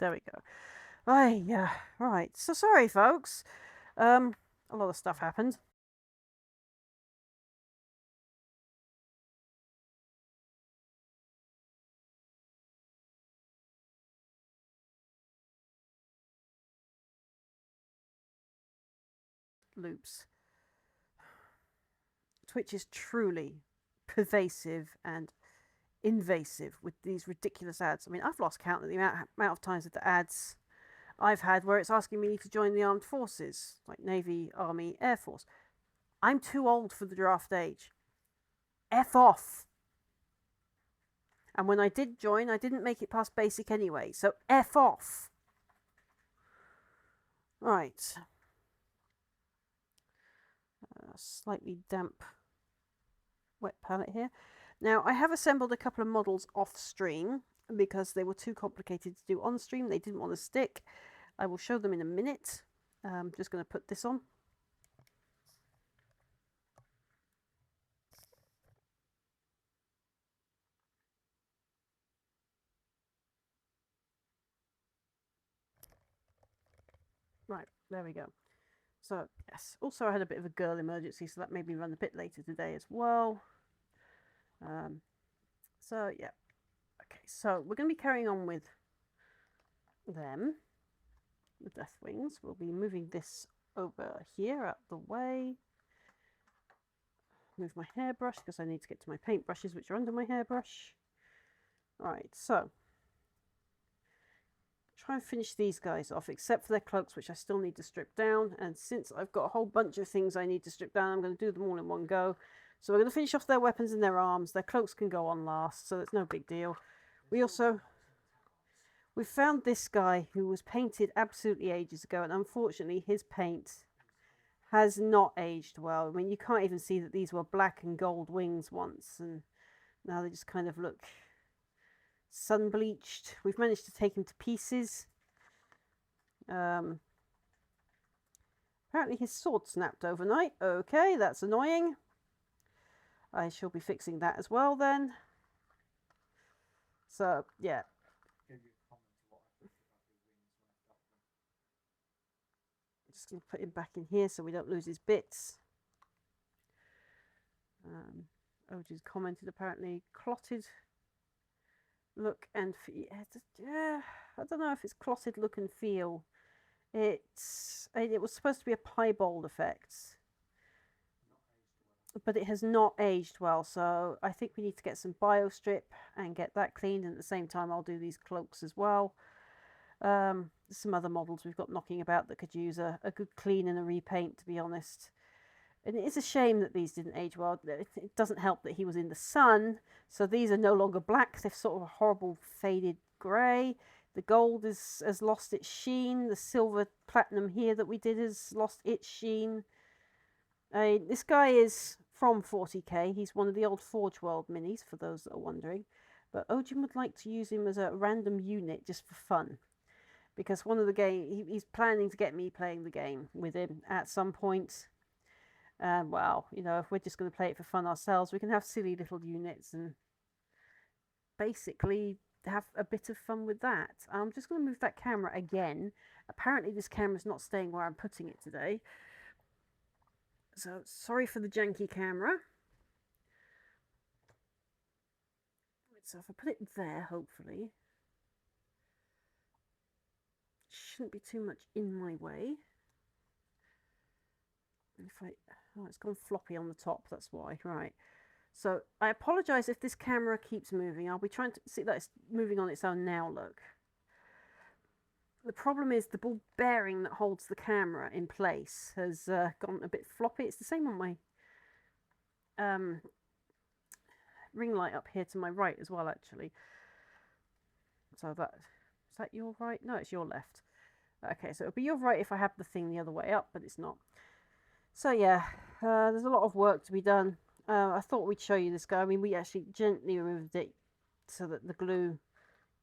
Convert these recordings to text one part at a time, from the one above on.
There we go. Yeah. Right. So sorry, folks. A lot of stuff happened. Loops. Twitch is truly pervasive and invasive with these ridiculous ads. I mean, I've lost count of the amount of times that the ads I've had where it's asking me to join the armed forces, like Navy, Army, Air Force. I'm too old for the draft age. F off. And when I did join, I didn't make it past basic anyway, so F off. Right. Slightly damp, wet palette here. Now, I have assembled a couple of models off stream because they were too complicated to do on stream. They didn't want to stick. I will show them in a minute. I'm just going to put this on. Right, there we go. So, yes. Also, I had a bit of a girl emergency, so that made me run a bit later today as well. So, yeah. Okay, so we're going to be carrying on with them, the Deathwings. We'll be moving this over here out the way. Move my hairbrush because I need to get to my paintbrushes, which are under my hairbrush. Right, so try and finish these guys off, except for their cloaks, which I still need to strip down. And since I've got a whole bunch of things I need to strip down, I'm going to do them all in one go. So we're going to finish off their weapons and their arms. Their cloaks can go on last, so it's no big deal. We found this guy who was painted absolutely ages ago, and unfortunately his paint has not aged well. I mean, you can't even see that these were black and gold wings once, and now they just kind of look sun bleached. We've managed to take him to pieces. Apparently his sword snapped overnight. Okay, that's annoying. I shall be fixing that as well then. So, yeah. Just going to put him back in here so we don't lose his bits. OG's commented apparently clotted look and feel. Yeah, I don't know if it's clotted look and feel. It was supposed to be a piebald effect, but it has not aged well. So I think we need to get some biostrip and get that cleaned. And at the same time, I'll do these cloaks as well. Some other models we've got knocking about that could use a good clean and a repaint, to be honest. And it is a shame that these didn't age well. It doesn't help that he was in the sun, so these are no longer black. They're sort of a horrible faded grey. The gold has lost its sheen. The silver platinum here that we did has lost its sheen. This guy is from 40k. He's one of the old Forge World minis, for those that are wondering. But Ojin would like to use him as a random unit just for fun. Because one of the game, he's planning to get me playing the game with him at some point. Well, you know, if we're just going to play it for fun ourselves, we can have silly little units and basically have a bit of fun with that. I'm just going to move that camera again. Apparently this camera's not staying where I'm putting it today. So, sorry for the janky camera. So if I put it there, hopefully, it shouldn't be too much in my way. Oh, it's gone floppy on the top, that's why. Right. So I apologise if this camera keeps moving. I'll be trying to see that it's moving on its own now, look. The problem is the ball bearing that holds the camera in place has gone a bit floppy. It's the same on my ring light up here to my right as well, actually. So is that your right? No, it's your left. Okay, so it'll be your right if I have the thing the other way up, but it's not. So yeah, there's a lot of work to be done. I thought we'd show you this guy. I mean, we actually gently removed it so that the glue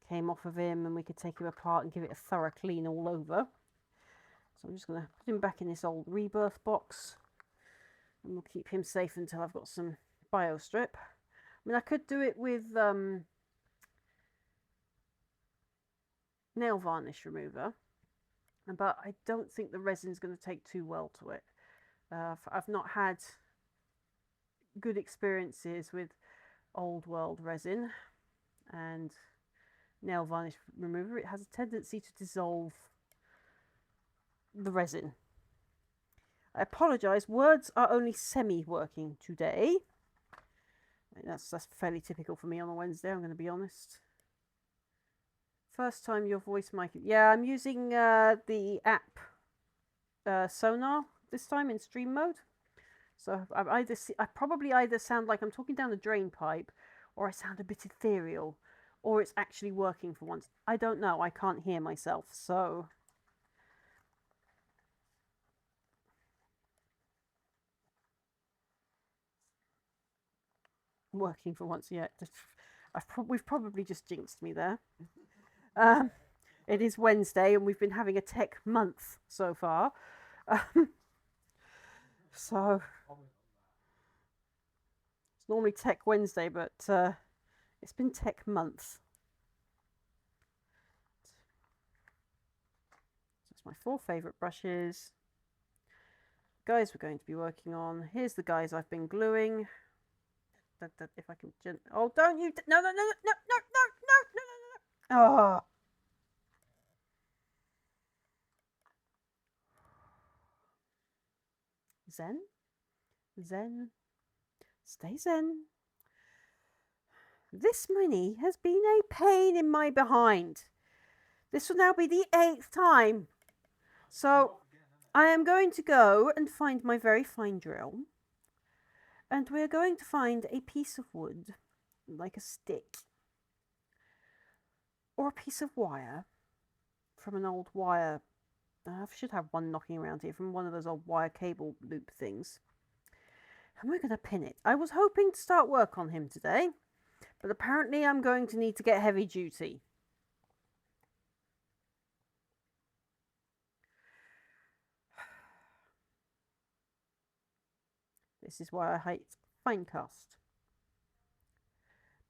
came off of him and we could take him apart and give it a thorough clean all over. So I'm just going to put him back in this old rebirth box and we'll keep him safe until I've got some biostrip. I mean, I could do it with nail varnish remover, but I don't think the resin's going to take too well to it. I've not had good experiences with old world resin and nail varnish remover. It has a tendency to dissolve the resin. I apologise, words are only semi-working today. That's fairly typical for me on a Wednesday, I'm going to be honest. First time your voice mic. Yeah, I'm using the app Sonar this time in stream mode. So I probably either sound like I'm talking down the drain pipe, or I sound a bit ethereal, or it's actually working for once. I don't know. I can't hear myself, so working for once. Yeah, we've probably just jinxed me there. It is Wednesday, and we've been having a tech month so far. So it's normally Tech Wednesday, but it's been Tech Month. That's my 4 favourite brushes. Guys we're going to be working on. Here's the guys I've been gluing. If I can... Oh, don't you... No, no, no, no, no, no, no, no, no, no, no. Oh. Zen? Zen? Stay zen. This mini has been a pain in my behind. This will now be the 8th time. So I am going to go and find my very fine drill. And we're going to find a piece of wood, like a stick, or a piece of wire from an old wire. I should have one knocking around here from one of those old wire cable loop things. And we're going to pin it. I was hoping to start work on him today, but apparently I'm going to need to get heavy duty. This is why I hate Finecast,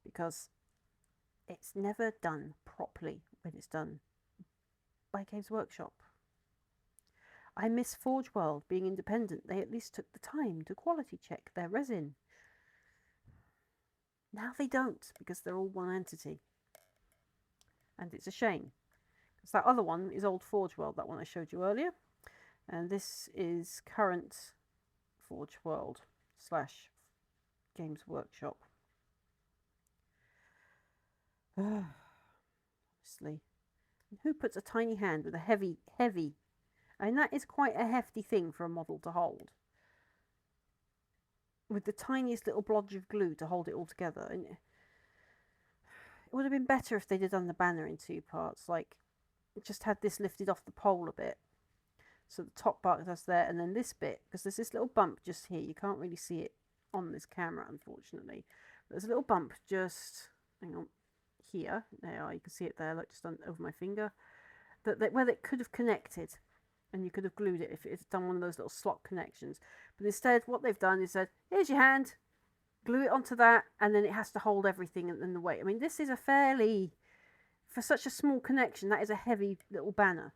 because it's never done properly when it's done by Games Workshop. I miss Forge World being independent. They at least took the time to quality check their resin. Now they don't, because they're all one entity. And it's a shame, because that other one is old Forge World, that one I showed you earlier. And this is current Forge World / Games Workshop. Honestly. Who puts a tiny hand with a heavy... I mean, that is quite a hefty thing for a model to hold. With the tiniest little blodge of glue to hold it all together. And it would have been better if they'd have done the banner in 2 parts. Like, just had this lifted off the pole a bit. So the top part that's there, and then this bit, because there's this little bump just here. You can't really see it on this camera, unfortunately. There's a little bump just, hang on, here. There you are, you can see it there, like just over my finger. Where it could have connected. And you could have glued it if it had done one of those little slot connections. But instead, what they've done is said, here's your hand, glue it onto that, and then it has to hold everything in the weight. I mean, this is a fairly, for such a small connection, that is a heavy little banner.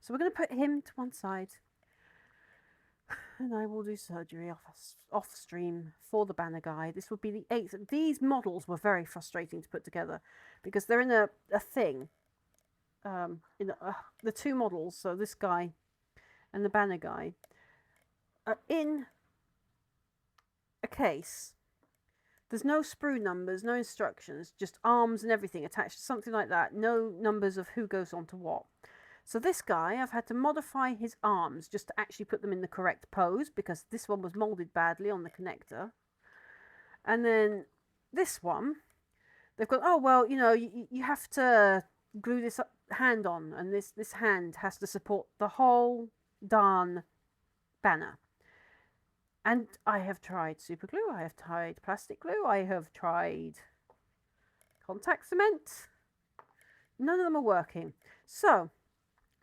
So we're going to put him to one side. And I will do surgery off stream for the banner guy. This will be the 8th. These models were very frustrating to put together, because they're in a thing. The 2 models, so this guy and the banner guy, are in a case. There's no sprue numbers, no instructions, just arms and everything attached to something like that. No numbers of who goes on to what. So this guy, I've had to modify his arms just to actually put them in the correct pose, because this one was moulded badly on the connector. And then this one, they've got, oh, well, you know, you have to glue this hand on, and this hand has to support the whole darn banner. And I have tried super glue, I have tried plastic glue, I have tried contact cement. None of them are working. So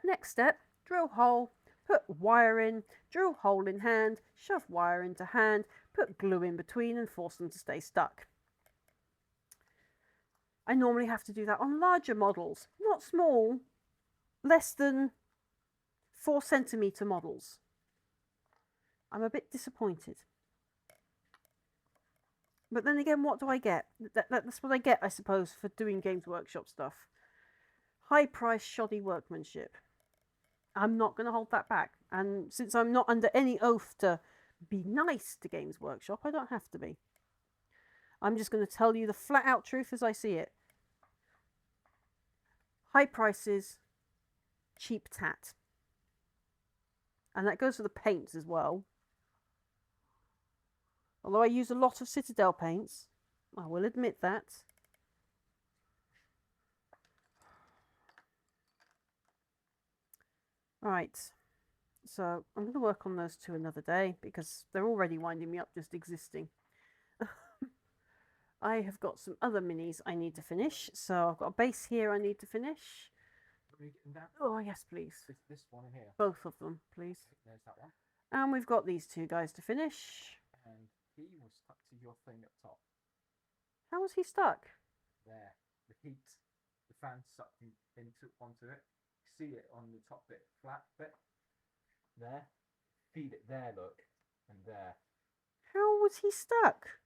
next step, drill hole, put wire in, drill hole in hand, shove wire into hand, put glue in between and force them to stay stuck. I normally have to do that on larger models, not small, less than 4 centimetre models. I'm a bit disappointed. But then again, what do I get? That's what I get, I suppose, for doing Games Workshop stuff. High price, shoddy workmanship. I'm not going to hold that back. And since I'm not under any oath to be nice to Games Workshop, I don't have to be. I'm just going to tell you the flat out truth as I see it. High prices, cheap tat. And that goes for the paints as well. Although I use a lot of Citadel paints, I will admit that. Right, so I'm going to work on those two another day because they're already winding me up just existing. I have got some other minis I need to finish. So I've got a base here I need to finish. Oh, yes, please. This one here. Both of them, please. There's that one. And we've got these two guys to finish. And he was stuck to your thing up top. How was he stuck? There. The heat, the fan sucked onto it. See it on the top bit, flat bit. There. Feed it there, look. And there. How was he stuck?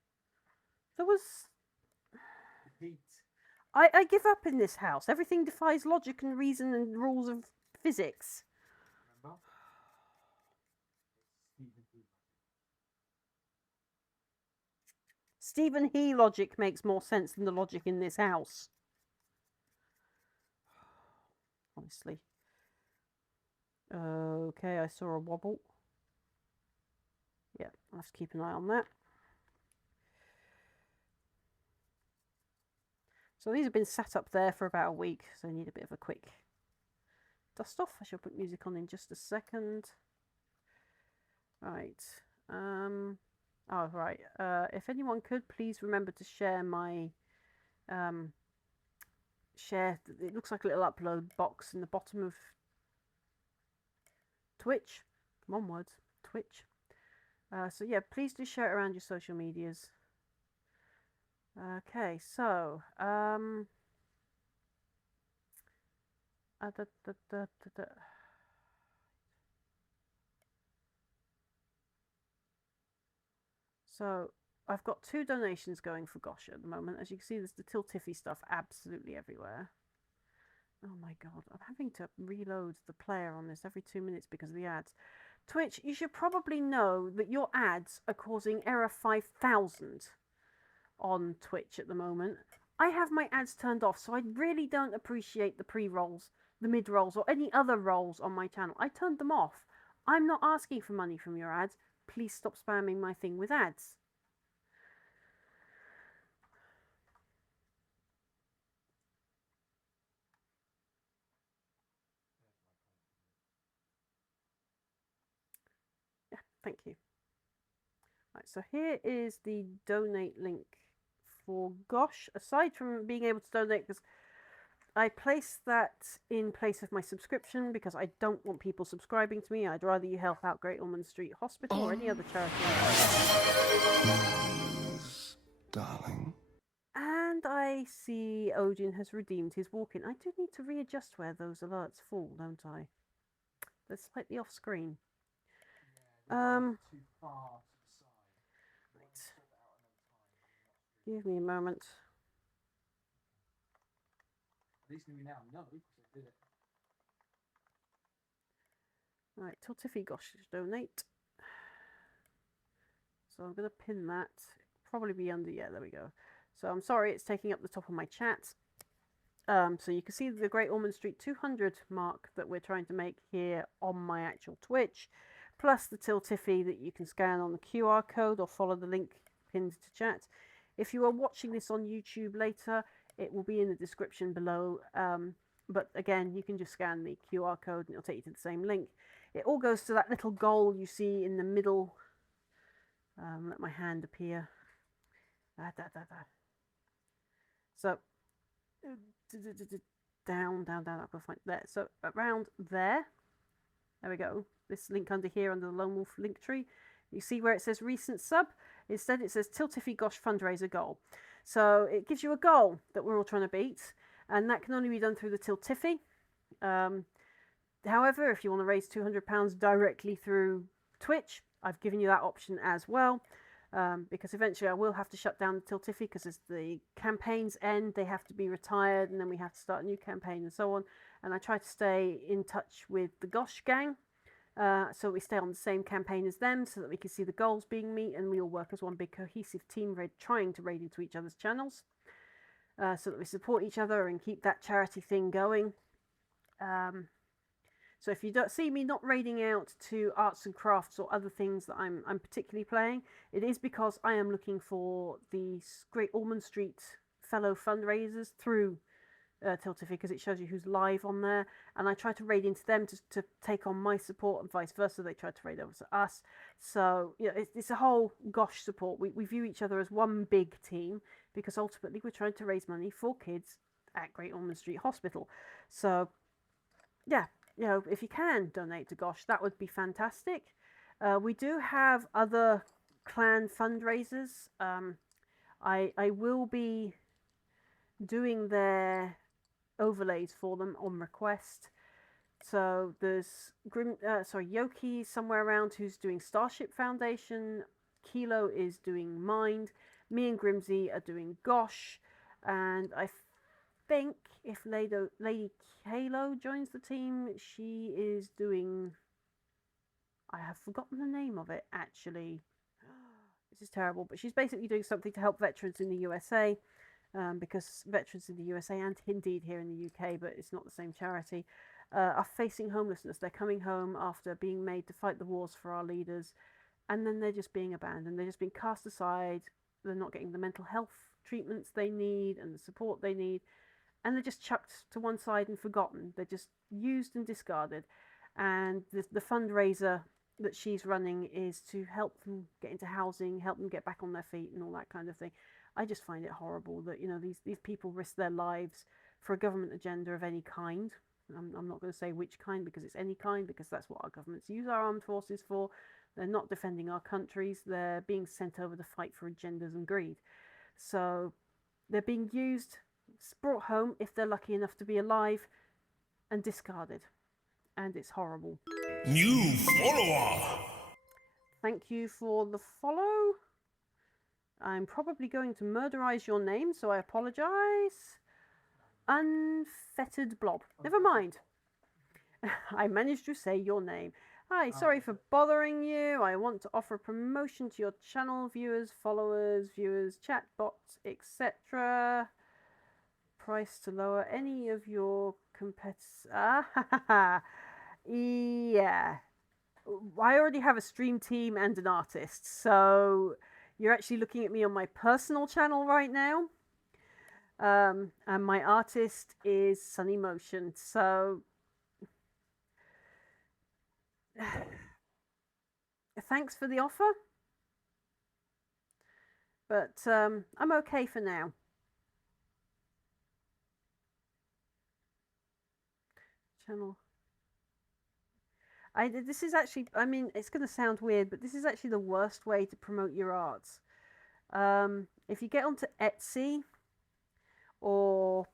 There was... The heat. I give up in this house. Everything defies logic and reason and rules of physics. Remember? Stephen He logic makes more sense than the logic in this house. Honestly. Okay, I saw a wobble. Yeah, I'll have to keep an eye on that. So these have been sat up there for about a week, so I need a bit of a quick dust off. I shall put music on in just a second. Right. Oh, right. If anyone could, please remember to share my... share... It looks like a little upload box in the bottom of Twitch. Come on, words. Twitch. So yeah, please do share it around your social medias. Okay, so so I've got 2 donations going for Gosh at the moment. As you can see, there's the Tiltiffy stuff absolutely everywhere. Oh my god, I'm having to reload the player on this every 2 minutes because of the ads. Twitch, you should probably know that your ads are causing error 5000 on Twitch at the moment. I have my ads turned off, so I really don't appreciate the pre-rolls, the mid-rolls, or any other rolls on my channel. I turned them off. I'm not asking for money from your ads. Please stop spamming my thing with ads. Yeah, thank you. Right, so here is the donate link for Gosh. Aside from being able to donate, because I place that in place of my subscription because I don't want people subscribing to me. I'd rather you help out Great Ormond Street Hospital or any other charity. Yes, darling. And I see Odin has redeemed his walk-in. I do need to readjust where those alerts fall, don't I? They're slightly off screen. Too far to the side. Right. Give me a moment. At least we now know because I did it. Right, Tiltiffy Gosh donate. So I'm going to pin that. Probably be under, yeah, there we go. So I'm sorry it's taking up the top of my chat. So you can see the Great Ormond Street 200 mark that we're trying to make here on my actual Twitch, plus the Tiltiffy that you can scan on the QR code or follow the link pinned to chat. If you are watching this on YouTube later, it will be in the description below. But again, you can just scan the QR code and it'll take you to the same link. It all goes to that little goal you see in the middle. Let my hand appear. So down, I've got to find there. So around there we go. This link under here under the Lone Wolf link tree. You see where it says recent sub? Instead it says Tiltiffy Gosh fundraiser goal. So it gives you a goal that we're all trying to beat, and that can only be done through the Tiltifi. However, if you want to raise £200 directly through Twitch, I've given you that option as well. Because eventually I will have to shut down the Tiltifi, because as the campaigns end, they have to be retired, and then we have to start a new campaign and so on. And I try to stay in touch with the Gosh gang, so we stay on the same campaign as them, so that we can see the goals being met, and we all work as one big cohesive team, trying to raid into each other's channels, so that we support each other and keep that charity thing going. So if you don't see me not raiding out to arts and crafts or other things that I'm particularly playing, it is because I am looking for the Great Ormond Street fellow fundraisers through Tiltifi, because it shows you who's live on there, and I try to raid into them to take on my support, and vice versa. They try to raid over to us. So it's a whole gosh support. We view each other as one big team, because ultimately we're trying to raise money for kids at Great Ormond Street Hospital. So yeah. If you can donate to Gosh, that would be fantastic. We do have other clan fundraisers. I will be doing their overlays for them on request. So there's Yoki somewhere around who's doing Starship Foundation. Kilo is doing Mind. Me and Grimsy are doing Gosh, and I think if Lady Halo joins the team, she is doing... I have forgotten the name of it, actually. This is terrible, but she's basically doing something to help veterans in the USA, because veterans in the USA, and indeed here in the UK, but it's not the same charity, are facing homelessness. They're coming home after being made to fight the wars for our leaders, and then they're just being abandoned. They're just being cast aside. They're not getting the mental health treatments they need and the support they need. And they're just chucked to one side and forgotten. They're just used and discarded. And the fundraiser that she's running is to help them get into housing, help them get back on their feet, and all that kind of thing. I just find it horrible that these people risk their lives for a government agenda of any kind. I'm not going to say which kind, because it's any kind, because that's what our governments use our armed forces for. They're not defending our countries. They're being sent over to fight for agendas and greed. So they're being used, brought home if they're lucky enough to be alive, and discarded. And it's horrible. New follower. Thank you for the follow. I'm probably going to murderize your name, so I apologize. Unfettered Blob. Never mind. I managed to say your name. Hi, sorry for bothering you. I want to offer a promotion to your channel, viewers, followers, chatbots, etc. Price to lower any of your competitors. Yeah. I already have a stream team and an artist, so you're actually looking at me on my personal channel right now. And my artist is SunnyMotions, so thanks for the offer, but I'm okay for now. Channel. This is actually, I mean, it's going to sound weird, but this is actually the worst way to promote your arts. If you get onto Etsy or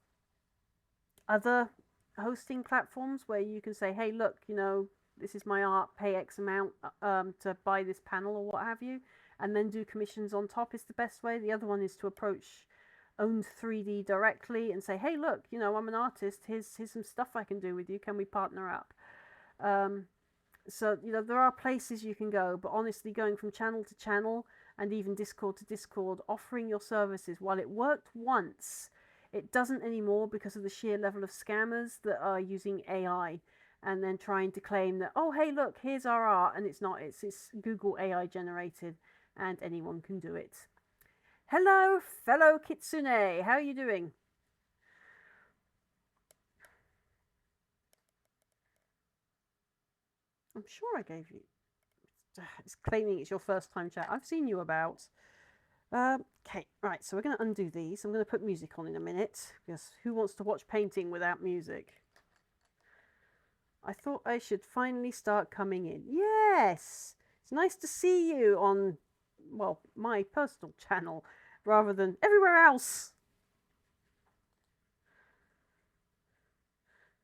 other hosting platforms where you can say, hey, look, this is my art, pay X amount to buy this panel or what have you, and then do commissions on top is the best way. The other one is to approach Owned 3D directly and say, hey, look, I'm an artist, here's some stuff I can do with you, can we partner up? So, there are places you can go, but honestly, going from channel to channel and even Discord to Discord, offering your services, while it worked once, it doesn't anymore because of the sheer level of scammers that are using AI and then trying to claim that, oh, hey, look, here's our art, and it's not, it's Google AI generated, and anyone can do it. Hello, fellow Kitsune, how are you doing? I'm sure I gave you... It's claiming it's your first time chat. I've seen you about. Okay, right, so we're going to undo these. I'm going to put music on in a minute, because who wants to watch painting without music? I thought I should finally start coming in. Yes! It's nice to see you on, well, my personal channel. rather than everywhere else.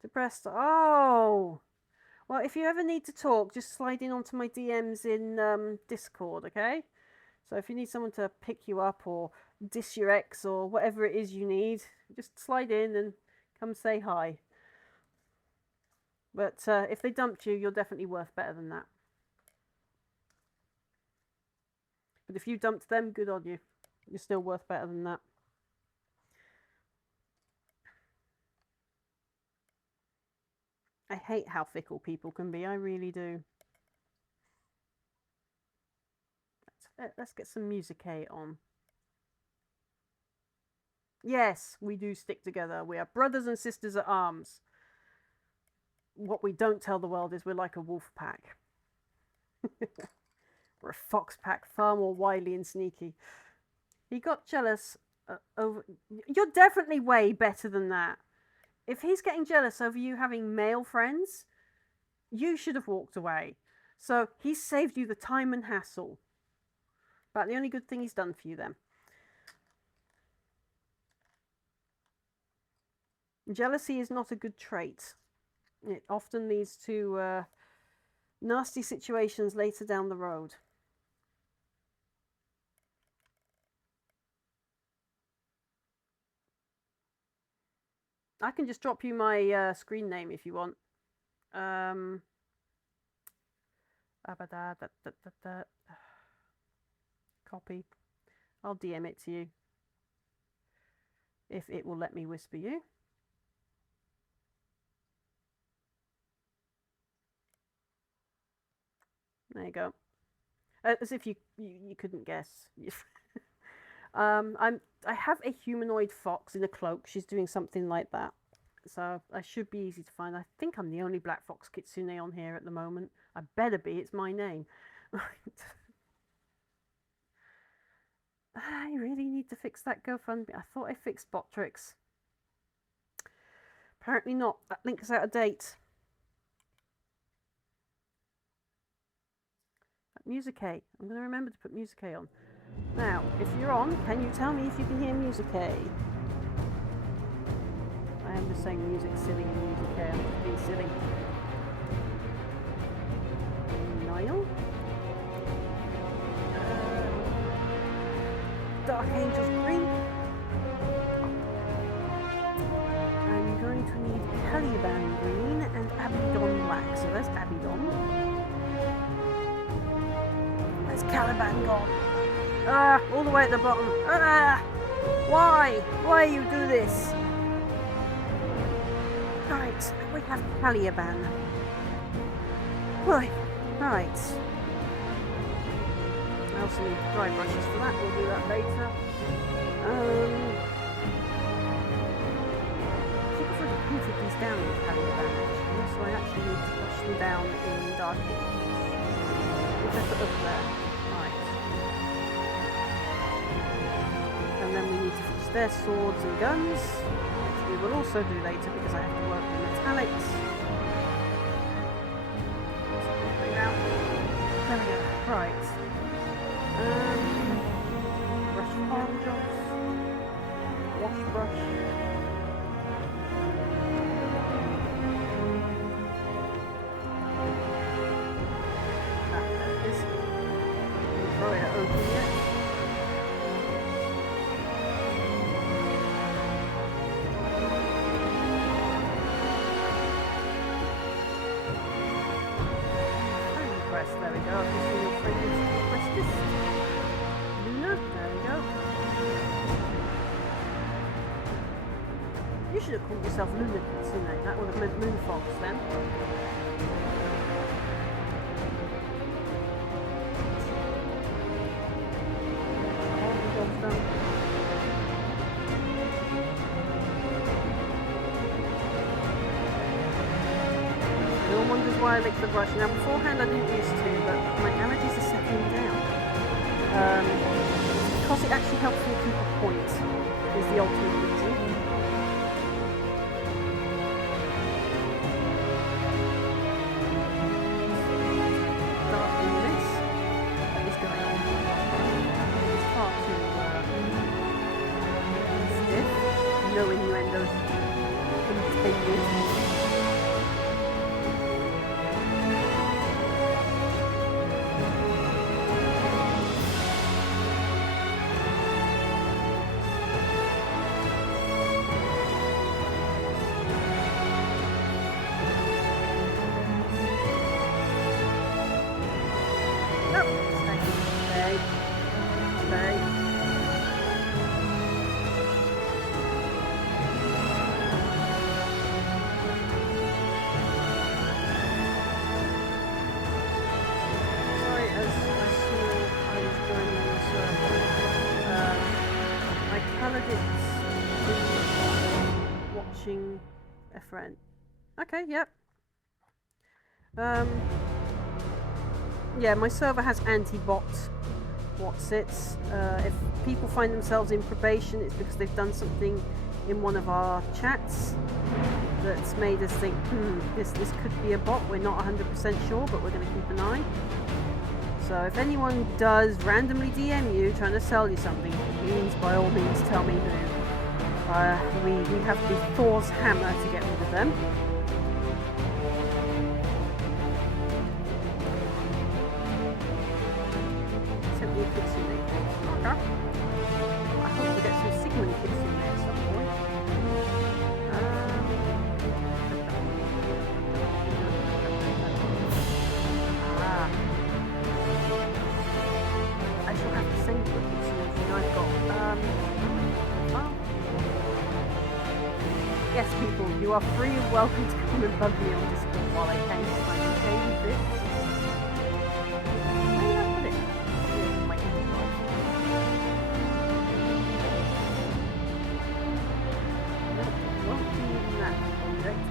Depressed. Oh. Well, if you ever need to talk, just slide in onto my DMs in Discord, okay? So if you need someone to pick you up or diss your ex or whatever it is you need, just slide in and come say hi. But if they dumped you, you're definitely worth better than that. But if you dumped them, good on you. You're still worth better than that. I hate how fickle people can be. I really do. Let's get some music on. Yes, we do stick together. We are brothers and sisters at arms. What we don't tell the world is we're like a wolf pack. We're a fox pack, far more wily and sneaky. He got jealous over... You're definitely way better than that. If he's getting jealous over you having male friends, you should have walked away. So he's saved you the time and hassle. About the only good thing he's done for you then. Jealousy is not a good trait. It often leads to nasty situations later down the road. I can just drop you my screen name if you want. Copy. I'll DM it to you. If it will let me whisper you. There you go. As if you couldn't guess. I have a humanoid fox in a cloak. She's doing something like that. So I should be easy to find. I think I'm the only BlackfoxKitsune on here at the moment. I better be. It's my name. I really need to fix that GoFundMe. I thought I fixed bot tricks. Apparently not. That link is out of date. Music A. I'm going to remember to put Music A on. Now, if you're on, can you tell me if you can hear Music A? I am just saying music silly and Music A. I'm just being silly. Niall? Dark Angels Green. I'm going to need Caliban Green and Abaddon Black. So there's Abaddon. Where's Caliban gone? Ah, all the way at the bottom. Ah! Why? Why you do this? Right, we have Caliban. Right. I also need dry brushes for that. We'll do that later. I think I've already painted these down with Caliban actually, so I actually need to brush them down in Dark Angels. We'll just put them there. Right. And then we need to fix their swords and guns, which we will also do later because I have to work with metallics. There we go. Right. Brush farm jobs. Wash brush. There it is. Throw it open yet. There we go. I've just seen your friend press this. Luna, there we go. You should have called yourself Luna Kitsune. That would have meant Moon Fox then. Why I lick the brush. Now beforehand I didn't used to, but my allergies are settling down. Because it actually helps me keep a point is the ultimate reason. Darkening this. What is going on? It's far too no innuendos intended. A friend. Okay, yep. Yeah, my server has anti-bot whatsits. If people find themselves in probation, it's because they've done something in one of our chats that's made us think, this could be a bot. We're not 100% sure, but we're going to keep an eye. So if anyone does randomly DM you trying to sell you something, please by all means tell me who. We have the Thor's hammer to get rid of them. Sent me a Kitsune. Okay. I hope we get some Sigmund Kitsune at some point. I shall have to send you a Kitsune thing I've got. Well. Yes, people, you are free and welcome to come and bug me on Discord while I can. I'm okay with this. Where did I put it? Yeah, in my inventory. No, it won't be in that.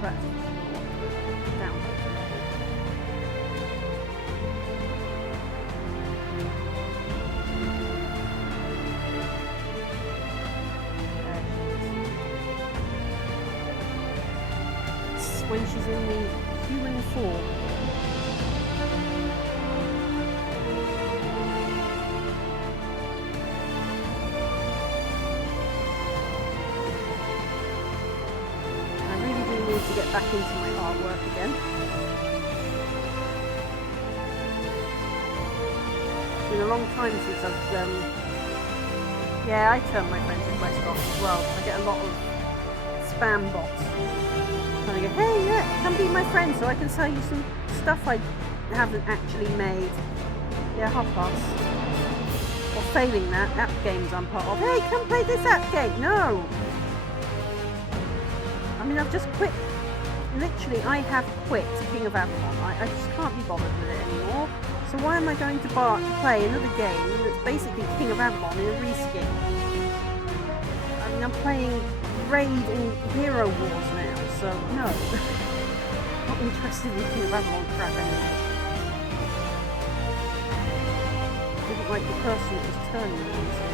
That's down. When she's in the human form. I really do need to get back into my artwork again. It's been a long time since I've yeah, I turn my friends request off as well. I get a lot of spam bots. I go, hey, yeah, come be my friend so I can sell you some stuff I haven't actually made. Yeah, hot pass. Or failing that, app games I'm part of. Hey, come play this app game. No! I mean, I've just quit. Literally, I have quit King of Avalon. I just can't be bothered with it anymore. So why am I going to play another game that's basically King of Avalon in a reskin? I mean, I'm playing Raid and Hero Wars now. So, no. Not interested in King of Avalon crap anymore. Didn't like the person it was turning me into.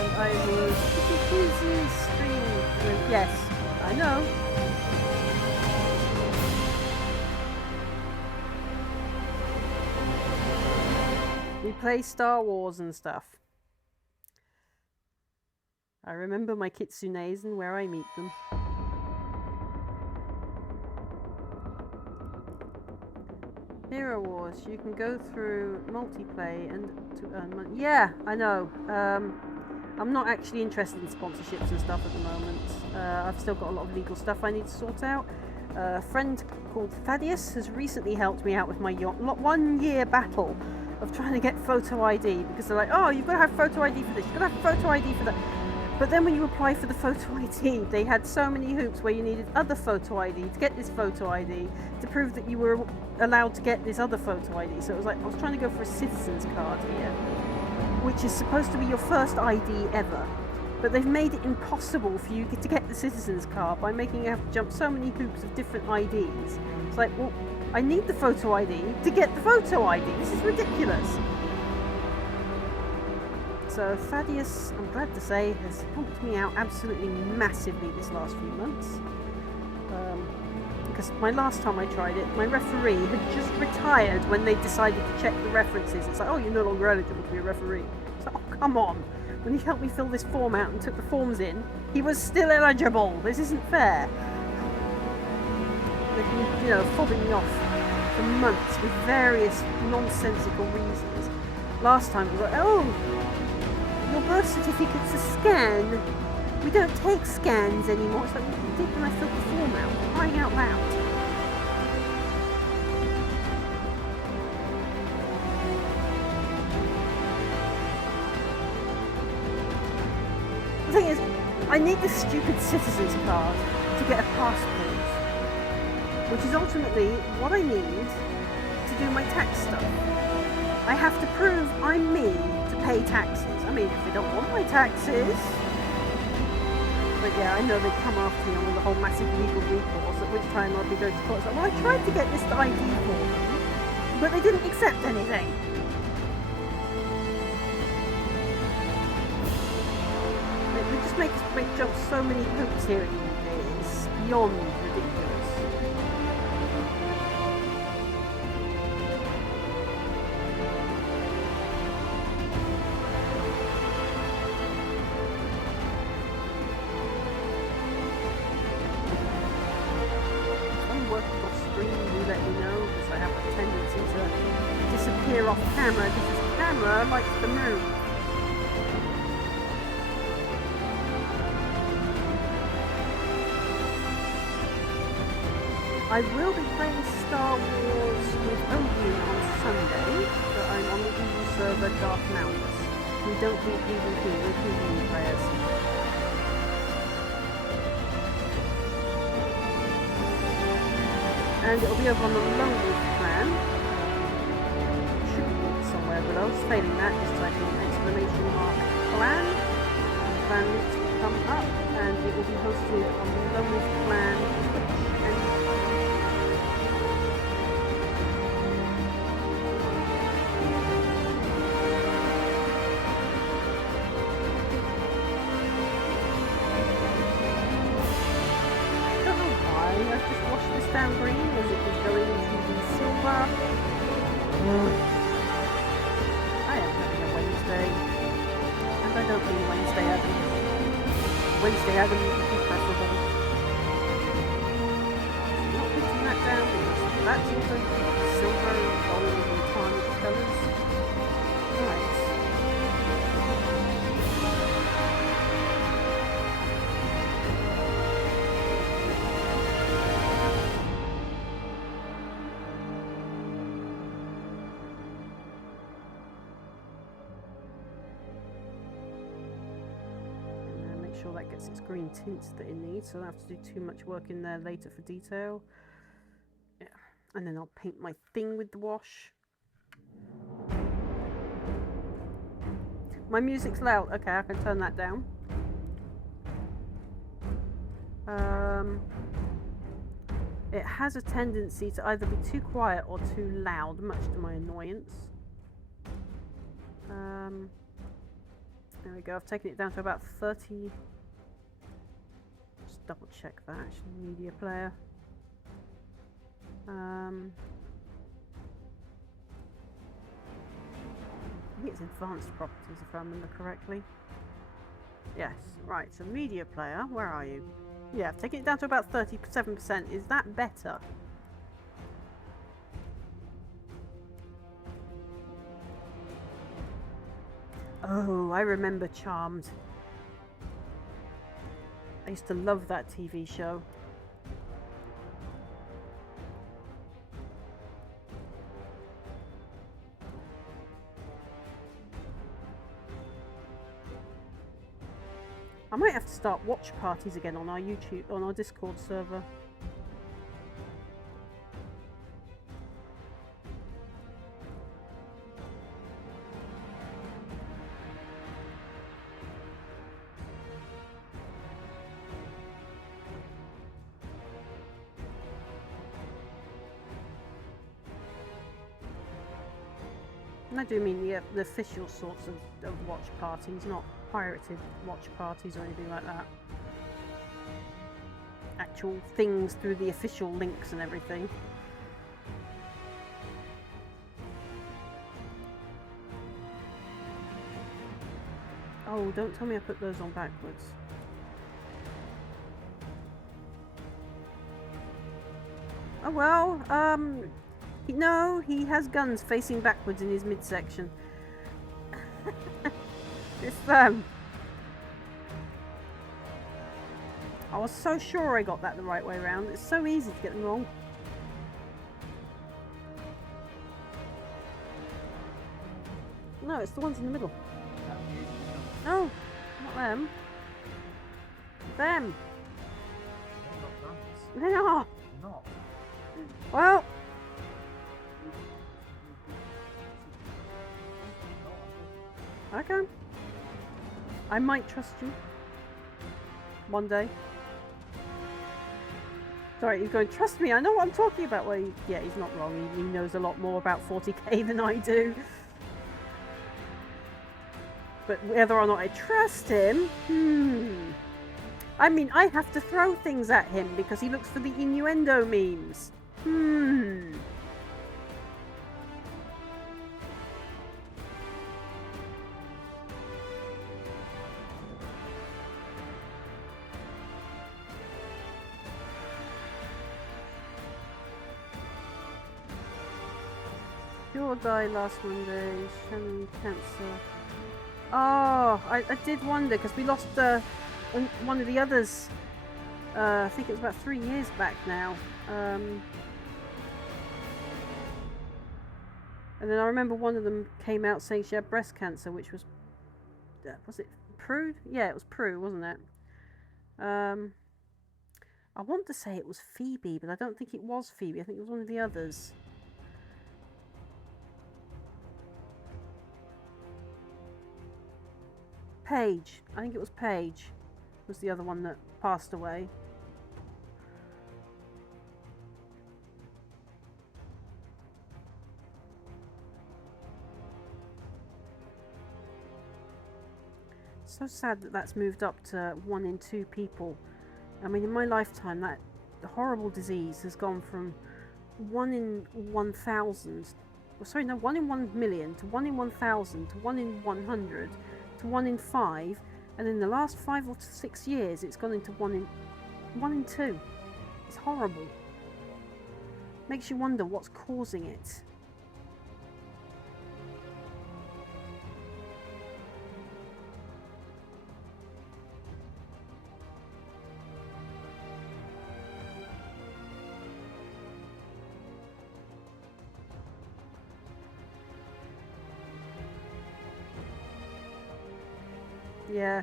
And I was busy streaming. Yes, I know. We play Star Wars and stuff. I remember my kitsunes and where I meet them. Hero Wars, you can go through multiplayer and to earn money. Yeah, I know. I'm not actually interested in sponsorships and stuff at the moment. I've still got a lot of legal stuff I need to sort out. A friend called Thaddeus has recently helped me out with my 1 year battle of trying to get photo ID, because they're like, oh, you've got to have photo ID for this, you've got to have photo ID for that. But then when you apply for the photo ID, they had so many hoops where you needed other photo ID to get this photo ID to prove that you were allowed to get this other photo ID. So it was like, I was trying to go for a citizen's card here, which is supposed to be your first ID ever. But they've made it impossible for you to get the citizen's card by making you have to jump so many hoops of different IDs. It's like, well, I need the photo ID to get the photo ID. This is ridiculous. So Thaddeus, I'm glad to say, has helped me out absolutely massively this last few months. because my last time I tried it, my referee had just retired when they decided to check the references. It's like, oh, you're no longer eligible to be a referee. It's like, oh, come on. When he helped me fill this form out and took the forms in, he was still eligible. This isn't fair. They've been, you know, fobbing me off for months with various nonsensical reasons. Last time it was like, oh, your birth certificate's a scan. We don't take scans anymore. It's like, what you did when I filled the form out, crying out loud. The thing is, I need this stupid citizen's card to get a passport, which is ultimately what I need to do my tax stuff. I have to prove I'm me to pay taxes. I mean, if they don't want my taxes... But yeah, I know they'd come after me on the whole massive legal recourse, at which time I'd be going to court. So, well, I tried to get this ID for them, but they didn't accept anything. They just make jump so many hoops here in the UK. It's beyond ridiculous. Off camera because this camera likes to move. I will be playing Star Wars with Odeon on Sunday, but I'm on the EU server Dark Mounts. We don't do PvP, we're PvE players. And it'll be over on the Lonewolf Clan. But I was failing that, just typing !clan. The clan links will come up and it will be hosted on the Lonewolf Clan Twitch and I don't know why I've just washed this down green as it was going into the silver. And I don't mean Wednesday Adam. Wednesday Adam would be preferable. I'm not putting that down because that's also silver, gold, and tarnished colours. Right. Sure that gets its green tints that it needs, so I don't have to do too much work in there later for detail. Yeah, and then I'll paint my thing with the wash. My music's loud. Okay, I can turn that down. It has a tendency to either be too quiet or too loud, much to my annoyance. There we go, I've taken it down to about 30. Just double check that, actually, media player. I think it's advanced properties if I remember correctly. Yes, right, so media player, where are you? Yeah, I've taken it down to about 37%. Is that better? Oh, I remember Charmed. I used to love that TV show. I might have to start watch parties again on our YouTube, on our Discord server. And I do mean the official sorts of watch parties, not pirated watch parties or anything like that. actual things through the official links and everything. Oh, don't tell me I put those on backwards. Oh well, no, he has guns facing backwards in his midsection. It's, I was so sure I got that the right way around. It's so easy to get them wrong. No, it's the ones in the middle. No, not them. Them. They are. Not. Well. Okay. I might trust you. One day. Sorry, you're going, trust me, I know what I'm talking about. Well, yeah, he's not wrong. He knows a lot more about 40k than I do. But whether or not I trust him, I mean, I have to throw things at him because he looks for the innuendo memes. You'll die last Monday, Shannon cancer. Oh, I did wonder because we lost one of the others. I think it was about 3 years back now. And then I remember one of them came out saying she had breast cancer, which was it Prue? Yeah, it was Prue, wasn't it? I want to say it was Phoebe, but I don't think it was Phoebe. I think it was one of the others. Paige. I think it was Paige. Was the other one that passed away. So sad that that's moved up to 1 in 2 people. I mean, in my lifetime, that horrible disease has gone from 1 in 1,000. Sorry, no, 1 in 1 million to 1 in 1,000 to 1 in 100. To 1 in 5, and in the last 5 or 6 years it's gone into 1 in 2. It's horrible. Makes you wonder what's causing it. Yeah.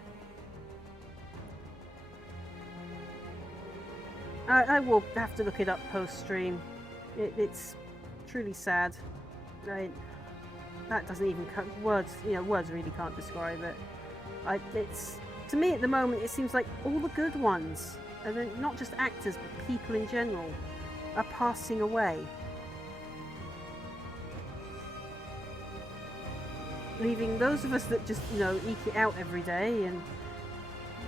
I will have to look it up post-stream. It's truly sad. That doesn't even words. Words really can't describe it. It's to me at the moment. It seems like all the good ones, and then not just actors, but people in general, are passing away, leaving those of us that just eke it out every day and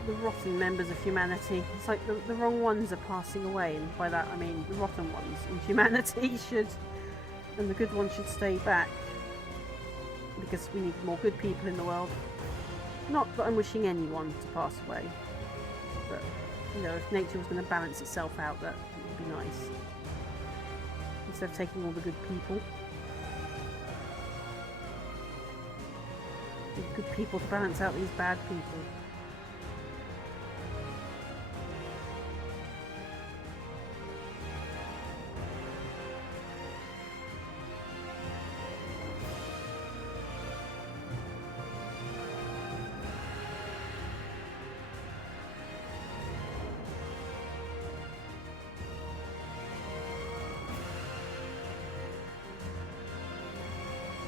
the rotten members of humanity. It's like the wrong ones are passing away, and by that I mean the rotten ones in humanity should, and the good ones should stay back, because we need more good people in the world. Not that I'm wishing anyone to pass away, but if nature was going to balance itself out, that would be nice, instead of taking all the good people. Good people to balance out these bad people.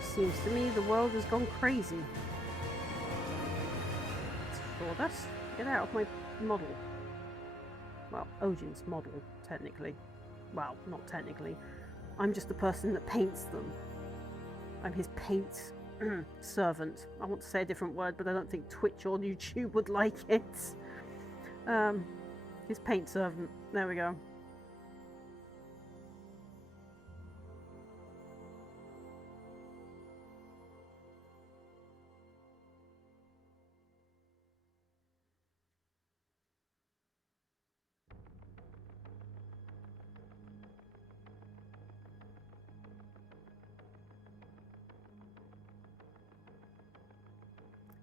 Seems to me the world has gone crazy. Sawdust, get out of my model. Well, Ojin's model, technically. Well, not technically. I'm just the person that paints them. I'm his paint servant. I want to say a different word, but I don't think Twitch or YouTube would like it. His paint servant. There we go.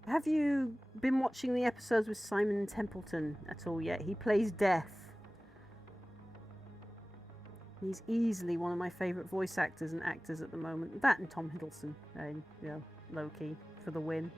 Have you been watching the episodes with Simon Templeton at all yet? He plays Death. He's easily one of my favourite voice actors and actors at the moment. That and Tom Hiddleston, you know, Loki for the win.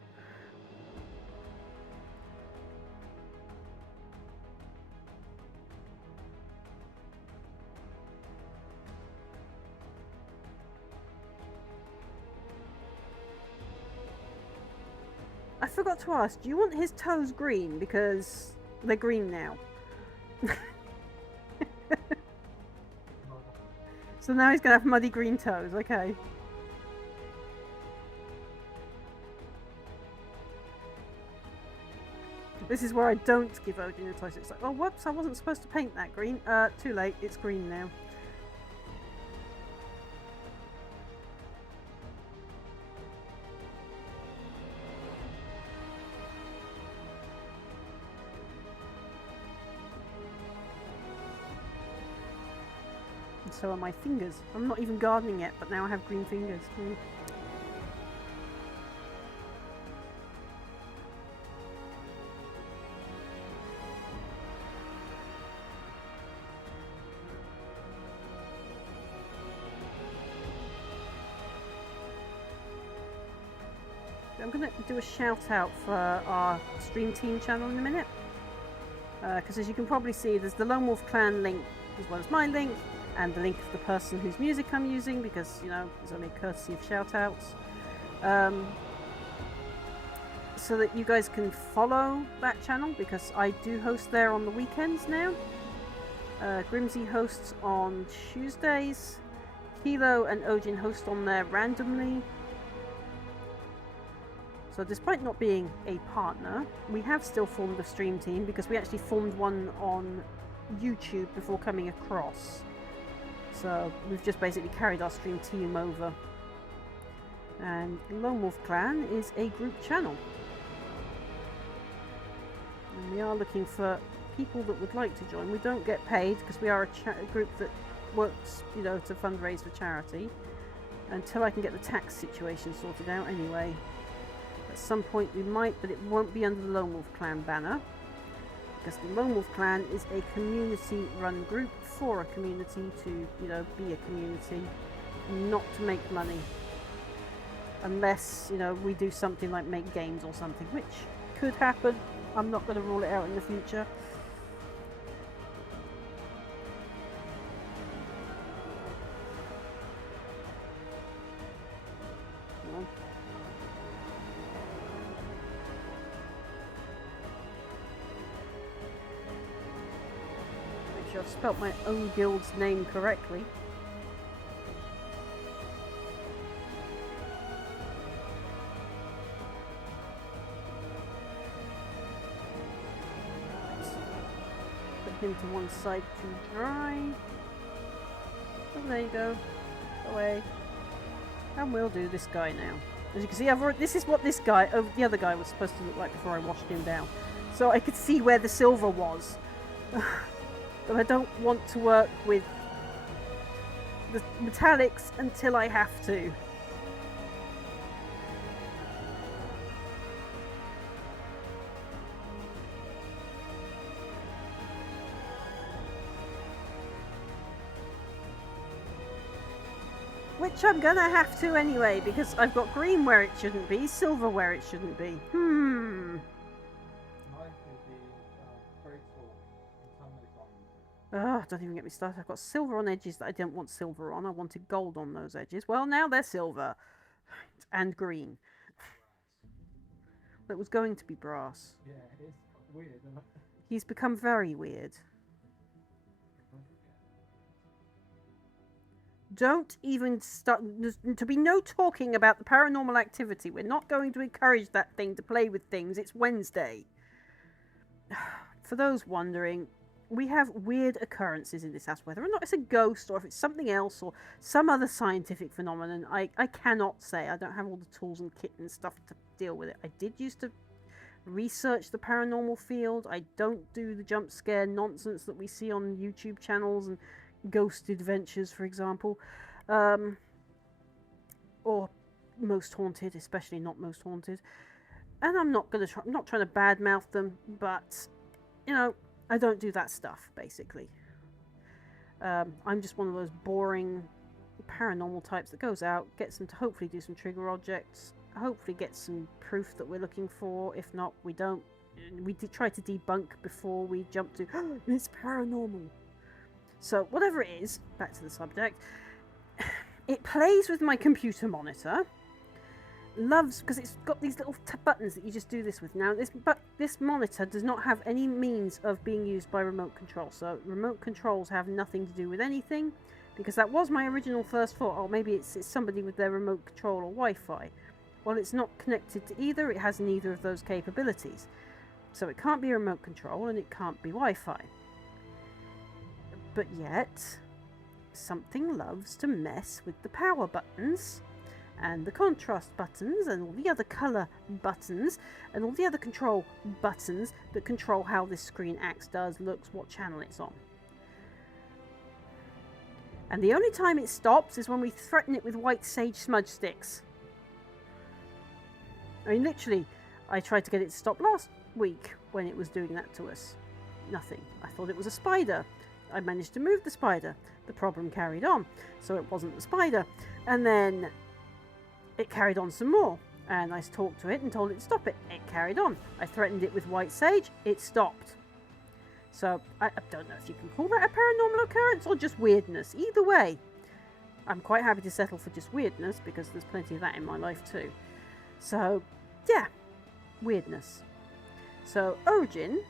I forgot to ask, do you want his toes green? Because they're green now. So now he's going to have muddy green toes, okay. This is where I don't give Odin a toy. It's like, oh whoops, I wasn't supposed to paint that green. Too late, it's green now. So are my fingers. I'm not even gardening yet, but now I have green fingers. I'm going to do a shout out for our stream team channel in a minute. Because as you can probably see, there's the Lonewolf Clan link as well as my link. And the link of the person whose music I'm using, because, you know, it's only a courtesy of shout-outs. So that you guys can follow that channel, because I do host there on the weekends now. Grimsy hosts on Tuesdays. Kilo and Ojin host on there randomly. So despite not being a partner, we have still formed a stream team, because we actually formed one on YouTube before coming across. So we've just basically carried our stream team over. And Lonewolf Clan is a group channel. And we are looking for people that would like to join. We don't get paid because we are a group that works, you know, to fundraise for charity. Until I can get the tax situation sorted out anyway. At some point we might, but it won't be under the Lonewolf Clan banner. Because the Lonewolf Clan is a community-run group for a community to, you know, be a community, not to make money. Unless, you know, we do something like make games or something, which could happen. I'm not going to rule it out in the future. I've spelt my own guild's name correctly. Put him to one side to dry. Oh, there you go. Away. And we'll do this guy now. As you can see, this is what this guy, the other guy was supposed to look like before I washed him down. So I could see where the silver was. But I don't want to work with the metallics until I have to. Which I'm gonna have to anyway, because I've got green where it shouldn't be, silver where it shouldn't be. Oh, don't even get me started. I've got silver on edges that I didn't want silver on. I wanted gold on those edges. Well, now they're silver. And green. But it was going to be brass. Yeah, it is weird, isn't it? He's become very weird. Don't even start. There's to be no talking about the paranormal activity. We're not going to encourage that thing to play with things. It's Wednesday. For those wondering, we have weird occurrences in this house, whether or not it's a ghost or if it's something else or some other scientific phenomenon. I cannot say. I don't have all the tools and kit and stuff to deal with it. I did used to research the paranormal field. I don't do the jump scare nonsense that we see on YouTube channels and Ghost Adventures, for example, or Most Haunted, especially not Most Haunted. And I'm not gonna try. I'm not trying to badmouth them, but you know, I don't do that stuff, basically. I'm just one of those boring paranormal types that goes out, gets them to hopefully do some trigger objects, hopefully get some proof that we're looking for. If not, we don't. We try to debunk before we jump to, oh, it's paranormal. So, whatever it is, back to the subject, it plays with my computer monitor. Loves, because it's got these little buttons that you just do this with. Now, this monitor does not have any means of being used by remote control. So remote controls have nothing to do with anything, because that was my original first thought. Oh, maybe it's somebody with their remote control or Wi-Fi. Well, it's not connected to either. It has neither of those capabilities. So it can't be remote control and it can't be Wi-Fi. But yet, something loves to mess with the power buttons and the contrast buttons and all the other colour buttons and all the other control buttons that control how this screen acts, does, looks, what channel it's on. And the only time it stops is when we threaten it with white sage smudge sticks. I mean, literally, I tried to get it to stop last week when it was doing that to us. Nothing. I thought it was a spider. I managed to move the spider. The problem carried on, so it wasn't the spider. And then it carried on some more, and I talked to it and told it to stop it. It carried on. I threatened it with white sage. It stopped. So I don't know if you can call that a paranormal occurrence or just weirdness. Either way, I'm quite happy to settle for just weirdness, because there's plenty of that in my life too. So yeah, weirdness. So Origin,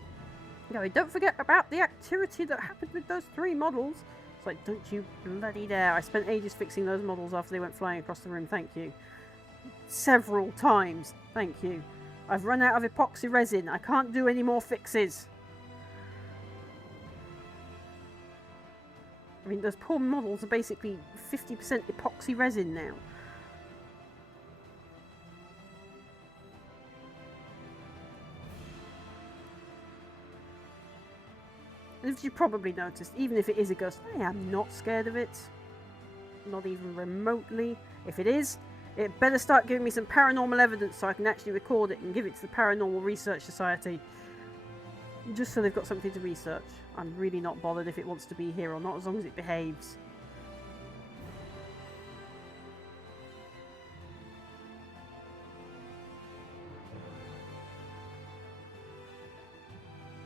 don't forget about the activity that happened with those 3 models. It's like, don't you bloody dare. I spent ages fixing those models after they went flying across the room. Thank you. Several times. Thank you. I've run out of epoxy resin. I can't do any more fixes. I mean, those poor models are basically 50% epoxy resin now. As you probably noticed, even if it is a ghost, I am not scared of it. Not even remotely. If it is, it better start giving me some paranormal evidence so I can actually record it and give it to the Paranormal Research Society. Just so they've got something to research. I'm really not bothered if it wants to be here or not, as long as it behaves.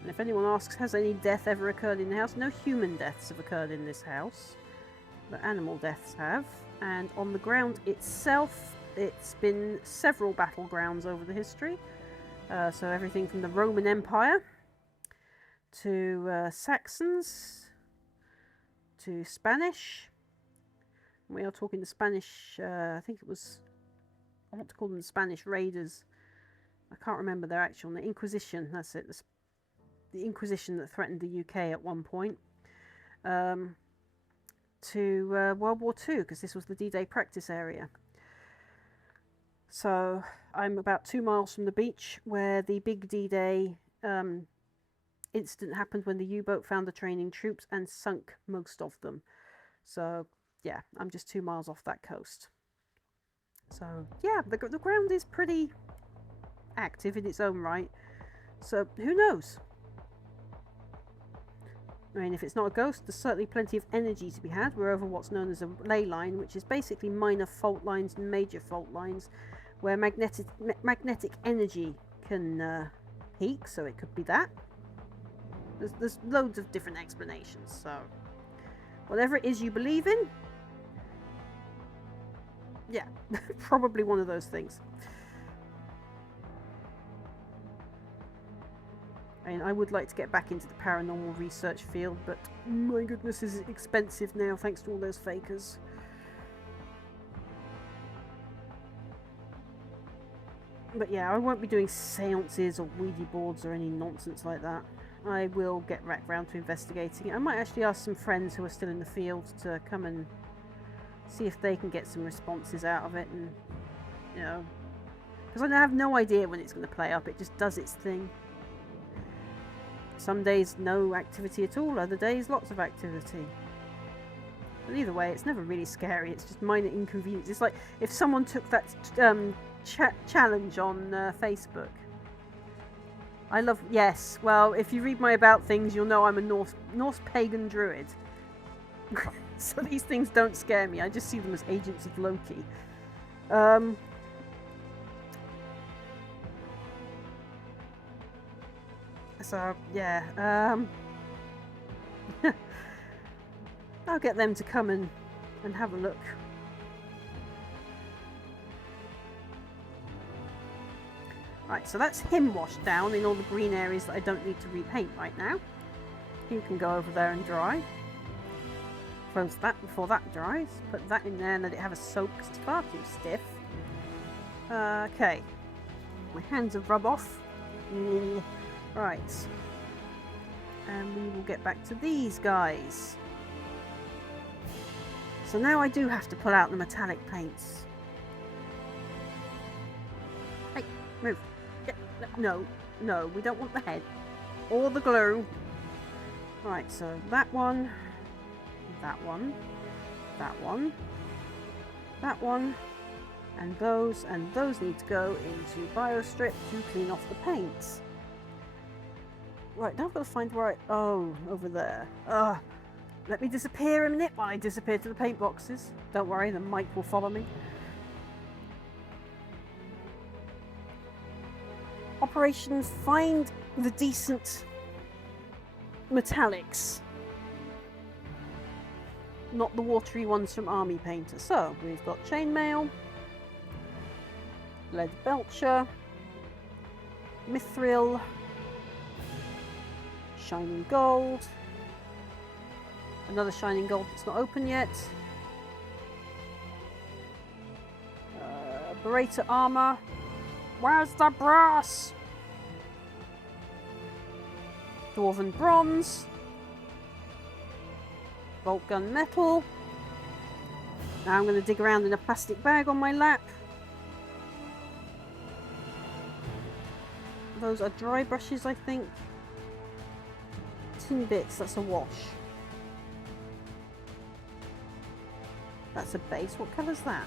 And if anyone asks, has any death ever occurred in the house? No human deaths have occurred in this house, but animal deaths have. And on the ground itself, it's been several battlegrounds over the history. So everything from the Roman Empire to Saxons to Spanish. We are talking the Spanish, I think it was, I want to call them the Spanish Raiders. I can't remember their actual name. Inquisition, that's it. The Inquisition that threatened the UK at one point, to World War II, because this was the D-Day practice area. So I'm about 2 miles from the beach where the big D-Day incident happened, when the U-boat found the training troops and sunk most of them. So yeah, I'm just 2 miles off that coast. So yeah, the ground is pretty active in its own right. So who knows? I mean, if it's not a ghost, there's certainly plenty of energy to be had. We're over what's known as a ley line, which is basically minor fault lines and major fault lines, where magnetic energy can peak, so it could be that. There's loads of different explanations, so whatever it is you believe in, yeah, probably one of those things. I mean, I would like to get back into the paranormal research field, but my goodness, is it expensive now, thanks to all those fakers. But yeah, I won't be doing seances or Ouija boards or any nonsense like that. I will get round to investigating it. I might actually ask some friends who are still in the field to come and see if they can get some responses out of it, and you know, because I have no idea when it's going to play up. It just does its thing. Some days no activity at all, other days lots of activity. But either way, it's never really scary. It's just minor inconvenience. It's like if someone took that challenge on Facebook. I love, yes, well, if you read my about things, you'll know I'm a Norse pagan druid. So these things don't scare me. I just see them as agents of Loki. So, yeah. I'll get them to come and have a look. Right, so that's him washed down in all the green areas that I don't need to repaint right now. He can go over there and dry. Close that before that dries. Put that in there and let it have a soak because it's far too stiff. Okay. My hands have rubbed off. Right. And we will get back to these guys. So now I do have to pull out the metallic paints. Hey, move. No, no, we don't want the head. Or the glue. Right, so that one, that one, that one, that one, and those need to go into BioStrip to clean off the paints. Right, now I've got to find where oh, over there. Let me disappear a minute while I disappear to the paint boxes. Don't worry, the mic will follow me. Operation Find the Decent Metallics. Not the watery ones from Army Painter. So, we've got chainmail, lead belcher, mithril, shining gold, another shining gold that's not open yet, Beretta armor. Where's the brass? Dwarven bronze, bolt gun metal. Now I'm going to dig around in a plastic bag on my lap. Those are dry brushes, I think. Tin bits, that's a wash. That's a base. What colour's that?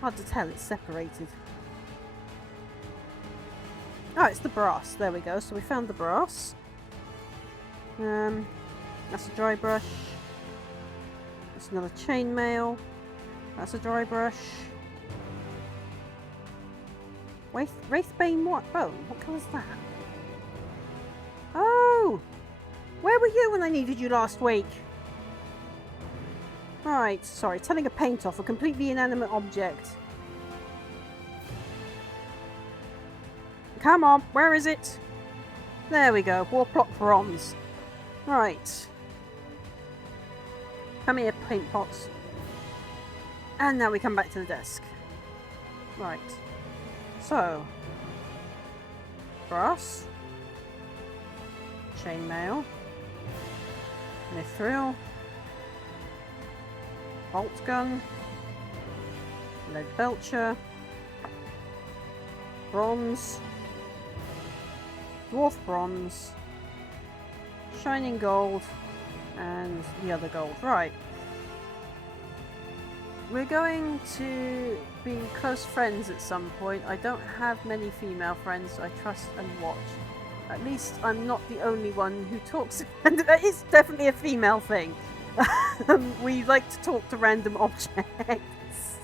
Hard to tell, it's separated. Oh, it's the brass. There we go. So we found the brass. That's a dry brush. That's another chainmail. That's a dry brush. Wraithbane what? Oh, what colour's that? Oh! Where were you when I needed you last week? Right, sorry, telling a paint off a completely inanimate object. Come on, where is it? There we go, Warplot bronze. Right. Come here, paint pots. And now we come back to the desk. Right. So. Brass. Chainmail. Mithril. Bolt gun. Lead belcher. Bronze. Dwarf bronze. Shining gold. And the other gold. Right. We're going to be close friends at some point. I don't have many female friends I trust and watch. At least I'm not the only one who talks. And it's definitely a female thing. We like to talk to random objects.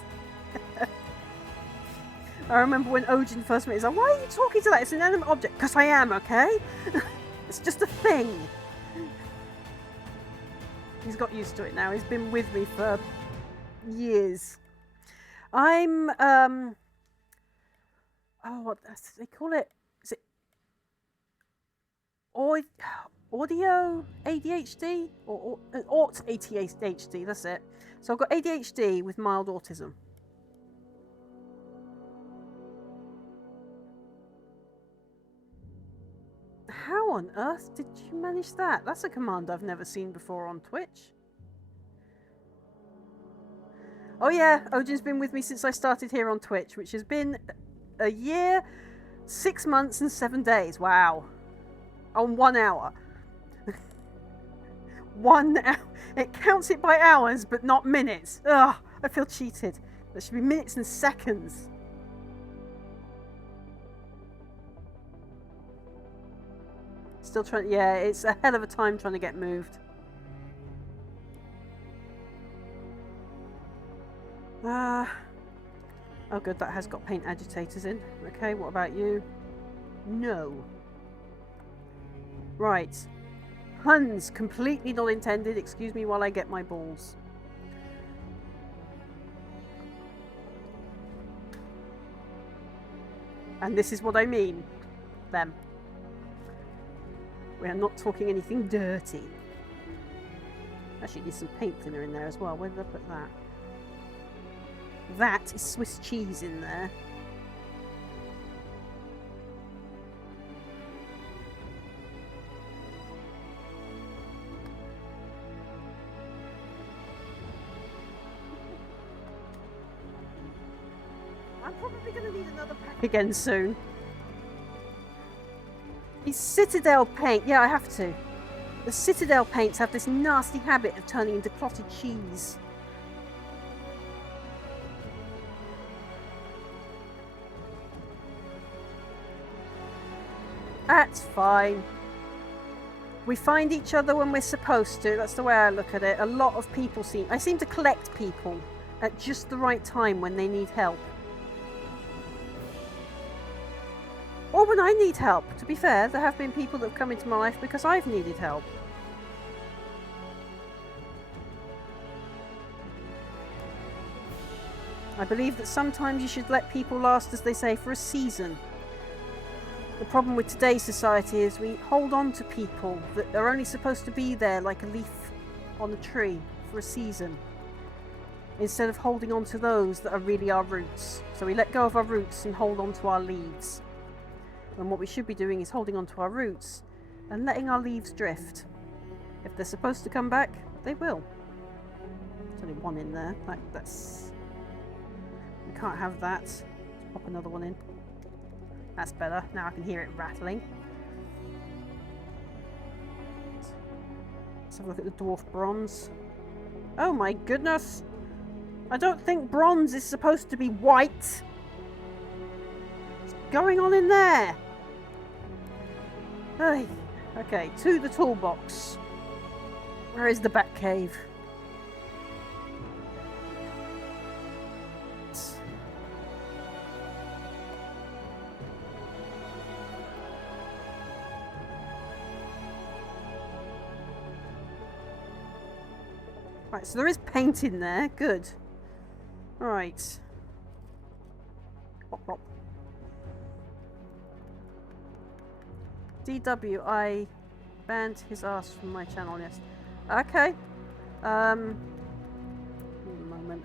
I remember when Ojin first met, he's like, why are you talking to that? It's an inanimate object. Because I am, okay? It's just a thing. He's got used to it now. He's been with me for years. I'm, oh, what they call it? Is it audio ADHD? Or aut ADHD, that's it. So I've got ADHD with mild autism. How on earth did you manage that? That's a command I've never seen before on Twitch. Oh yeah, Odin's been with me since I started here on Twitch, which has been a year, 6 months and 7 days. Wow. On 1 hour. 1 hour. It counts it by hours, but not minutes. Ugh, I feel cheated. There should be minutes and seconds. Still trying, yeah, it's a hell of a time trying to get moved. Oh good, that has got paint agitators in. Okay, what about you? No. Right. Huns, completely not intended. Excuse me while I get my balls. And this is what I mean. Them. We are not talking anything dirty. Actually, there's some paint thinner in there as well. Where did I put that? That is Swiss cheese in there. I'm probably going to need another pack again soon. These Citadel paint, yeah, I have to. The Citadel paints have this nasty habit of turning into clotted cheese. That's fine. We find each other when we're supposed to. That's the way I look at it. A lot of people I seem to collect people at just the right time when they need help. Or when I need help. To be fair, there have been people that have come into my life because I've needed help. I believe that sometimes you should let people last, as they say, for a season. The problem with today's society is we hold on to people that are only supposed to be there like a leaf on a tree for a season, instead of holding on to those that are really our roots. So we let go of our roots and hold on to our leaves. And what we should be doing is holding on to our roots and letting our leaves drift. If they're supposed to come back, they will. There's only one in there. That's... We can't have that. Let's pop another one in. That's better. Now I can hear it rattling. Let's have a look at the dwarf bronze. Oh my goodness! I don't think bronze is supposed to be white. What's going on in there? Hey. Okay, to the toolbox. Where is the back cave? Right, so there is paint in there. Good. Right. Pop, pop. DW, I banned his ass from my channel, yes. Okay. A moment.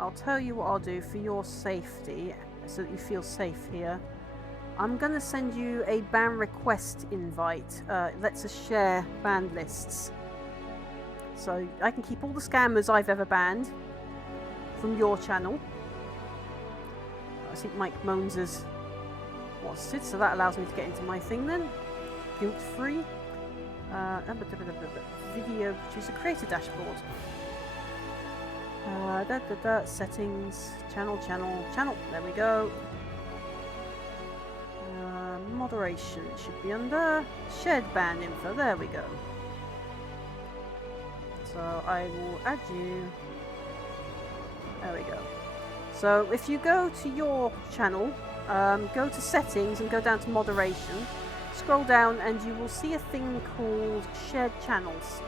I'll tell you what I'll do for your safety, so that you feel safe here. I'm going to send you a ban request invite. It lets us share banned lists. So I can keep all the scammers I've ever banned from your channel. I think Mike Moans has watched it, so that allows me to get into my thing then. Guilt-free. Video producer, create a dashboard. Settings, channel. There we go. Moderation should be under shared ban info. There we go. So I will add you. There we go. So if you go to your channel, go to settings and go down to moderation. Scroll down and you will see a thing called shared channels.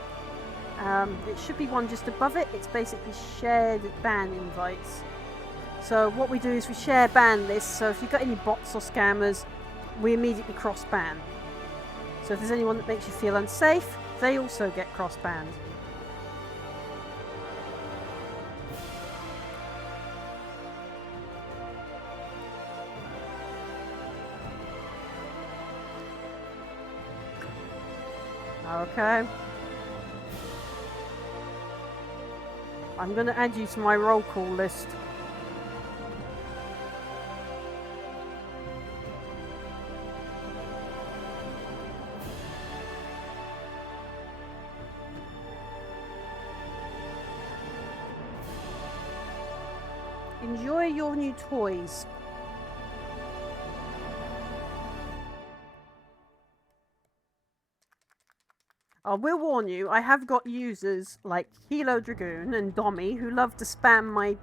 It should be one just above it. It's basically shared ban invites. So what we do is we share ban lists. So if you've got any bots or scammers, we immediately cross-ban. So if there's anyone that makes you feel unsafe, they also get cross-banned. Okay. I'm going to add you to my roll call list. Enjoy your new toys. I will warn you, I have got users like Hilo Dragoon and Dommy who love to spam my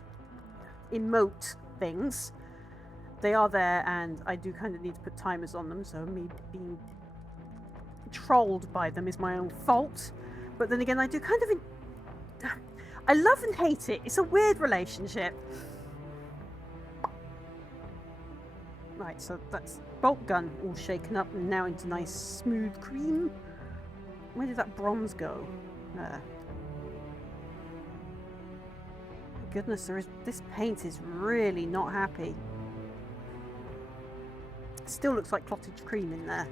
emote things. They are there, and I do kind of need to put timers on them, so me being trolled by them is my own fault. But then again, I do kind of... I love and hate it. It's a weird relationship. Right, so that's bolt gun all shaken up and now into nice smooth cream. Where did that bronze go? There. My goodness, this paint is really not happy. Still looks like clotted cream in there.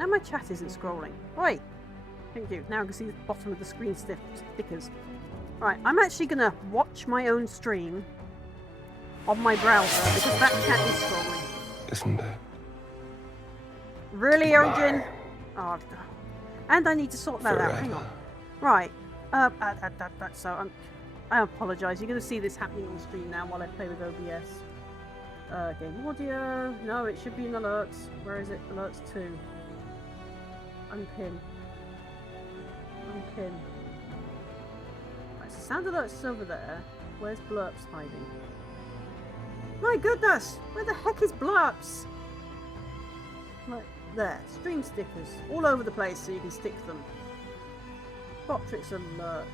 Now my chat isn't scrolling. Oi! Thank you. Now I can see the bottom of the screen stickers. Right, I'm actually going to watch my own stream on my browser because that chat is scrolling. Isn't it? Really, Origin? Oh, and I need to sort that out. Hang on. Right. So I apologise. You're going to see this happening on stream now while I play with OBS. Game audio. No, it should be in alerts. Where is it? Alerts 2. Unpin. Unpin. Right, so sound alerts is over there. Where's Blurps hiding? My goodness! Where the heck is Blurps? Right, there. Stream stickers. All over the place so you can stick them. Botrix alerts.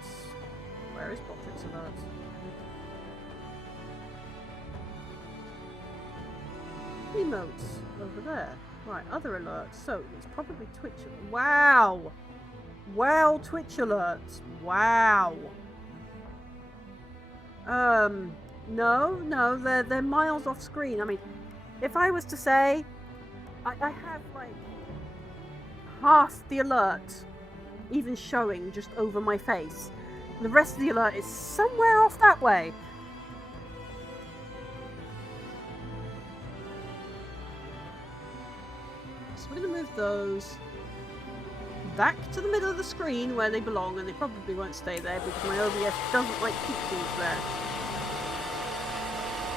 Where is Botrix alerts? Emotes. Over there. Right, other alerts. So, it's probably Twitch. Wow! Wow, Twitch alerts. Wow. No, they're miles off screen. I mean, if I was to say, I have like half the alert even showing just over my face. The rest of the alert is somewhere off that way. So we're going to move those back to the middle of the screen where they belong, and they probably won't stay there because my OBS doesn't like keep things there.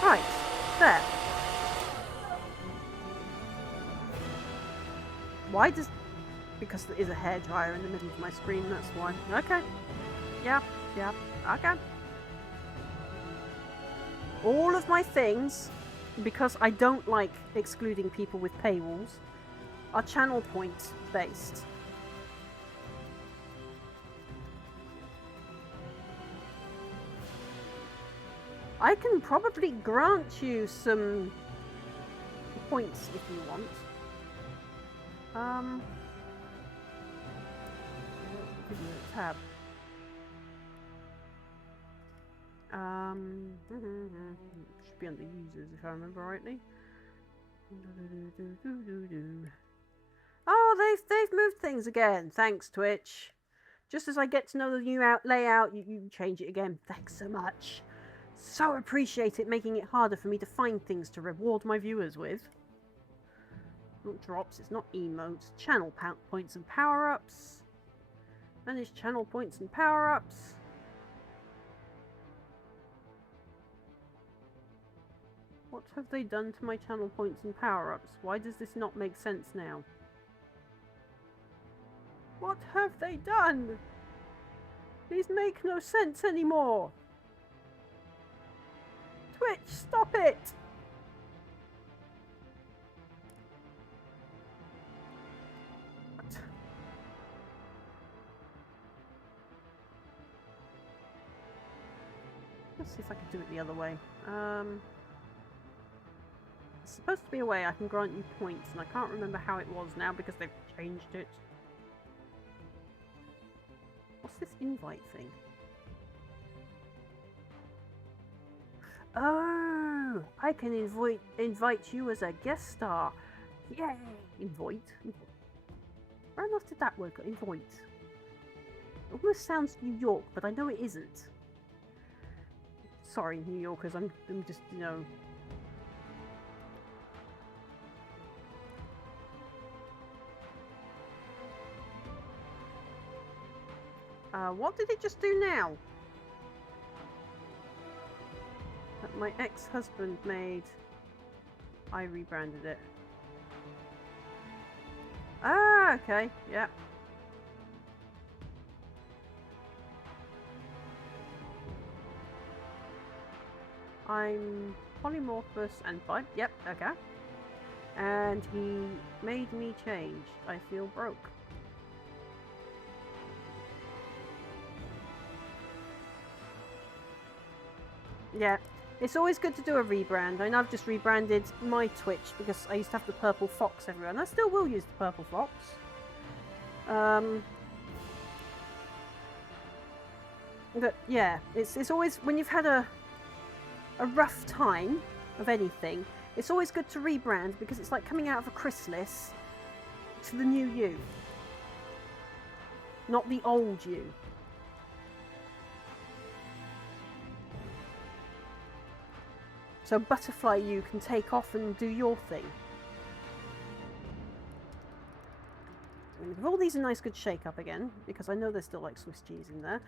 Right, there. Why does... Because there is a hairdryer in the middle of my screen, that's why. Okay. Yeah, okay. All of my things, because I don't like excluding people with paywalls, are channel point based. I can probably grant you some points if you want. Give you a tab. Should be under users if I remember rightly. Oh, they've moved things again. Thanks, Twitch. Just as I get to know the new layout, you change it again. Thanks so much. So appreciate it, making it harder for me to find things to reward my viewers with. Not drops, it's not emotes. Channel points and power-ups. Manage channel points and power-ups. What have they done to my channel points and power-ups? Why does this not make sense now? What have they done? These make no sense anymore. Twitch, stop it! What? Let's see if I can do it the other way. It's supposed to be a way I can grant you points, and I can't remember how it was now because they've changed it. What's this invite thing? Oh, Ooh, I can invite you as a guest star. Yay! Invite? Where on earth did that word go? Invite. It almost sounds New York, but I know it isn't. Sorry, New Yorkers, I'm just, you know... What did it just do now? That my ex-husband made... I rebranded it. Ah, okay, yeah. I'm polymorphous and bi. Yep, okay. And he made me change. I feel broke. Yeah, it's always good to do a rebrand. I know I've just rebranded my Twitch because I used to have the purple fox everywhere, and I still will use the purple fox. But yeah, it's always, when you've had a rough time of anything, it's always good to rebrand because it's like coming out of a chrysalis to the new you. Not the old you. So butterfly you can take off and do your thing. I'm going to give all these a nice good shake up again, because I know there's still like Swiss cheese in there.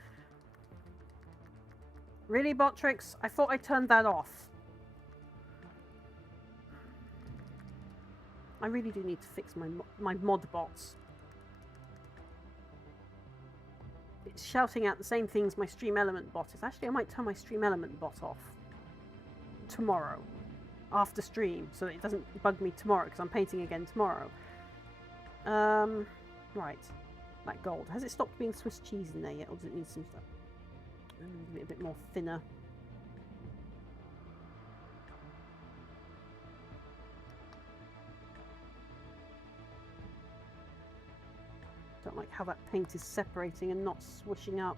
Really, Botrix? I thought I turned that off. I really do need to fix my mod bots. It's shouting out the same things my Stream Element bot is. Actually, I might turn my Stream Element bot off tomorrow after stream so that it doesn't bug me tomorrow because I'm painting again tomorrow. Right, that gold, has it stopped being Swiss cheese in there yet, or does it need some stuff? A bit more thinner. Don't like how that paint is separating and not swishing up.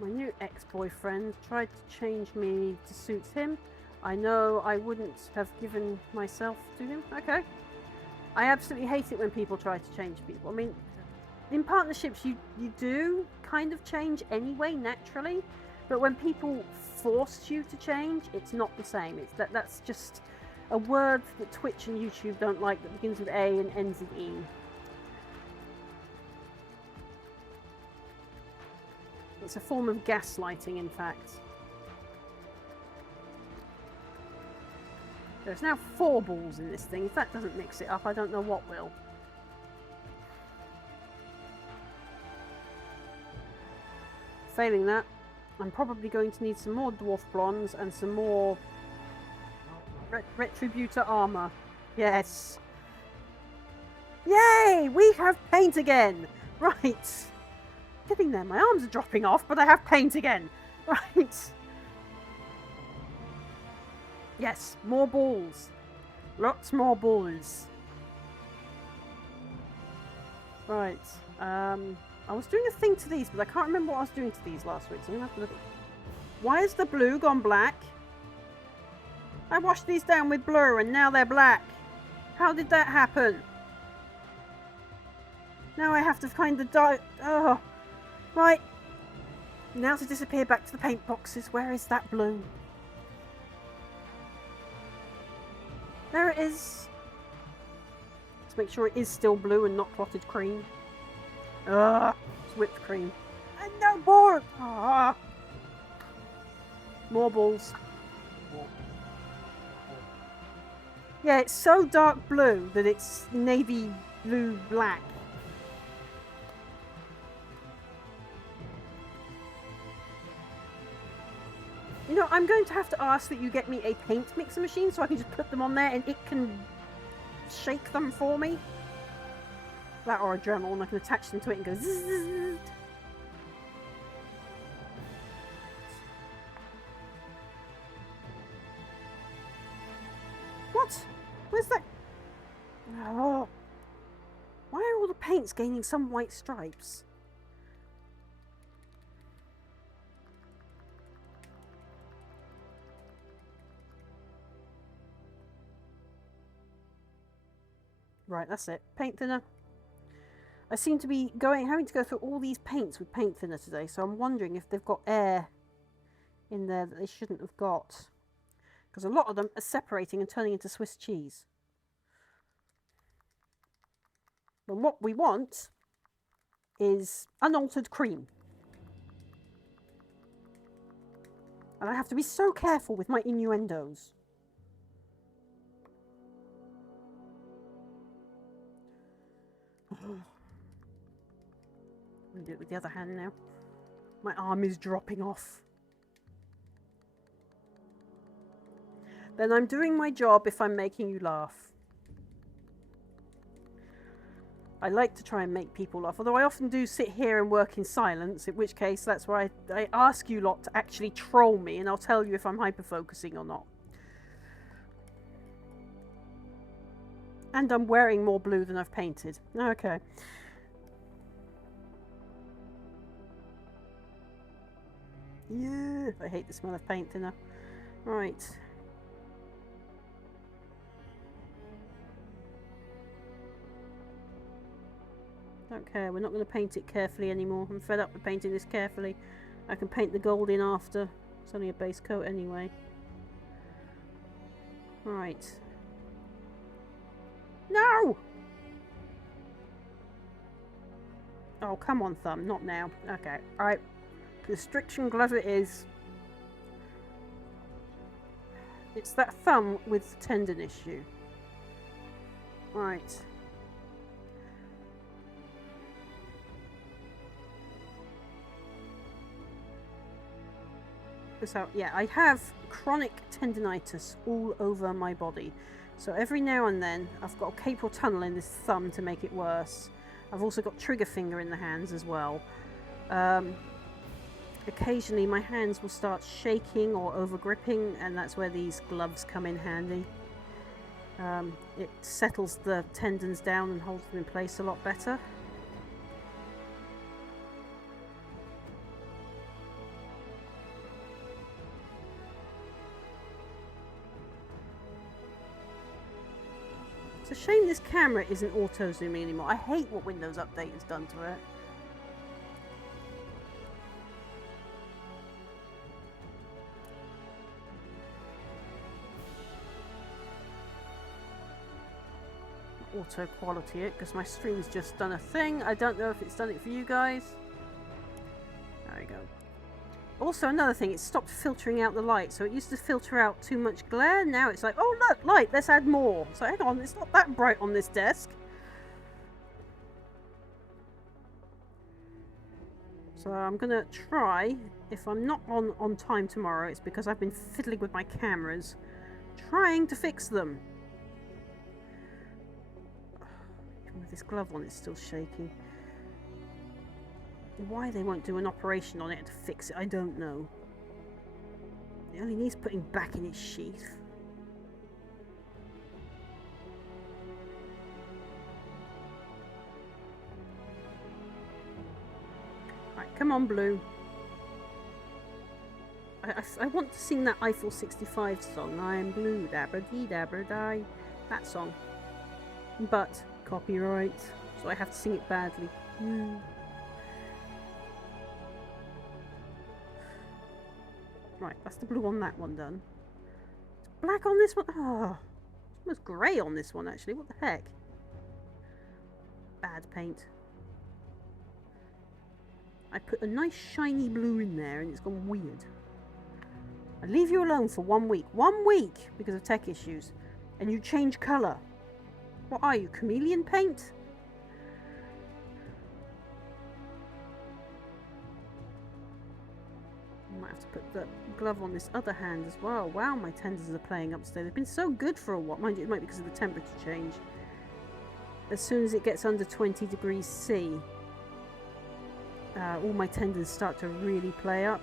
My new ex-boyfriend tried to change me to suit him. I know I wouldn't have given myself to him. Okay. I absolutely hate it when people try to change people. I mean, in partnerships you do kind of change anyway, naturally. But when people force you to change, it's not the same. It's that's just a word that Twitch and YouTube don't like that begins with A and ends in E. It's a form of gaslighting, in fact. There's now 4 balls in this thing. If that doesn't mix it up, I don't know what will. Failing that, I'm probably going to need some more dwarf blondes and some more retributor armor. Yes. Yay! We have paint again! Right. Getting there. My arms are dropping off, but I have paint again. Right. Yes, more balls. Lots more balls. Right. I was doing a thing to these, but I can't remember what I was doing to these last week, so I'm going to have to look at... Why is the blue gone black? I washed these down with blue and now they're black. How did that happen? Now I have to kind of die... Oh. Right. Now to disappear back to the paint boxes. Where is that blue? There it is. Let's make sure it is still blue and not clotted cream. Ugh. It's whipped cream. And no more! Ah. More balls. Yeah, it's so dark blue that it's navy blue black. You know, I'm going to have to ask that you get me a paint mixer machine so I can just put them on there and it can shake them for me. That or a Dremel, and I can attach them to it and go zzz. What? Where's that? Oh. Why are all the paints gaining some white stripes? Right, that's it. Paint thinner. I seem to be having to go through all these paints with paint thinner today, so I'm wondering if they've got air in there that they shouldn't have got. Because a lot of them are separating and turning into Swiss cheese. And what we want is unaltered cream. And I have to be so careful with my innuendos. I'm going to do it with the other hand now. My arm is dropping off. Then I'm doing my job if I'm making you laugh. I like to try and make people laugh, although I often do sit here and work in silence, in which case that's why I ask you lot to actually troll me, and I'll tell you if I'm hyper-focusing or not. And I'm wearing more blue than I've painted. Okay. Yeah, I hate the smell of paint thinner. Right. Don't care, we're not going to paint it carefully anymore. I'm fed up with painting this carefully. I can paint the gold in after. It's only a base coat anyway. Right. No! Oh, come on, thumb. Not now. Okay. Alright. Constriction glove it is. It's that thumb with the tendon issue. Right. So, yeah, I have chronic tendinitis all over my body. So every now and then, I've got a carpal tunnel in this thumb to make it worse. I've also got trigger finger in the hands as well. Occasionally my hands will start shaking or over gripping, and that's where these gloves come in handy. It settles the tendons down and holds them in place a lot better. It's a shame this camera isn't auto zooming anymore. I hate what Windows Update has done to it. Auto quality it because my stream's just done a thing. I don't know if it's done it for you guys. There we go. Also, another thing, it stopped filtering out the light. So it used to filter out too much glare. Now it's like, oh look, light, let's add more. So hang on, it's not that bright on this desk. So I'm gonna try, if I'm not on time tomorrow, it's because I've been fiddling with my cameras, trying to fix them. With this glove on, it's still shaking. Why they won't do an operation on it to fix it, I don't know. It only needs putting back in its sheath. Right, come on, Blue. I want to sing that Eiffel 65 song. I am blue, dabba dee dabba die. That song. But copyright, so I have to sing it badly. Right, that's the blue on that one done. It's black on this one. Oh, it's almost grey on this one actually. What the heck? Bad paint. I put a nice shiny blue in there and it's gone weird. I leave you alone for 1 week. 1 week because of tech issues. And you change colour. What are you, chameleon paint? I might have to put the glove on this other hand as well. Wow, my tendons are playing up today. They've been so good for a while. Mind you, it might be because of the temperature change. As soon as it gets under 20 degrees C, all my tendons start to really play up.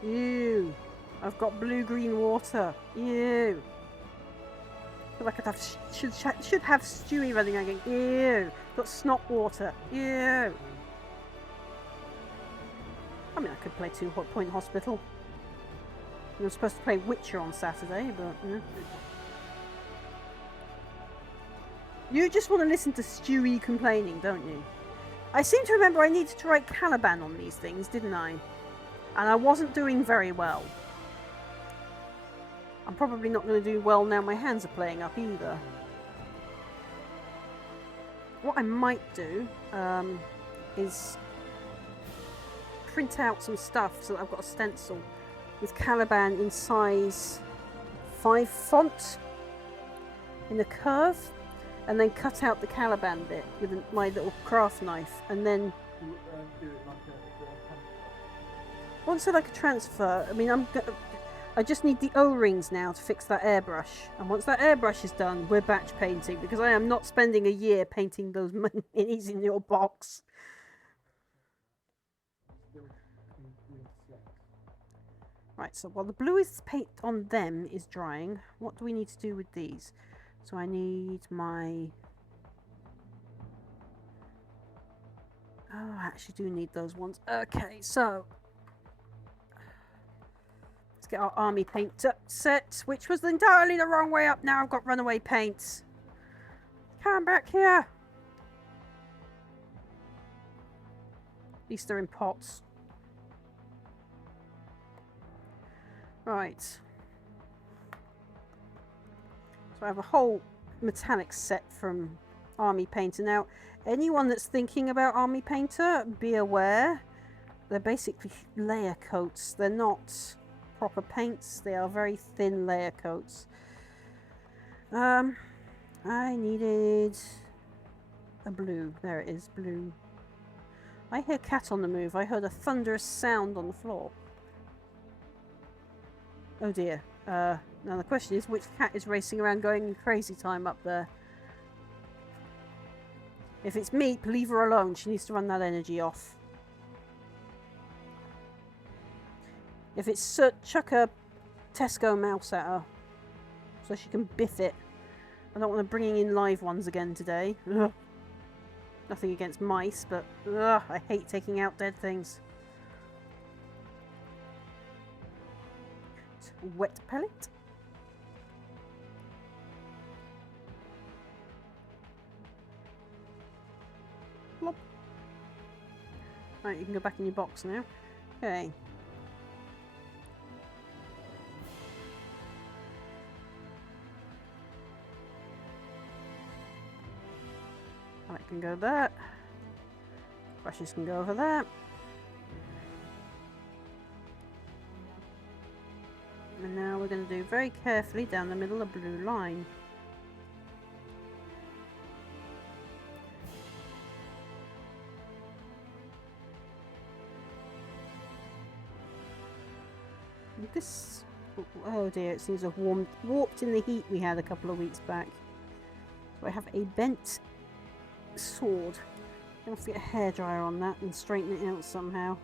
Ew. I've got blue-green water. Ew. I feel like I'd have should have Stewie running around going, ew. Got snot water. Ew. I mean, I could play 2 Point Hospital. I'm supposed to play Witcher on Saturday, but you just want to listen to Stewie complaining, don't you? I seem to remember I needed to write Caliban on these things, didn't I? And I wasn't doing very well. I'm probably not going to do well now my hands are playing up either. What I might do is print out some stuff so that I've got a stencil with Caliban in size 5 font in a curve, and then cut out the Caliban bit with my little craft knife, and then Do it like once I like a transfer, I mean I just need the O-rings now to fix that airbrush, and once that airbrush is done, we're batch painting, because I am not spending a year painting those minis in your box. Right, so while the bluest paint on them is drying, what do we need to do with these? So I need my... Oh, I actually do need those ones. Okay, so... let's get our army paint set, which was entirely the wrong way up. Now I've got runaway paints. Come back here. At least they're in pots. Right. So I have a whole metallic set from Army Painter. Now, anyone that's thinking about Army Painter, be aware. They're basically layer coats. They're not proper paints. They are very thin layer coats. I needed a blue. There it is, blue. I hear cat on the move. I heard a thunderous sound on the floor. Oh dear. Now the question is, which cat is racing around going in crazy time up there? If it's Meep, leave her alone. She needs to run that energy off. If it's Soot, chuck a Tesco mouse at her so she can biff it. I don't want to bring in live ones again today. Ugh. Nothing against mice, but ugh, I hate taking out dead things. Wet pellet. Plop. Right, you can go back in your box now. Okay. That can go there. Brushes can go over there. And now we're going to do very carefully down the middle a blue line. This, oh dear, it seems to have warped in the heat we had a couple of weeks back. So I have a bent sword. I'm going to have to get a hairdryer on that and straighten it out somehow.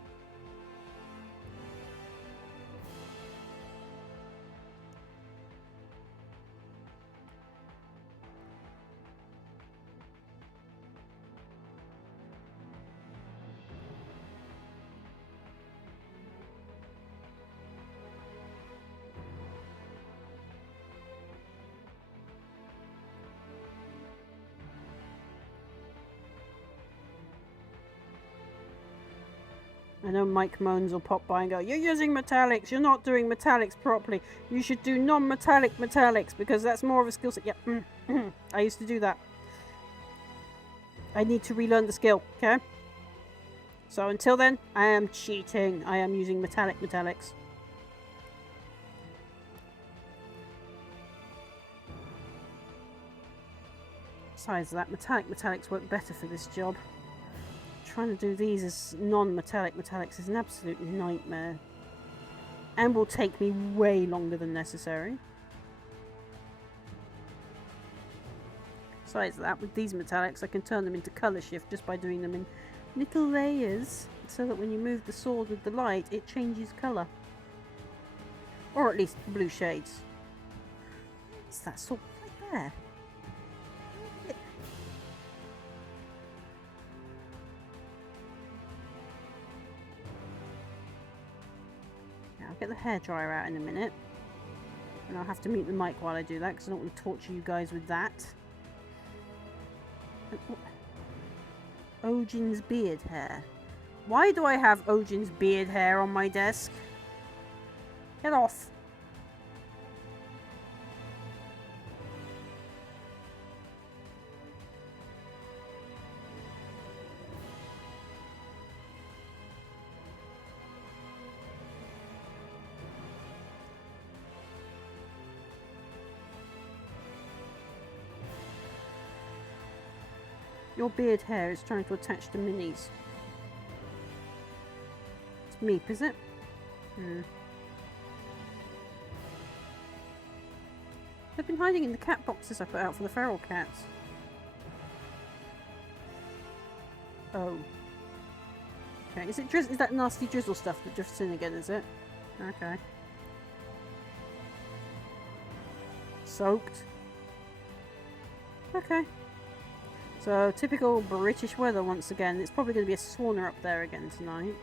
I know Mike Moans will pop by and go, "You're using metallics, you're not doing metallics properly. You should do non-metallic metallics because that's more of a skill set." Yep, I used to do that. I need to relearn the skill, okay? So until then, I am cheating. I am using metallic metallics. Besides that, metallic metallics work better for this job. Trying to do these as non-metallic metallics is an absolute nightmare and will take me way longer than necessary. Besides that, with these metallics I can turn them into colour shift just by doing them in little layers so that when you move the sword with the light it changes colour. Or at least blue shades. What's that sort right there? Yeah, I'll get the hairdryer out in a minute. And I'll have to mute the mic while I do that because I don't want to torture you guys with that. Ojin's beard hair. Why do I have Ojin's beard hair on my desk? Get off. Your beard hair is trying to attach to Minnie's. It's Meep, is it? They've been hiding in the cat boxes I put out for the feral cats. Oh. Okay, is that nasty drizzle stuff that drifts in again, is it? Okay. Soaked. Okay. So, typical British weather once again. It's probably going to be a sauna up there again tonight.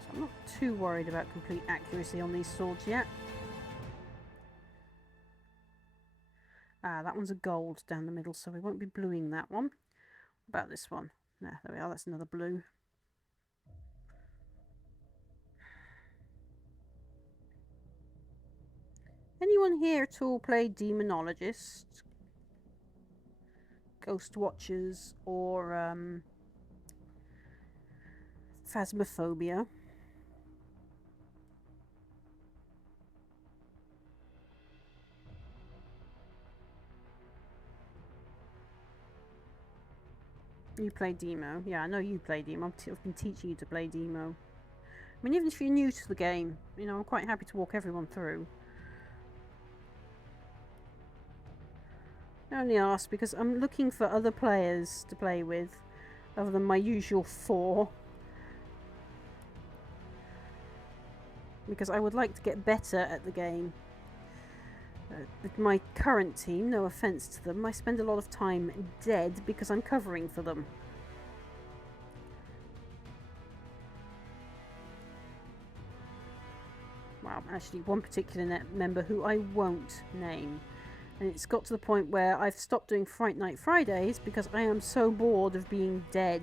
So I'm not too worried about complete accuracy on these swords yet. Ah, that one's a gold down the middle, so we won't be bluing that one. What about this one? There we are, that's another blue. Anyone here at all play Demonologist, Ghost Watchers, or Phasmophobia? You play Demo. Yeah, I know you play Demo. I've been teaching you to play Demo. I mean, even if you're new to the game, you know, I'm quite happy to walk everyone through. I only ask because I'm looking for other players to play with other than my usual 4. Because I would like to get better at the game. With my current team, no offence to them, I spend a lot of time dead because I'm covering for them. Well, actually one particular member who I won't name. And it's got to the point where I've stopped doing Fright Night Fridays because I am so bored of being dead.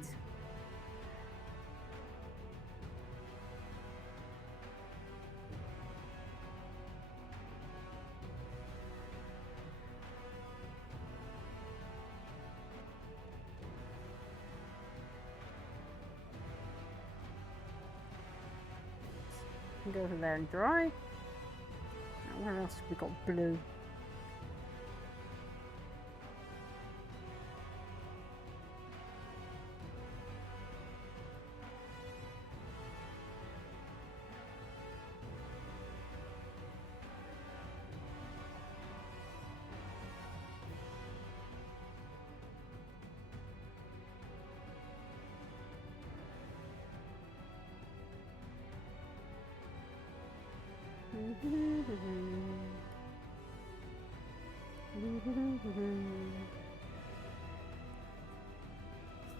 Go over there and dry. Now, where else have we got blue?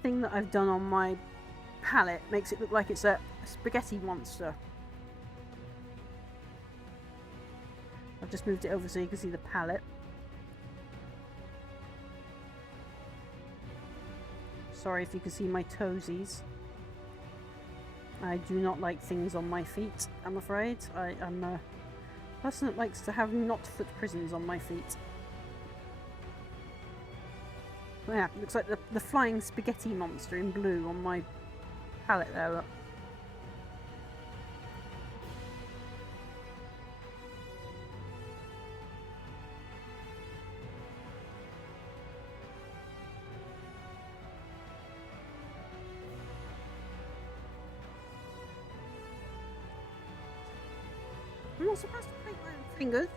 Thing that I've done on my palette makes it look like it's a spaghetti monster. I've just moved it over so you can see the palette. Sorry if you can see my toesies. I do not like things on my feet, I'm afraid. I'm a person that likes to have not foot prisons on my feet. Yeah, looks like the flying spaghetti monster in blue on my palette there, look. I'm not supposed to paint my own fingers.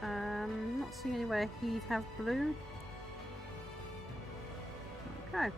Not seeing anywhere he'd have blue. Okay.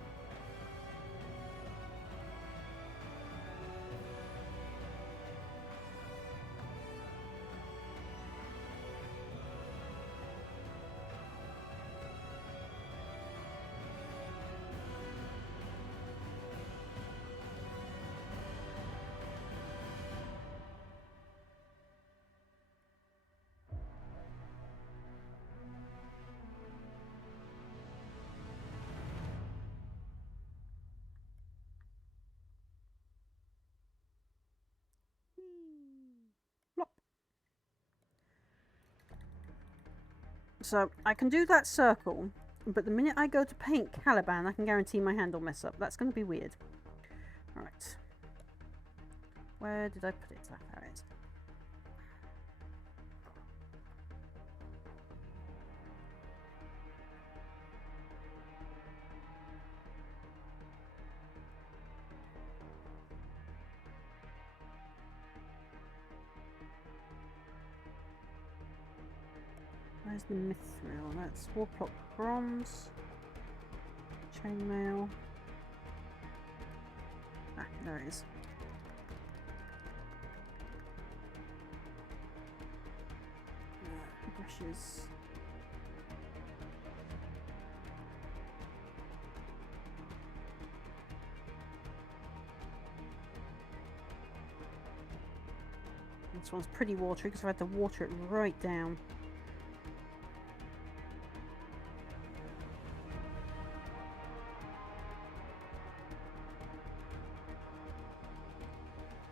So I can do that circle, but the minute I go to paint Caliban, I can guarantee my hand will mess up. That's going to be weird. Alright. Where did I put it? There it is. Where's the mithril? That's warplock bronze. Chainmail. Ah, there it is. Brushes. This one's pretty watery because I've had to water it right down.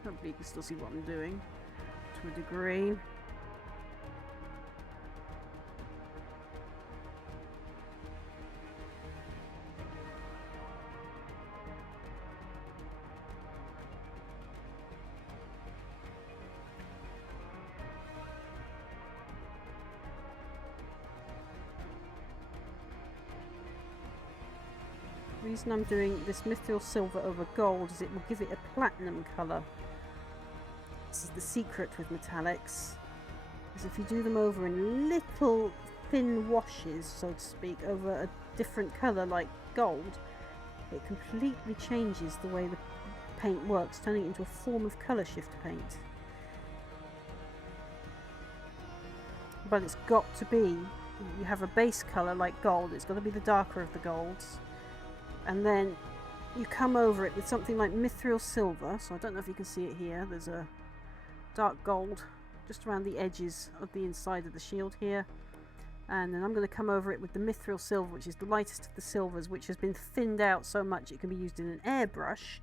Hopefully you can still see what I'm doing to a degree. The reason I'm doing this mithril silver over gold is it will give it a platinum colour. This is the secret with metallics, is if you do them over in little thin washes, so to speak, over a different colour like gold, it completely changes the way the paint works, turning it into a form of colour shift paint. But it's got to be, you have a base colour like gold, it's got to be the darker of the golds, and then you come over it with something like mithril silver. So I don't know if you can see it here, there's a dark gold just around the edges of the inside of the shield here, and then I'm going to come over it with the mithril silver, which is the lightest of the silvers, which has been thinned out so much it can be used in an airbrush,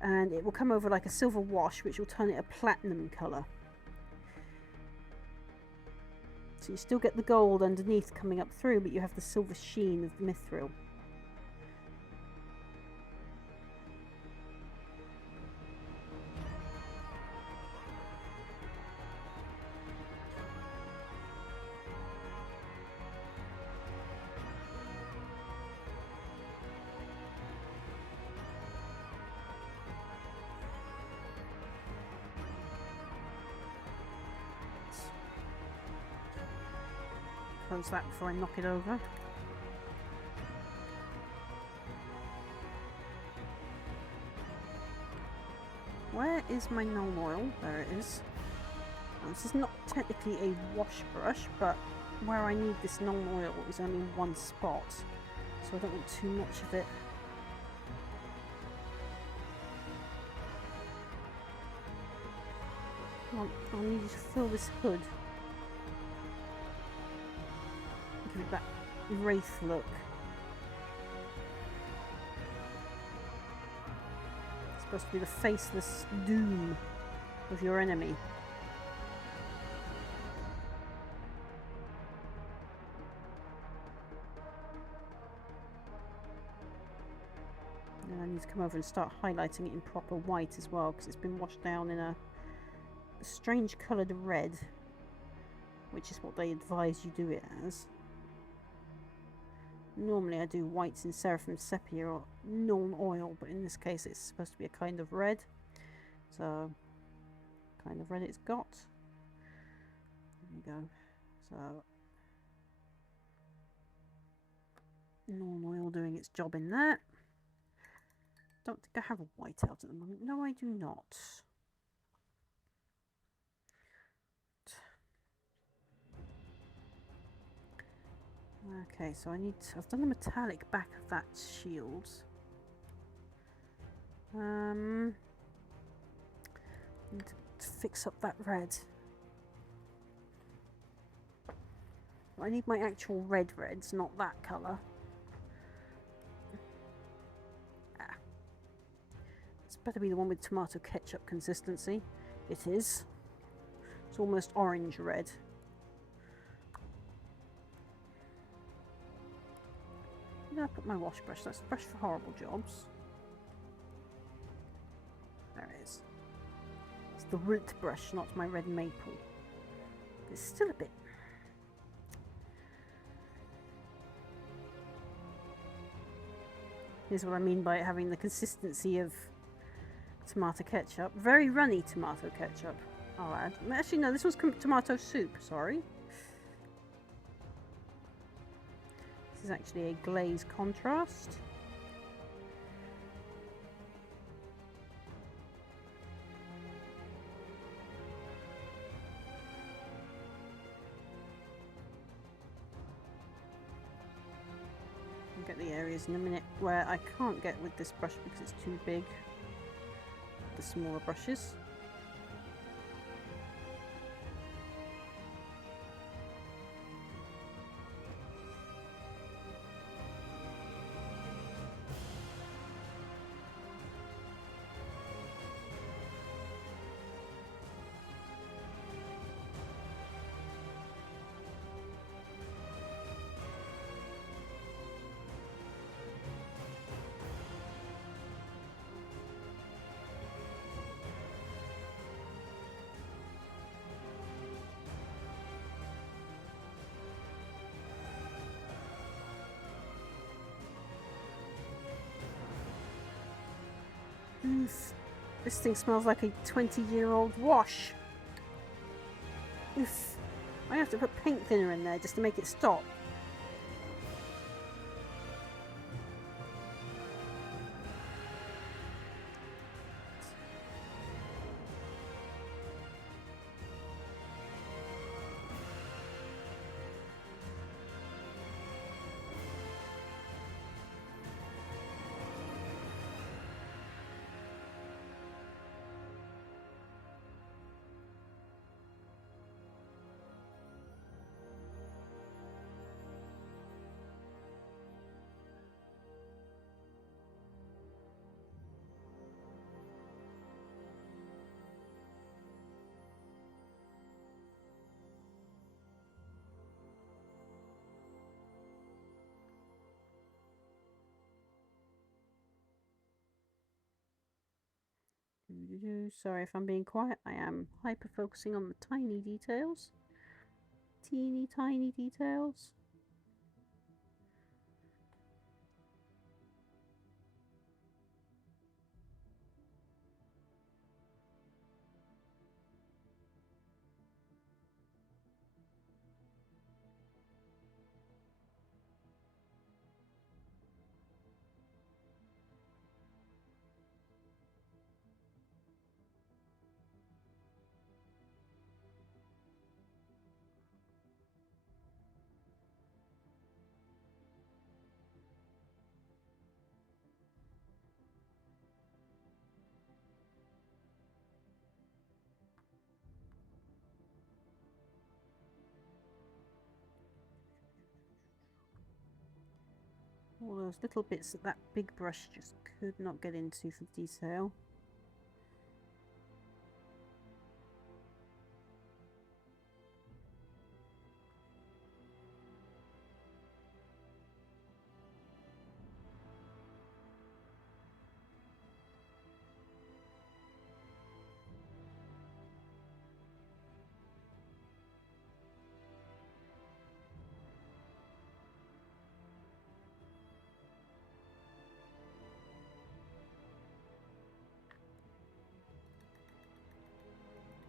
and it will come over like a silver wash, which will turn it a platinum colour. So you still get the gold underneath coming up through, but you have the silver sheen of the mithril. Close that before I knock it over. Where is my null oil? There it is. Now, this is not technically a wash brush, but where I need this null oil is only in one spot, so I don't want too much of it. I'll need you to fill this hood. Give it that wraith look. It's supposed to be the faceless doom of your enemy. And I need to come over and start highlighting it in proper white as well, because it's been washed down in a strange coloured red, which is what they advise you do it as. Normally I do whites in Seraphim Sepia or Nuln Oil, but in this case it's supposed to be a kind of red. So, kind of red it's got. There you go. So, lawn oil doing its job in there. Don't think I have a whiteout at the moment. No, I do not. Okay, so I've done the metallic back of that shield. Need to fix up that red. I need my actual reds, not that colour. It's better be the one with tomato ketchup consistency. It is. It's almost orange red. Where did I put my wash brush? That's a brush for horrible jobs. There it is. It's the root brush, not my red maple. It's still a bit... Here's what I mean by it having the consistency of tomato ketchup. Very runny tomato ketchup, I'll add. Actually, no, this was tomato soup, sorry. This is actually a glaze contrast. I'll get the areas in a minute where I can't get with this brush because it's too big. The smaller brushes. Oof. This thing smells like a 20-year-old wash. Oof. I have to put paint thinner in there just to make it stop. Sorry if I'm being quiet. I am hyper focusing on the tiny details. Teeny tiny details. All those little bits that that big brush just could not get into for detail.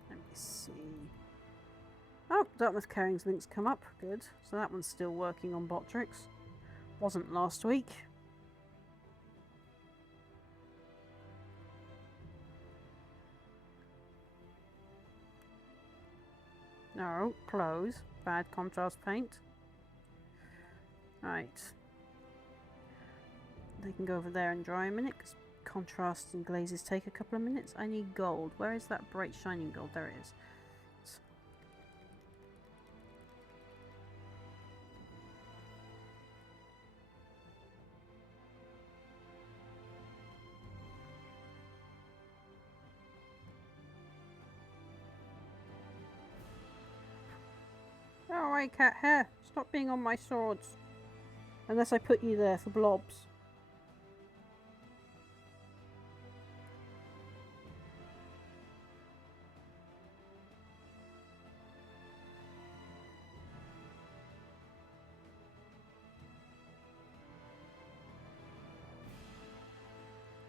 Let me see. Oh, Dartmouth Carrying's links come up. Good. So that one's still working on Botrix. Wasn't last week. No, close. Bad contrast paint. Right. They can go over there and dry a minute because contrasts and glazes take a couple of minutes. I need gold. Where is that bright shining gold? There it is. Alright, cat hair. Stop being on my swords. Unless I put you there for blobs.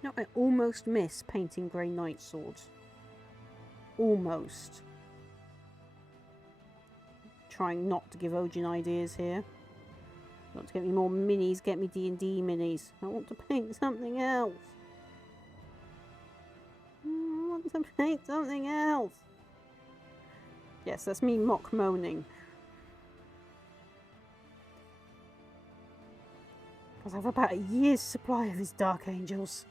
No, I almost miss painting Grey Knight swords. Almost. Trying not to give Ojin ideas here. Not to get me more minis, get me D&D minis. I want to paint something else. I want to paint something else. Yes, that's me mock moaning. Because I have about a year's supply of his Dark Angels.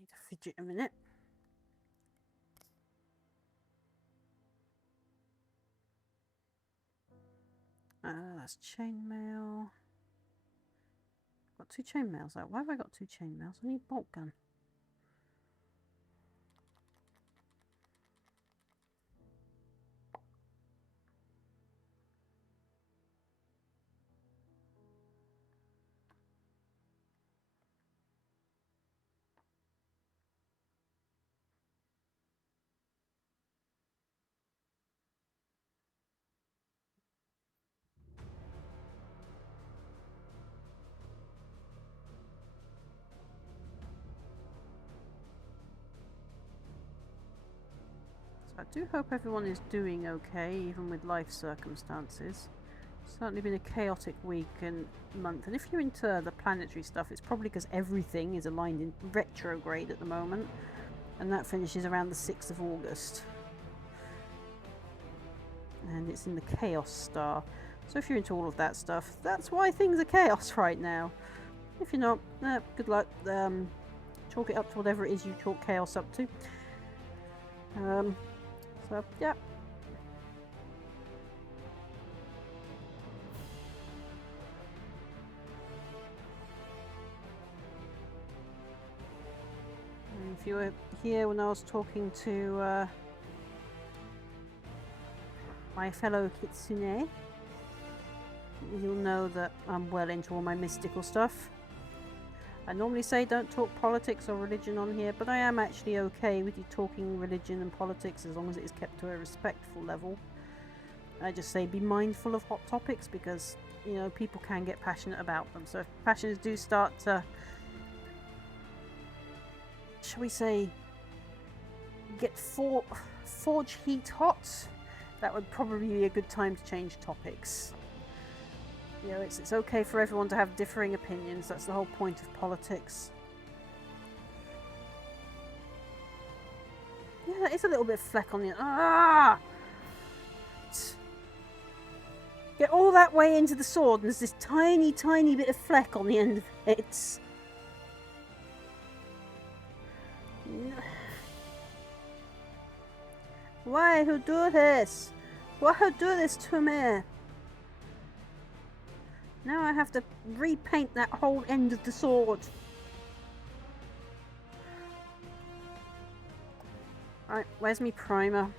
Need to fidget a minute. That's chainmail. Got 2 chainmails out. Why have I got 2 chainmails? I need bolt gun. I do hope everyone is doing okay, even with life circumstances. It's certainly been a chaotic week and month, and if you're into the planetary stuff, it's probably because everything is aligned in retrograde at the moment, and that finishes around the 6th of August. And it's in the Chaos Star. So if you're into all of that stuff, that's why things are chaos right now. If you're not, good luck. Chalk it up to whatever it is you chalk chaos up to. So, yeah. And if you were here when I was talking to my fellow Kitsune, you'll know that I'm well into all my mystical stuff. I normally say don't talk politics or religion on here, but I am actually okay with you talking religion and politics as long as it is kept to a respectful level. I just say be mindful of hot topics because, you know, people can get passionate about them. So if passions do start to, shall we say, get forge heat hot, that would probably be a good time to change topics. You know, it's okay for everyone to have differing opinions. That's the whole point of politics. Yeah, that is a little bit of fleck on the... Ah! Get all that way into the sword and there's this tiny, tiny bit of fleck on the end of it. Why who do this? Why who do this to me? Now I have to repaint that whole end of the sword. Right, where's me primer?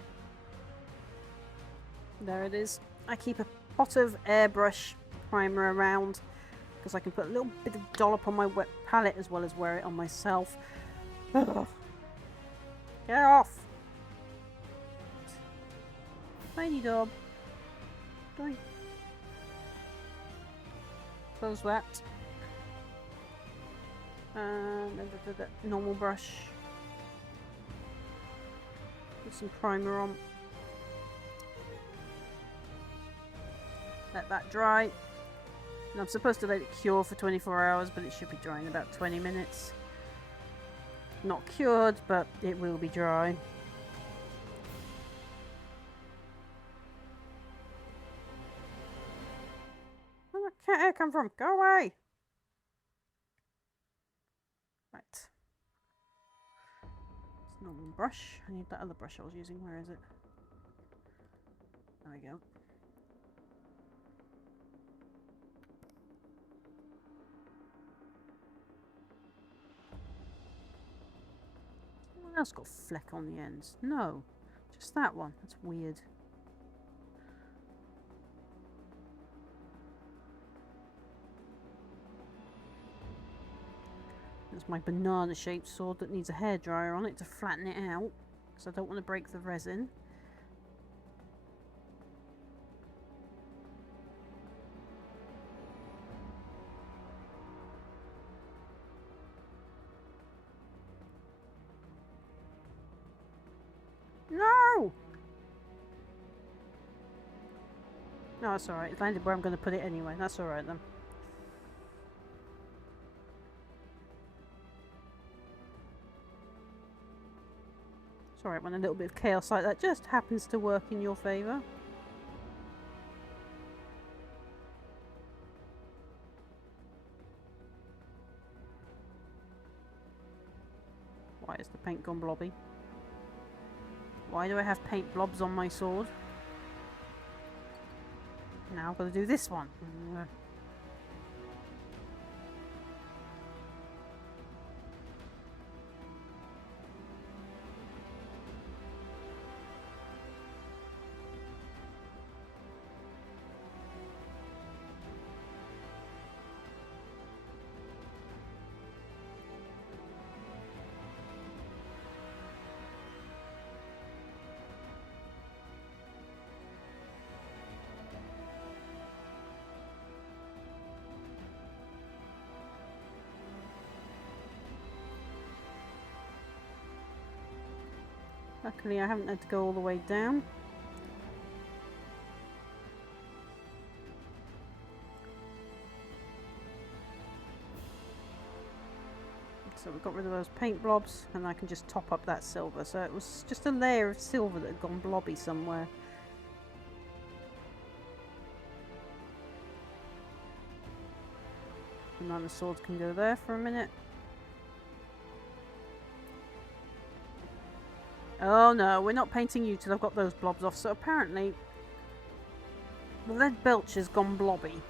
There it is. I keep a pot of airbrush primer around because I can put a little bit of dollop on my wet palette as well as wear it on myself. Ugh. Get off! Tiny dog. Doink. Close that. And normal brush. Put some primer on. Let that dry. And I'm supposed to let it cure for 24 hours, but it should be dry in about 20 minutes. Not cured, but it will be dry. Where did that cat hair come from? Go away! Right. It's a normal brush. I need that other brush I was using. Where is it? There we go. Someone else got a fleck on the ends. No, just that one. That's weird. That's my banana-shaped sword that needs a hairdryer on it to flatten it out, because I don't want to break the resin. No! No, that's alright. It landed where I'm going to put it anyway. That's alright then. It's alright when a little bit of chaos like that just happens to work in your favour. Why is the paint gone blobby? Why do I have paint blobs on my sword? Now I've got to do this one. Luckily I haven't had to go all the way down. So we've got rid of those paint blobs and I can just top up that silver. So it was just a layer of silver that had gone blobby somewhere. And then the swords can go there for a minute. Oh no, we're not painting you till I've got those blobs off. So apparently the lead belch has gone blobby.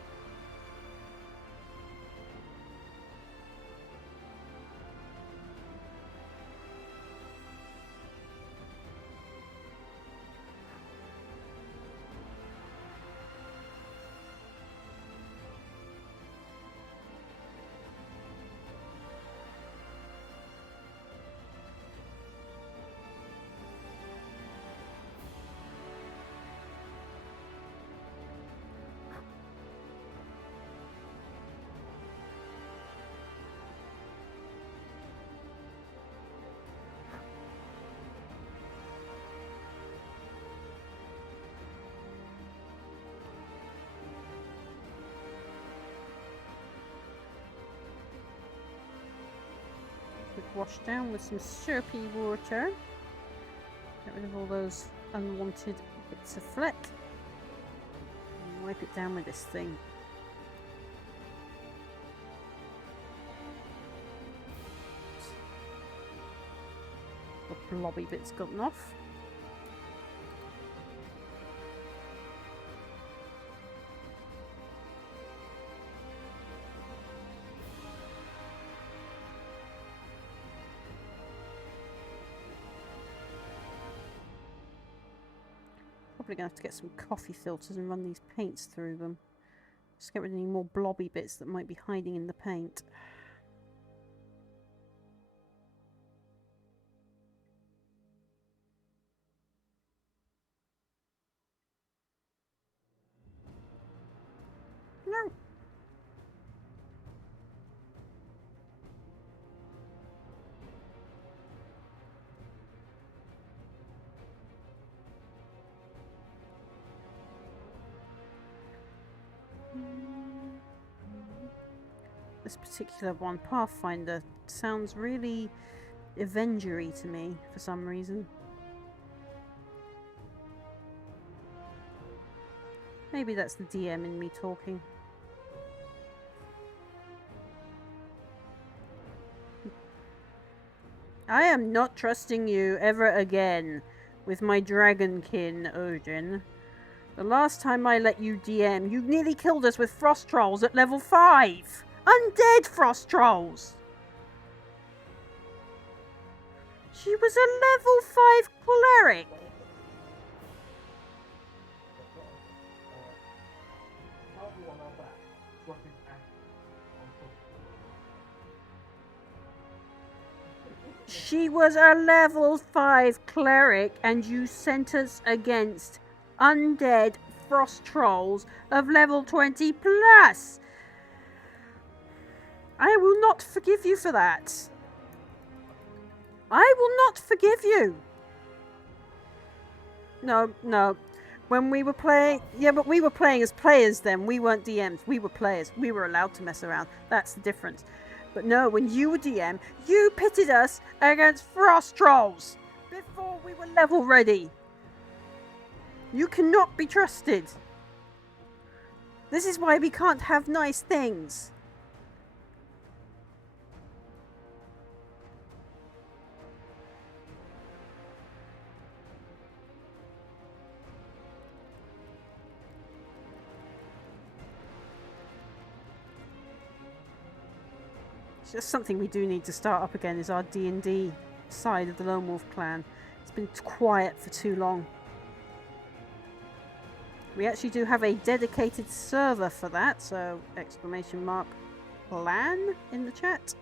Quick wash down with some soapy water. Get rid of all those unwanted bits of fleck. And wipe it down with this thing. The blobby bit's gotten off. probably going to have to get some coffee filters and run these paints through them. Just get rid of any more blobby bits that might be hiding in the paint. No. This particular one, Pathfinder, sounds really Avengery to me for some reason. Maybe that's the DM in me talking. I am not trusting you ever again with my dragonkin, Odin. The last time I let you DM, you nearly killed us with frost trolls at level 5! Undead frost trolls! She was a level 5 cleric! She was a level 5 cleric and you sent us against undead frost trolls of level 20 plus! I will not forgive you for that. I will not forgive you. No. When we were playing... Yeah, but we were playing as players then. We weren't DMs. We were players. We were allowed to mess around. That's the difference. But no, when you were DM, you pitted us against frost trolls before we were level ready. You cannot be trusted. This is why we can't have nice things. Just something we do need to start up again is our D&D side of the Lonewolf Clan. It's been quiet for too long. We actually do have a dedicated server for that, so !plan in the chat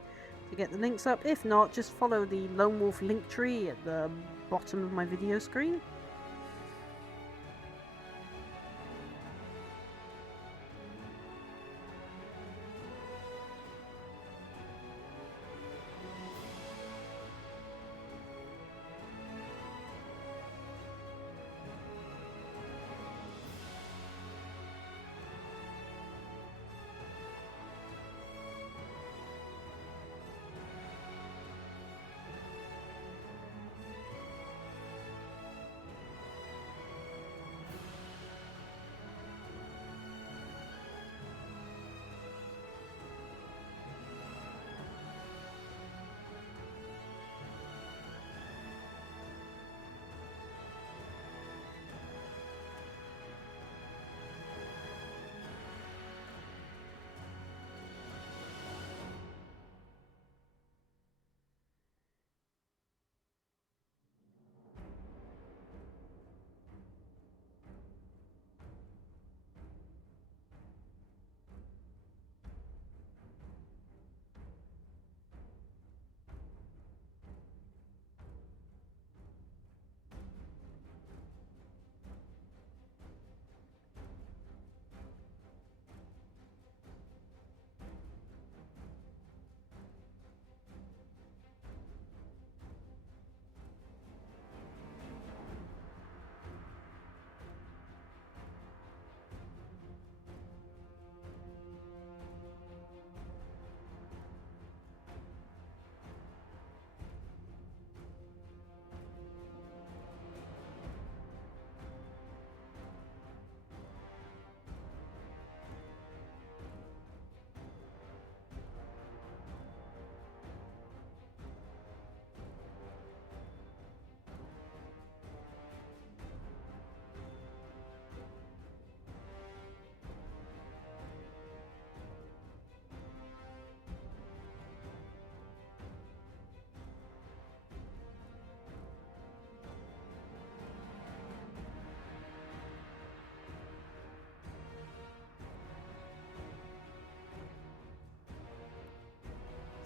to get the links up. If not, just follow the Lonewolf link tree at the bottom of my video screen.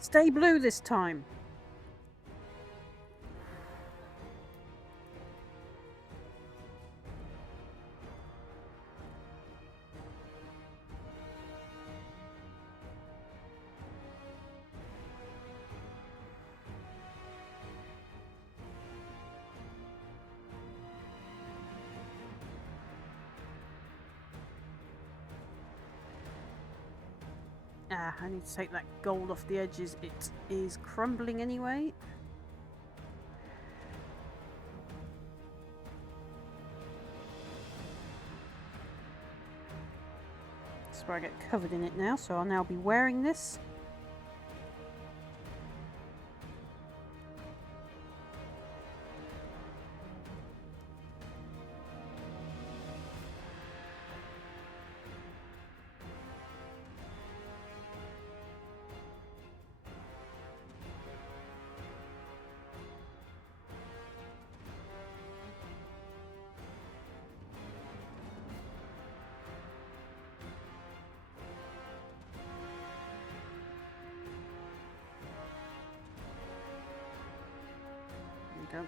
Stay blue this time. Ah, I need to take that gold off the edges. It is crumbling anyway. That's where I get covered in it now, so I'll now be wearing this. There we go.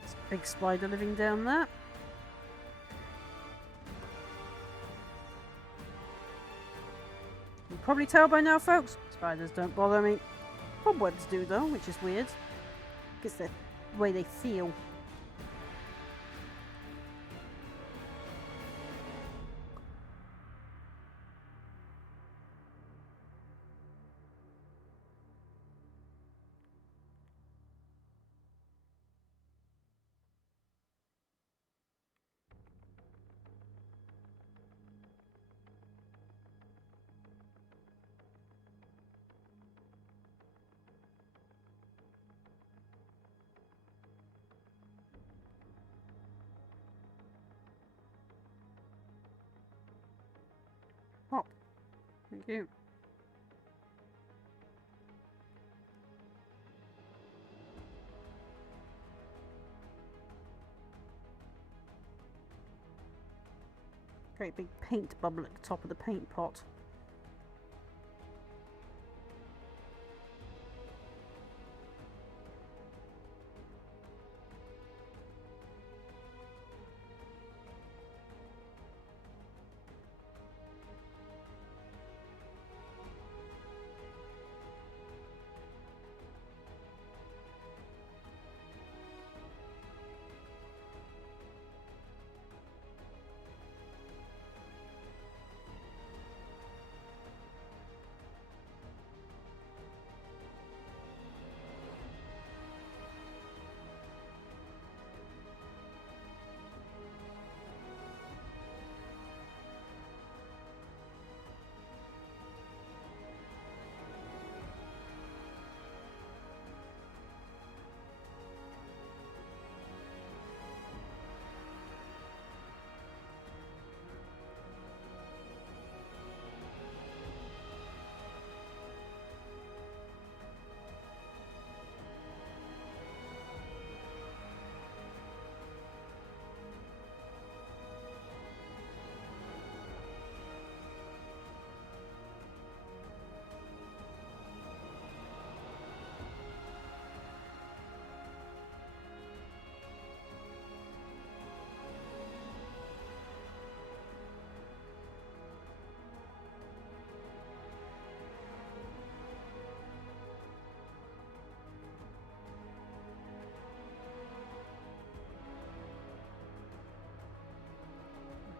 There's a big spider living down there. You can probably tell by now, folks, spiders don't bother me. Cobwebs do though, which is weird. It's the way they feel. Hop. Thank you. Great big paint bubble at the top of the paint pot.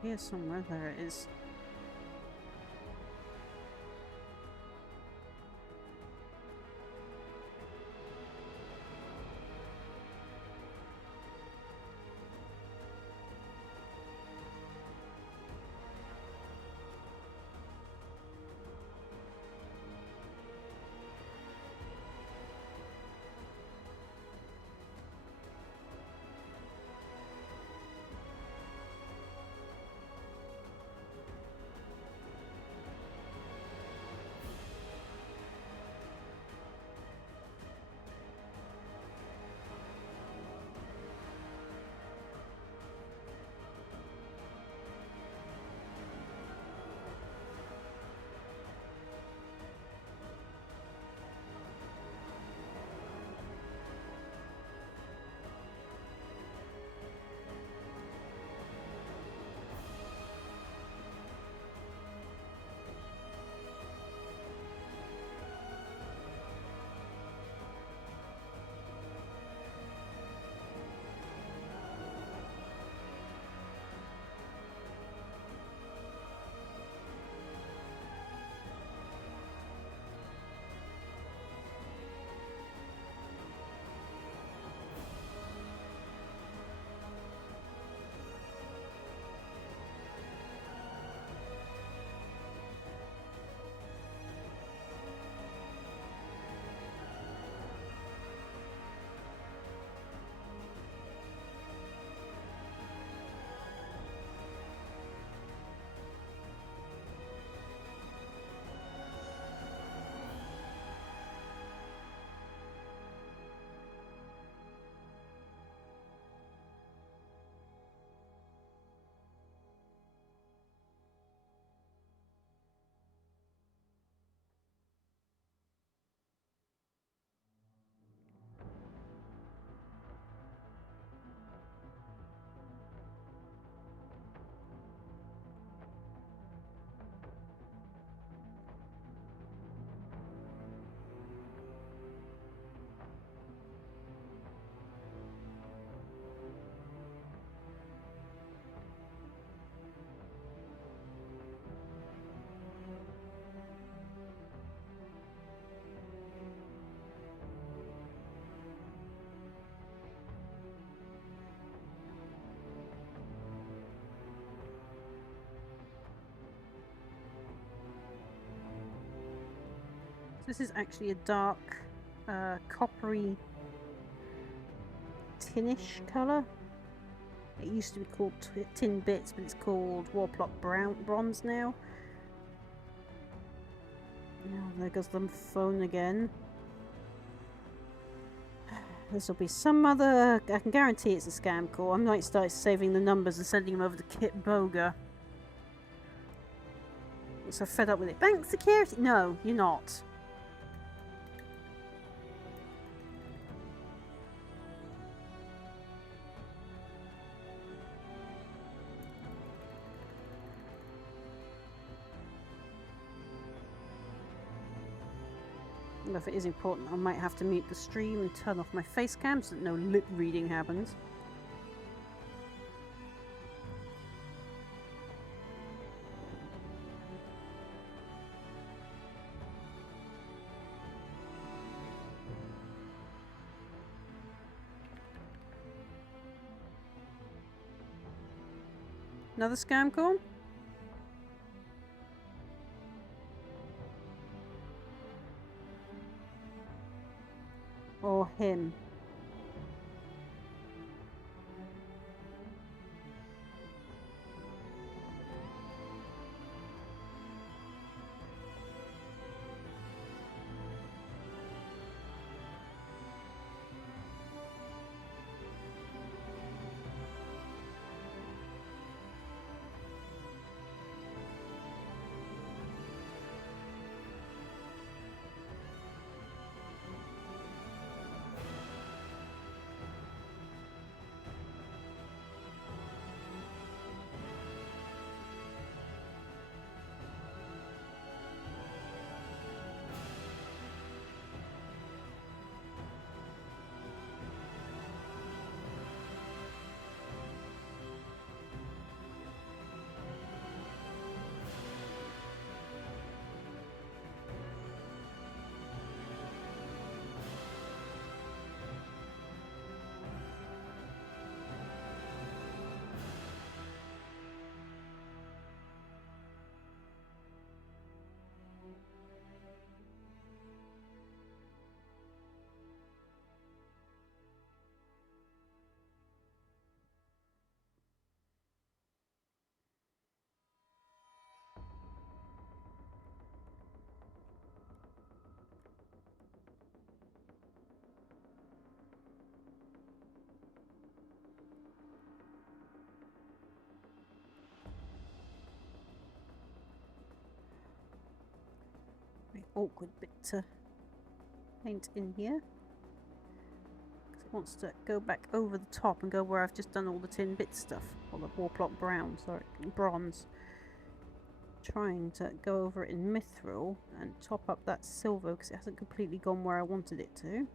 Here somewhere, there it is. This is actually a dark, coppery, tinnish colour. It used to be called tin bits, but it's called Warplock bronze now. Oh, there goes the phone again. This will be some other... I can guarantee it's a scam call. I might start saving the numbers and sending them over to Kit Boga. I'm so fed up with it. Bank security? No, you're not. If it is important, I might have to mute the stream and turn off my face cam so that no lip reading happens. Another scam call? Or him? Awkward bit to paint in here. Because it wants to go back over the top and go where I've just done all the tin bit stuff. Or the Warplock bronze. Trying to go over it in mithril and top up that silver because it hasn't completely gone where I wanted it to.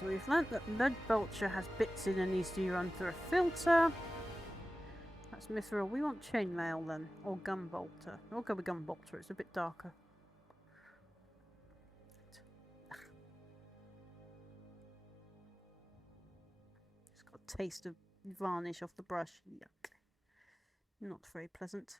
So we've learnt that lead belcher has bits in and needs to be run through a filter. That's mithril. We want chainmail then, or gun bolter. We'll go with gun bolter. It's a bit darker. It's got a taste of varnish off the brush. Yuck. Not very pleasant.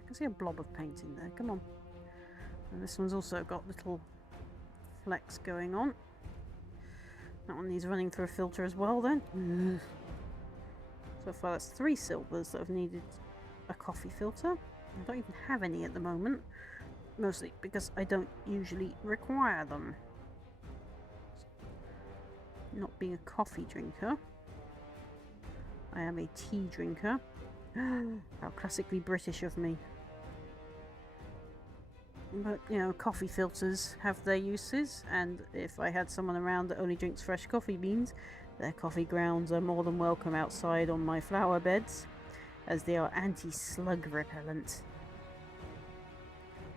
I can see a blob of paint in there. Come on. And this one's also got little flecks going on. That one needs running through a filter as well then. So far that's 3 silvers that have needed a coffee filter. I don't even have any at the moment. Mostly because I don't usually require them. Not being a coffee drinker. I am a tea drinker. How classically British of me. But, you know, coffee filters have their uses, and if I had someone around that only drinks fresh coffee beans, their coffee grounds are more than welcome outside on my flower beds, as they are anti-slug repellent.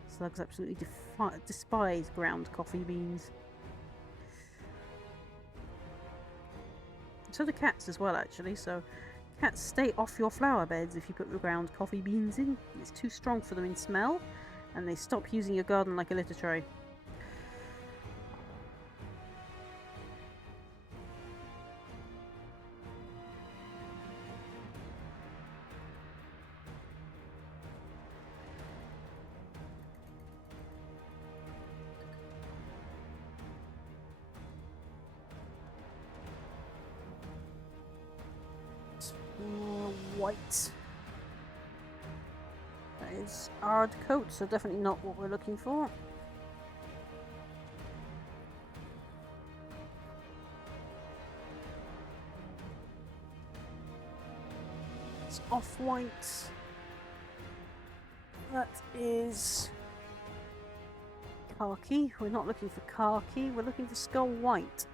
Slugs absolutely despise ground coffee beans. So do cats as well, actually, so cats stay off your flower beds if you put the ground coffee beans in. It's too strong for them in smell, and they stop using your garden like a litter tray. White. That is hard coat, so definitely not what we're looking for. It's off-white. That is khaki. We're not looking for khaki, we're looking for skull white.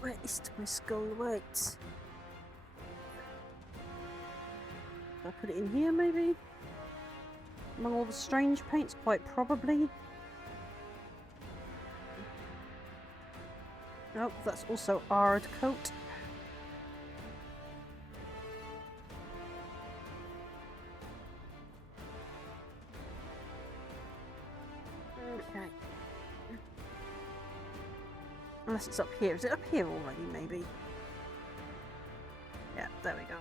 Where is my skull white? I'll put it in here maybe? Among all the strange paints, quite probably. Nope, that's also hard coat. Okay. Unless it's up here. Is it up here already, maybe? Yeah, there we go.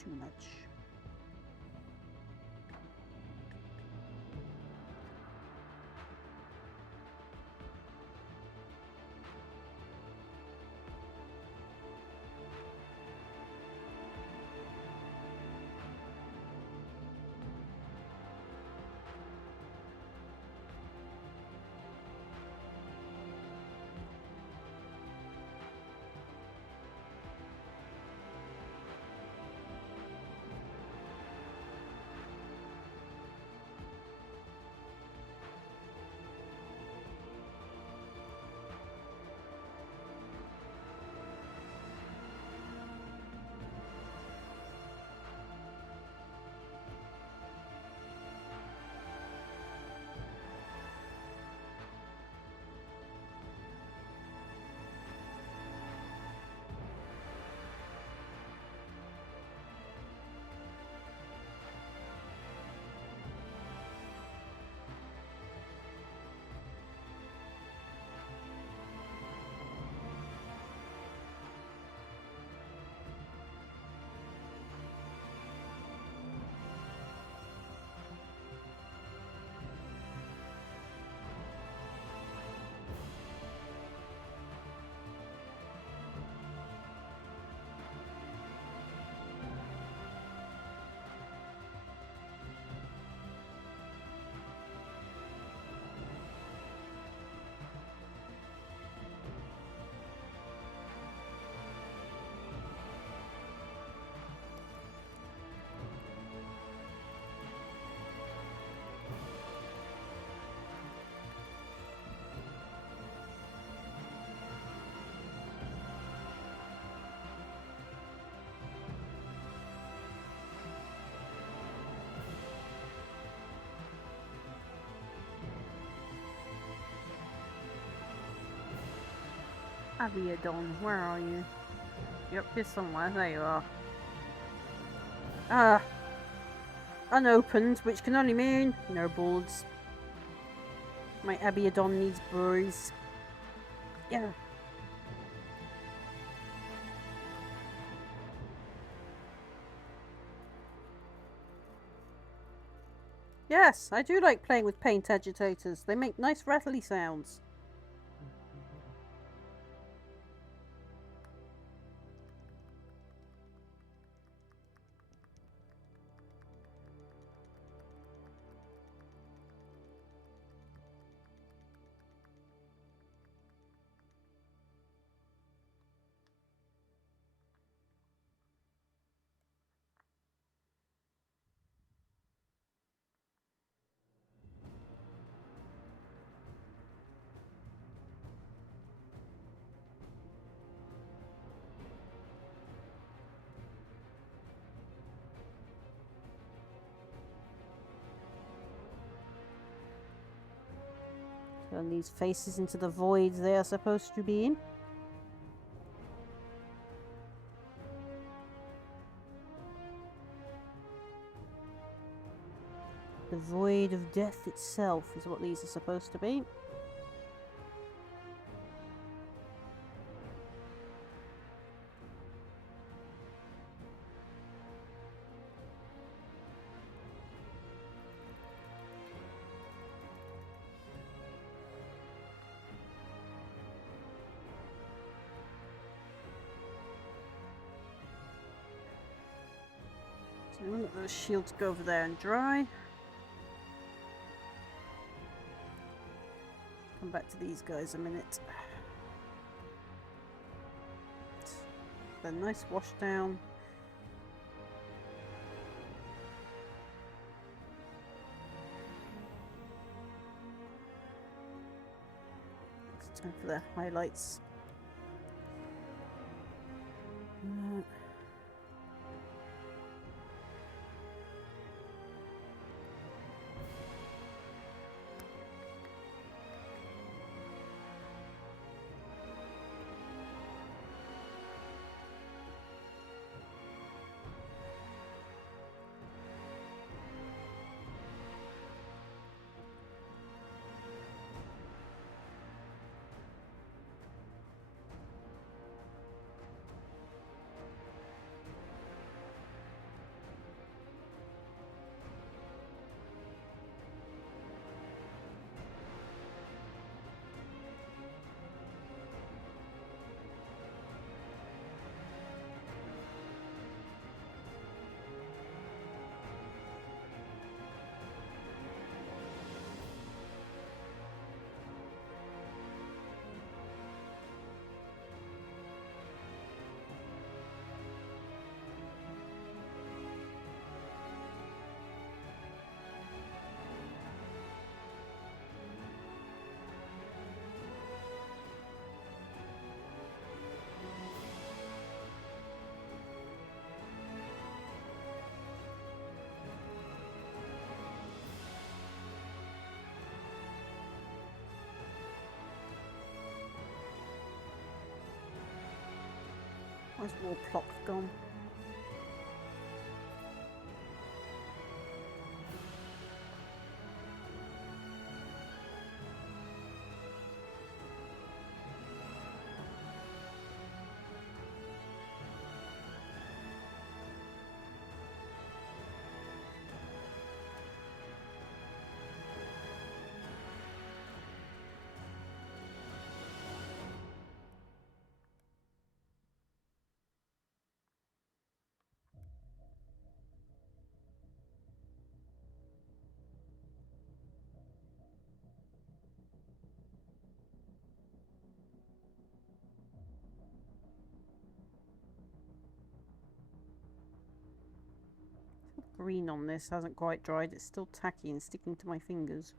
too much. Aviadon, where are you? You're up here somewhere. There you are. Ah. Unopened, which can only mean no boards. My Abiadon needs breweries. Yeah. Yes, I do like playing with paint agitators. They make nice rattly sounds. Turn these faces into the voids they are supposed to be in. The void of death itself is what these are supposed to be. So I'm gonna let those shields go over there and dry. Come back to these guys a minute. A nice wash down. It's time for the highlights. Where's War Plot gone? Green on this hasn't quite dried. It's still tacky and sticking to my fingers.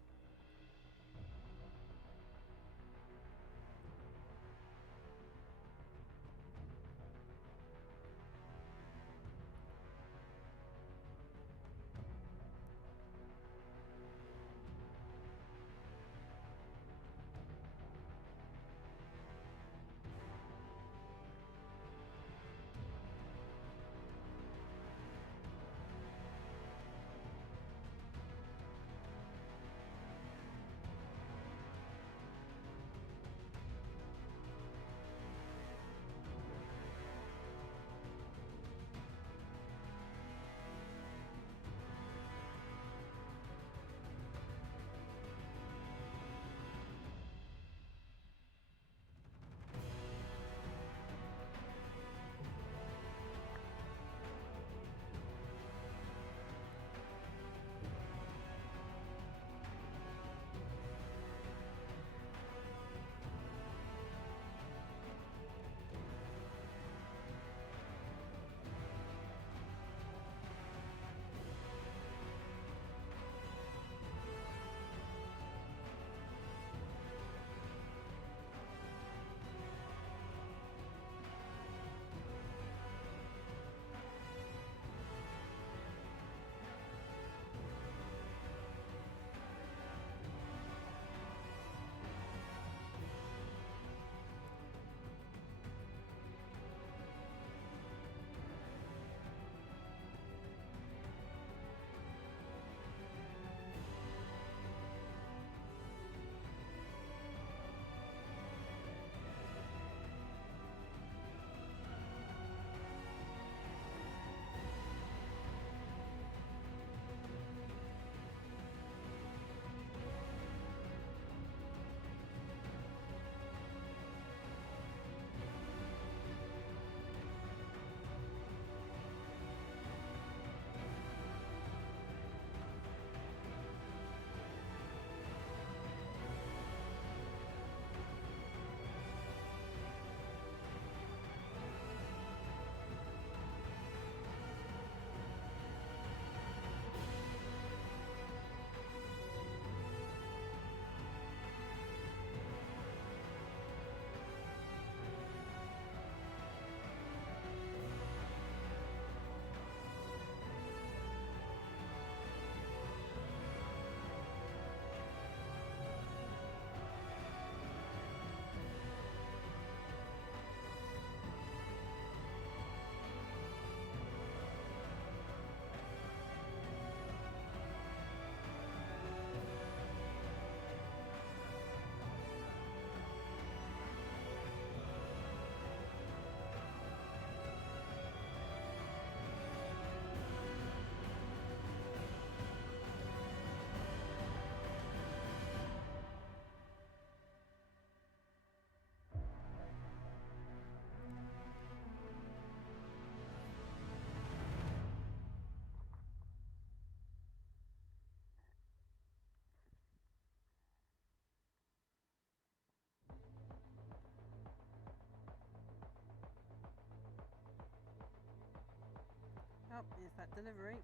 Oh, here's that delivery.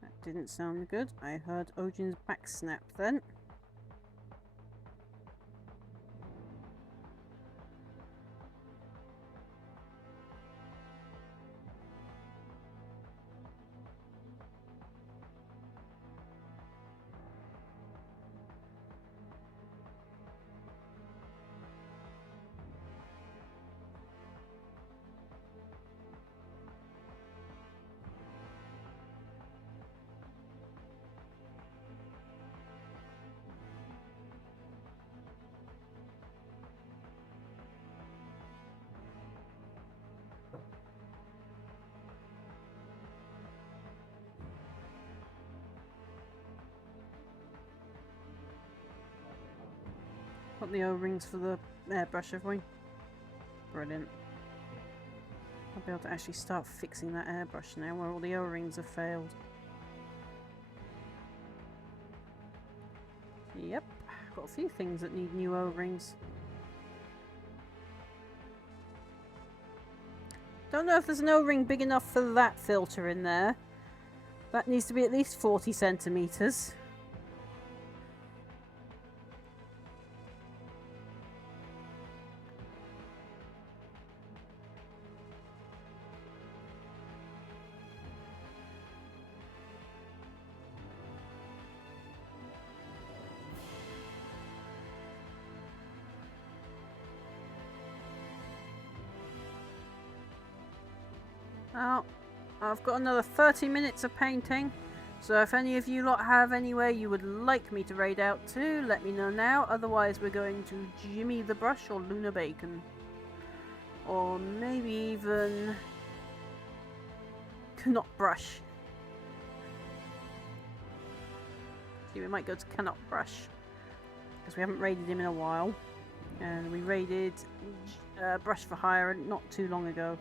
That didn't sound good. I heard Odin's back snap then. Got the O-rings for the airbrush, have we? Brilliant. I'll be able to actually start fixing that airbrush now where all the O-rings have failed. Yep, got a few things that need new O-rings. Don't know if there's an O-ring big enough for that filter in there. That needs to be at least 40 centimeters. Oh, I've got another 30 minutes of painting, so if any of you lot have anywhere you would like me to raid out to, let me know now. Otherwise we're going to Jimmy the Brush or Luna Bacon. Or maybe even Cannot Brush. See, we might go to Cannot Brush, because we haven't raided him in a while. And we raided Brush for Hire not too long ago.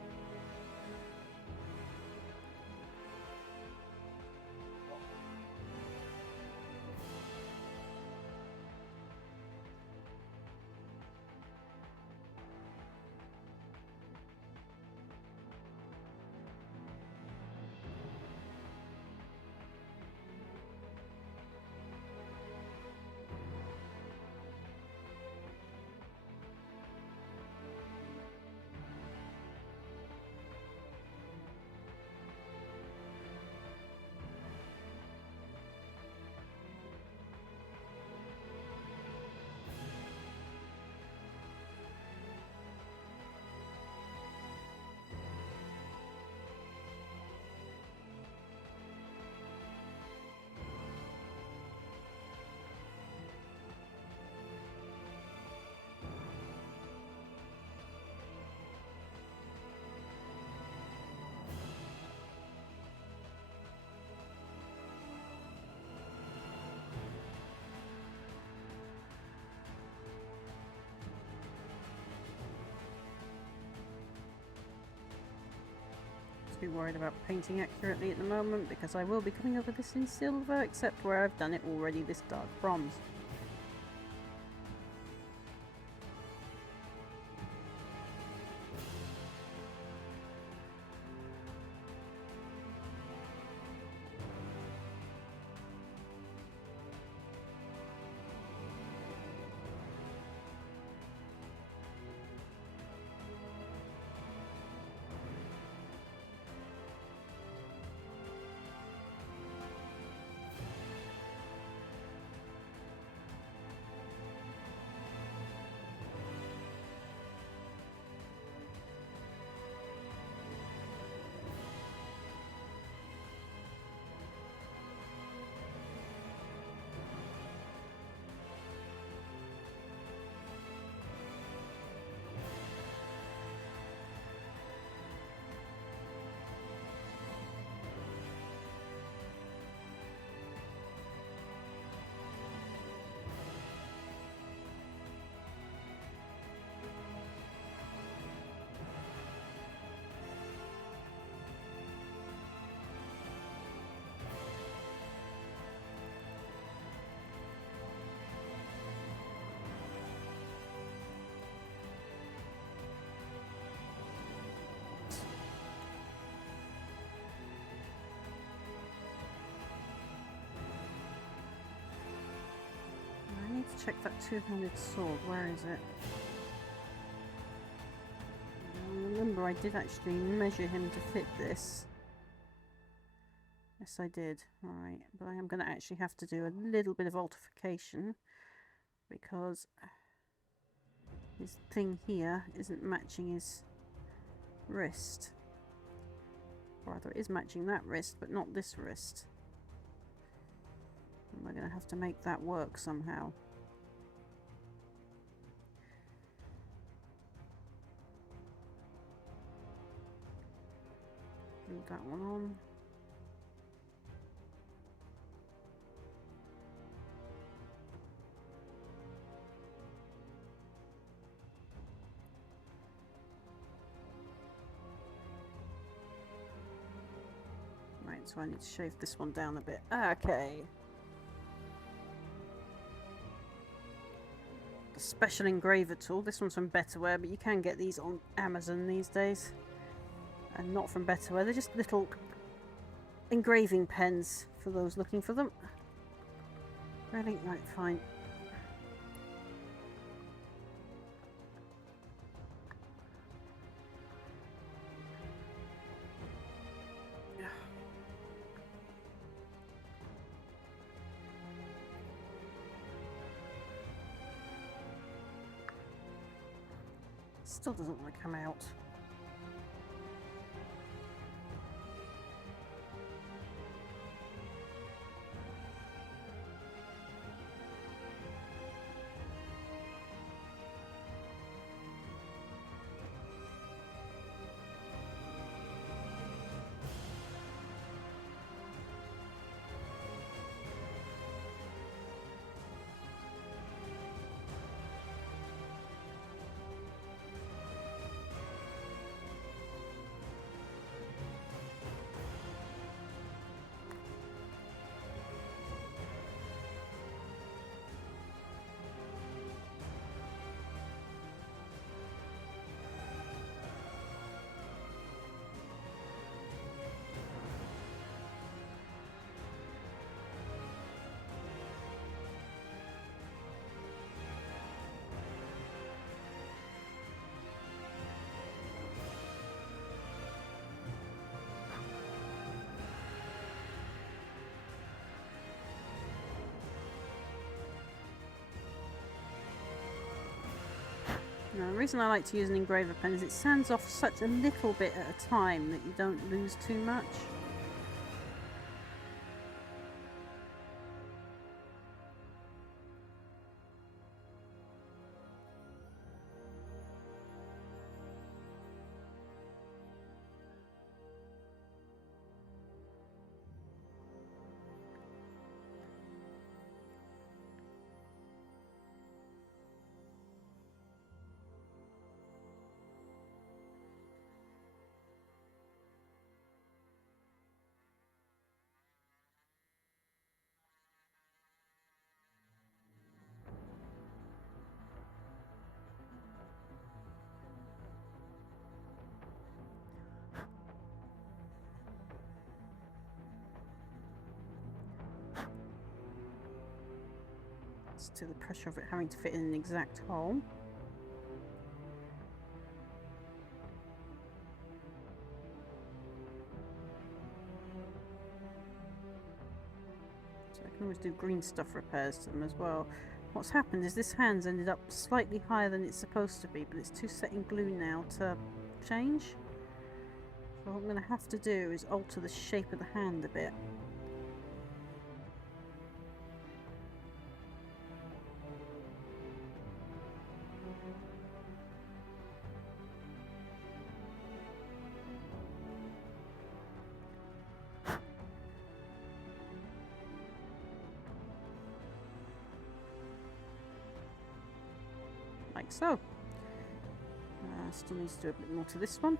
Too worried about painting accurately at the moment because I will be coming over this in silver, except where I've done it already, this dark bronze. I need to check that two-handed sword. Where is it? I remember I did actually measure him to fit this. Yes, I did. Alright, but I am going to actually have to do a little bit of altercation because his thing here isn't matching his wrist. Or rather, it is matching that wrist, but not this wrist. And we're going to have to make that work somehow. Glue that one on. So I need to shave this one down a bit. Okay. The special engraver tool. This one's from Betterware, but you can get these on Amazon these days. And not from Betterware. They're just little engraving pens for those looking for them. Really? Right, fine. Still doesn't want to come out. Now, the reason I like to use an engraver pen is it sands off such a little bit at a time that you don't lose too much. To the pressure of it having to fit in an exact hole. So I can always do green stuff repairs to them as well. What's happened is this hand's ended up slightly higher than it's supposed to be, but it's too set in glue now to change. So what I'm going to have to do is alter the shape of the hand a bit. Like so. Still needs to do a bit more to this one.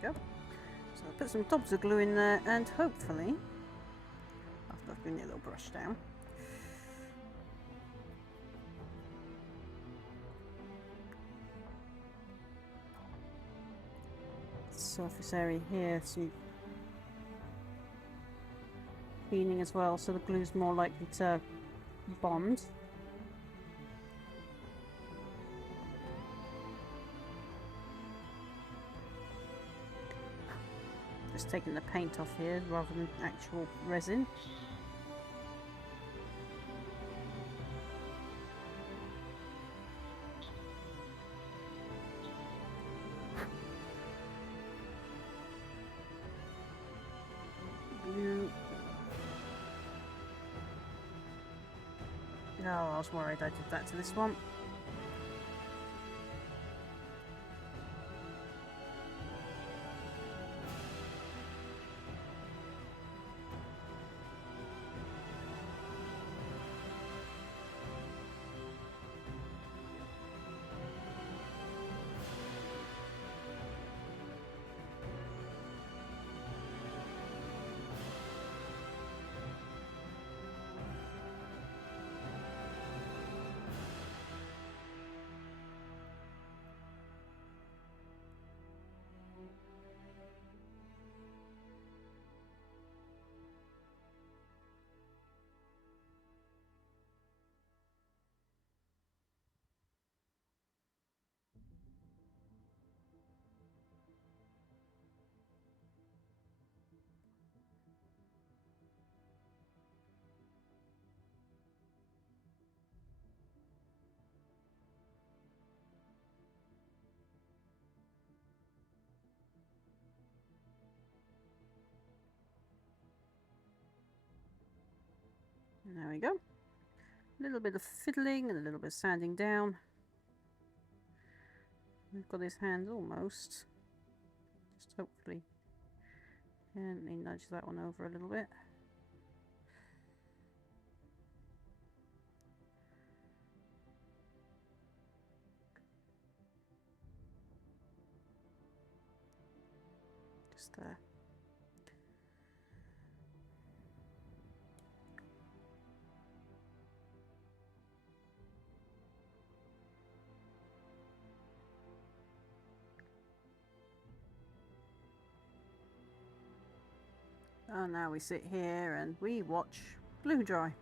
Go. So I'll put some dobs of glue in there, and hopefully, after I've given it a little brush down, surface area here, some cleaning as well, so the glue's more likely to bond. Just taking the paint off here rather than actual resin. Oh, I was worried I did that to this one. There we go. A little bit of fiddling and a little bit of sanding down. We've got his hands almost. Just hopefully gently nudge that one over a little bit. Just there. Oh, now we sit here and we watch glue dry.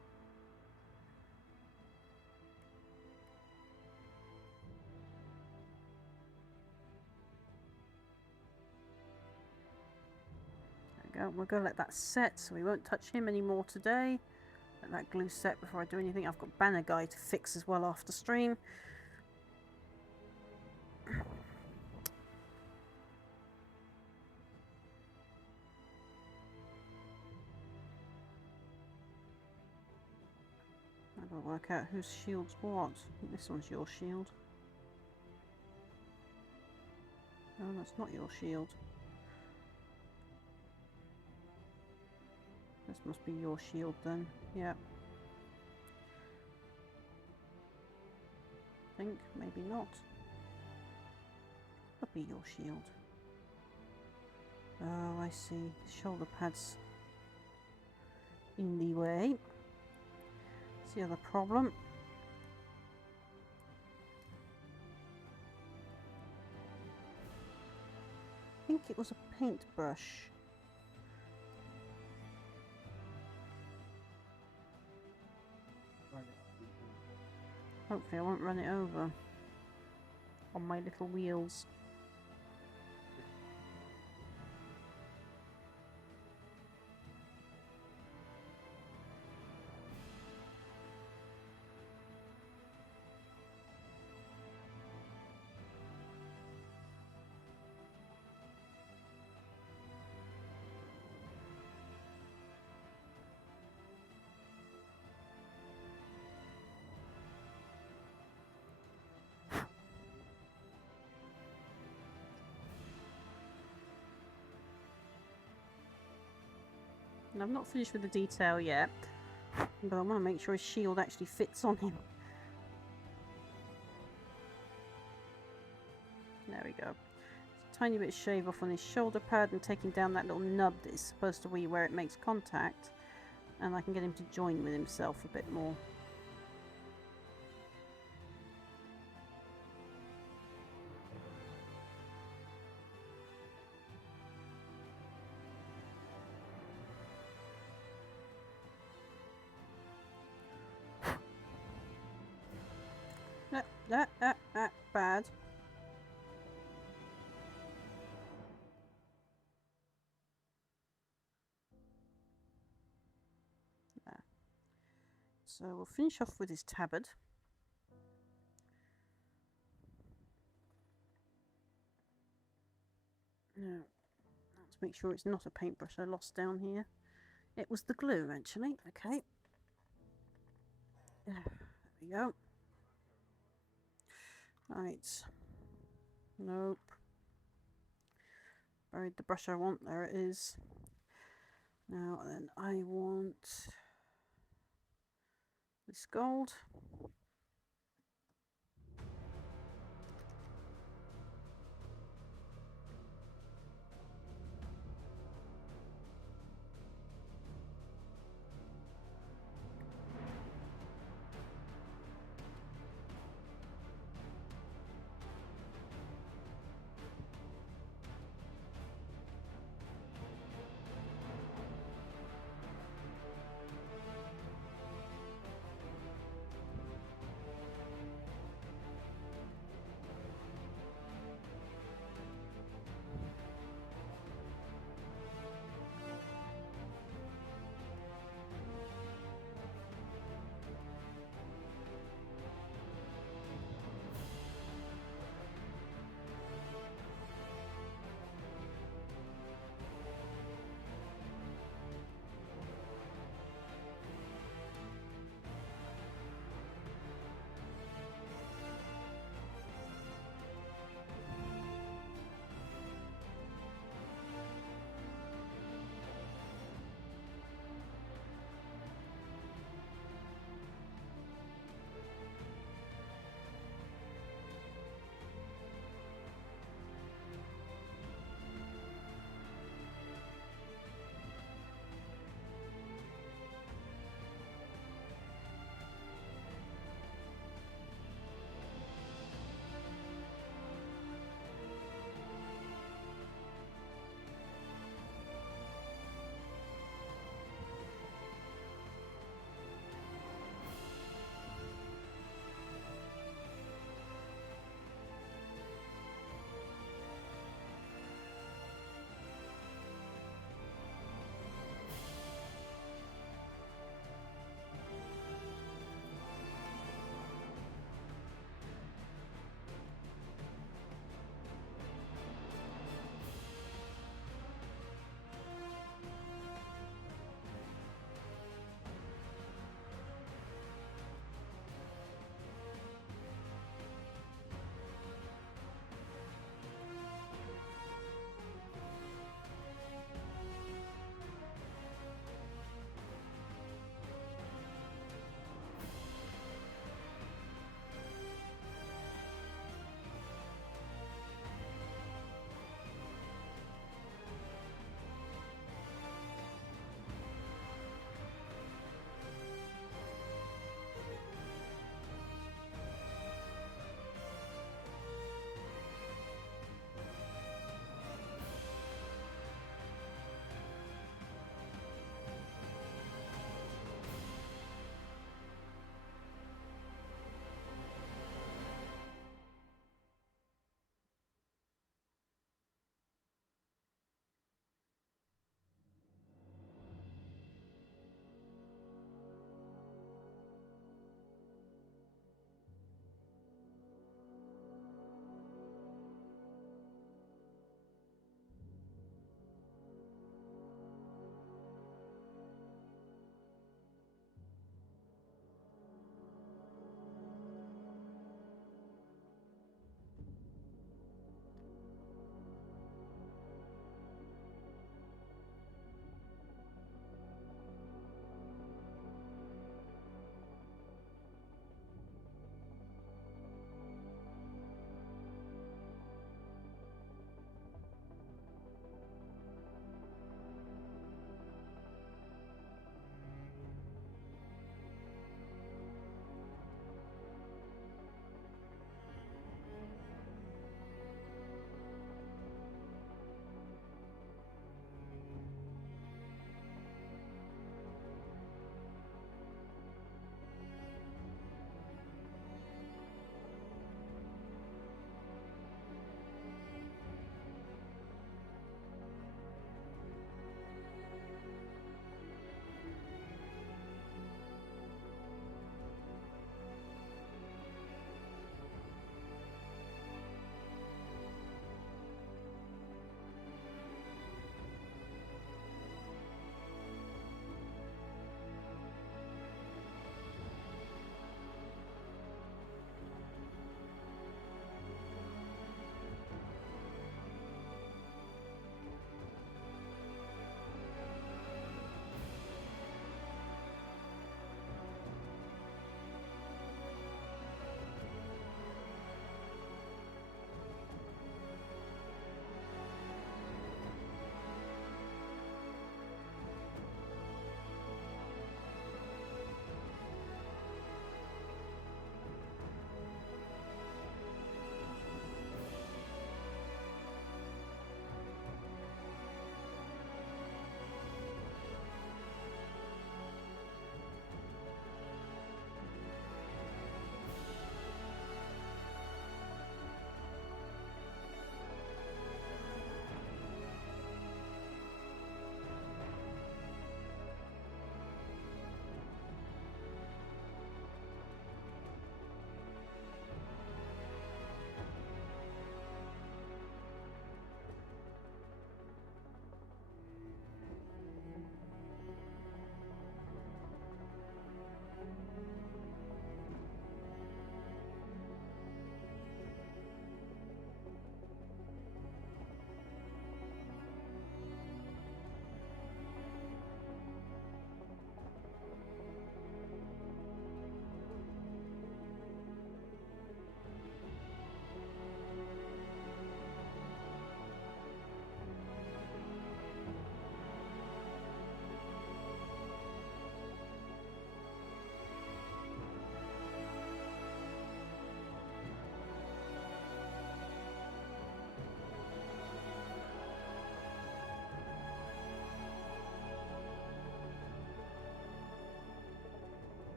There we go. We're going to let that set, so we won't touch him anymore today. Let that glue set before I do anything. I've got Banner Guy to fix as well after stream. I've got to work out whose shield's what. I think this one's your shield. No, that's not your shield. This must be your shield then. Yeah. I think, maybe not. Could be your shield. Oh, I see. Shoulder pads in the way. That's the other problem. I think it was a paintbrush. Hopefully I won't run it over on my little wheels. And I've not finished with the detail yet, but I want to make sure his shield actually fits on him. There we go. Just a tiny bit of shave off on his shoulder pad and taking down that little nub that is supposed to be where it makes contact, and I can get him to join with himself a bit more. Bad. There. So we'll finish off with his tabard. Now, let's make sure it's not a paintbrush I lost down here. It was the glue, actually. Okay. we go. Right. Nope. Buried the brush I want. There it is. Now then, I want this gold.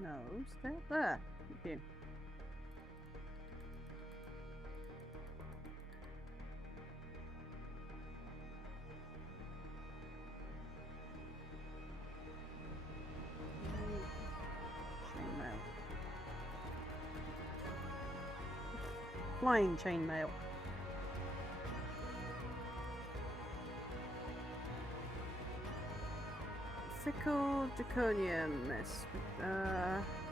No, stay up there. Thank you. Chainmail. Flying chainmail. Fickle draconium.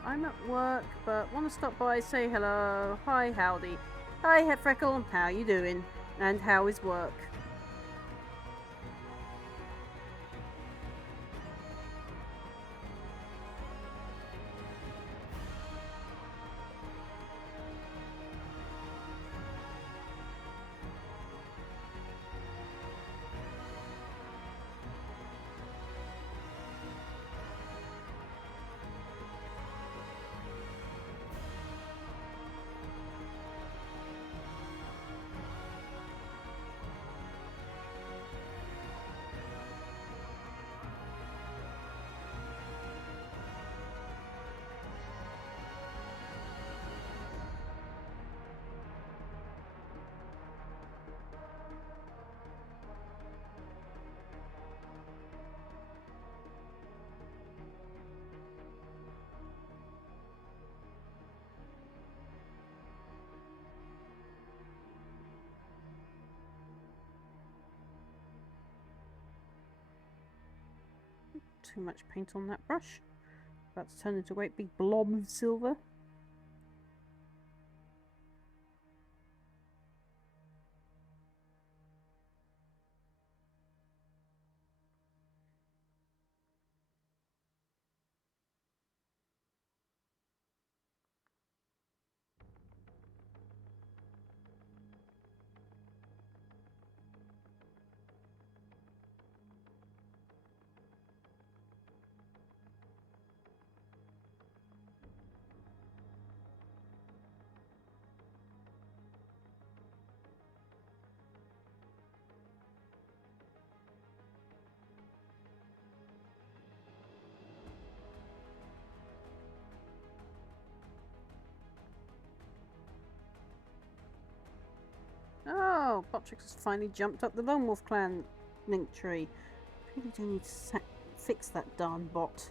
I'm at work, but want to stop by, say hello. Hi, howdy. Hi, Freckle. How you doing? And how is work? Too much paint on that brush. About to turn into a great big blob of silver. Oh, Botrix has finally jumped up the Lonewolf Clan link tree. Really do need to fix that darn bot.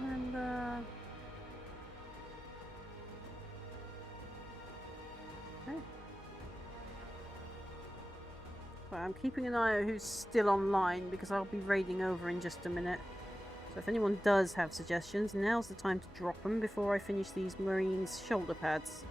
And okay. Right, I'm keeping an eye on who's still online because I'll be raiding over in just a minute. So if anyone does have suggestions, now's the time to drop them before I finish these Marines shoulder pads.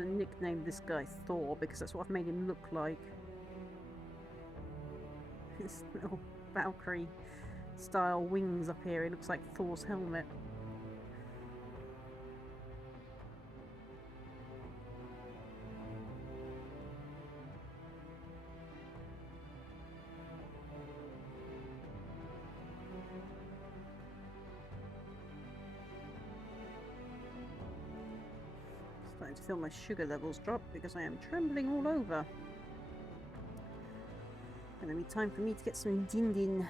going to nickname this guy Thor because that's what I've made him look like. His little Valkyrie style wings up here, it looks like Thor's helmet. Starting to feel my sugar levels drop because I am trembling all over. Gonna be time for me to get some din din.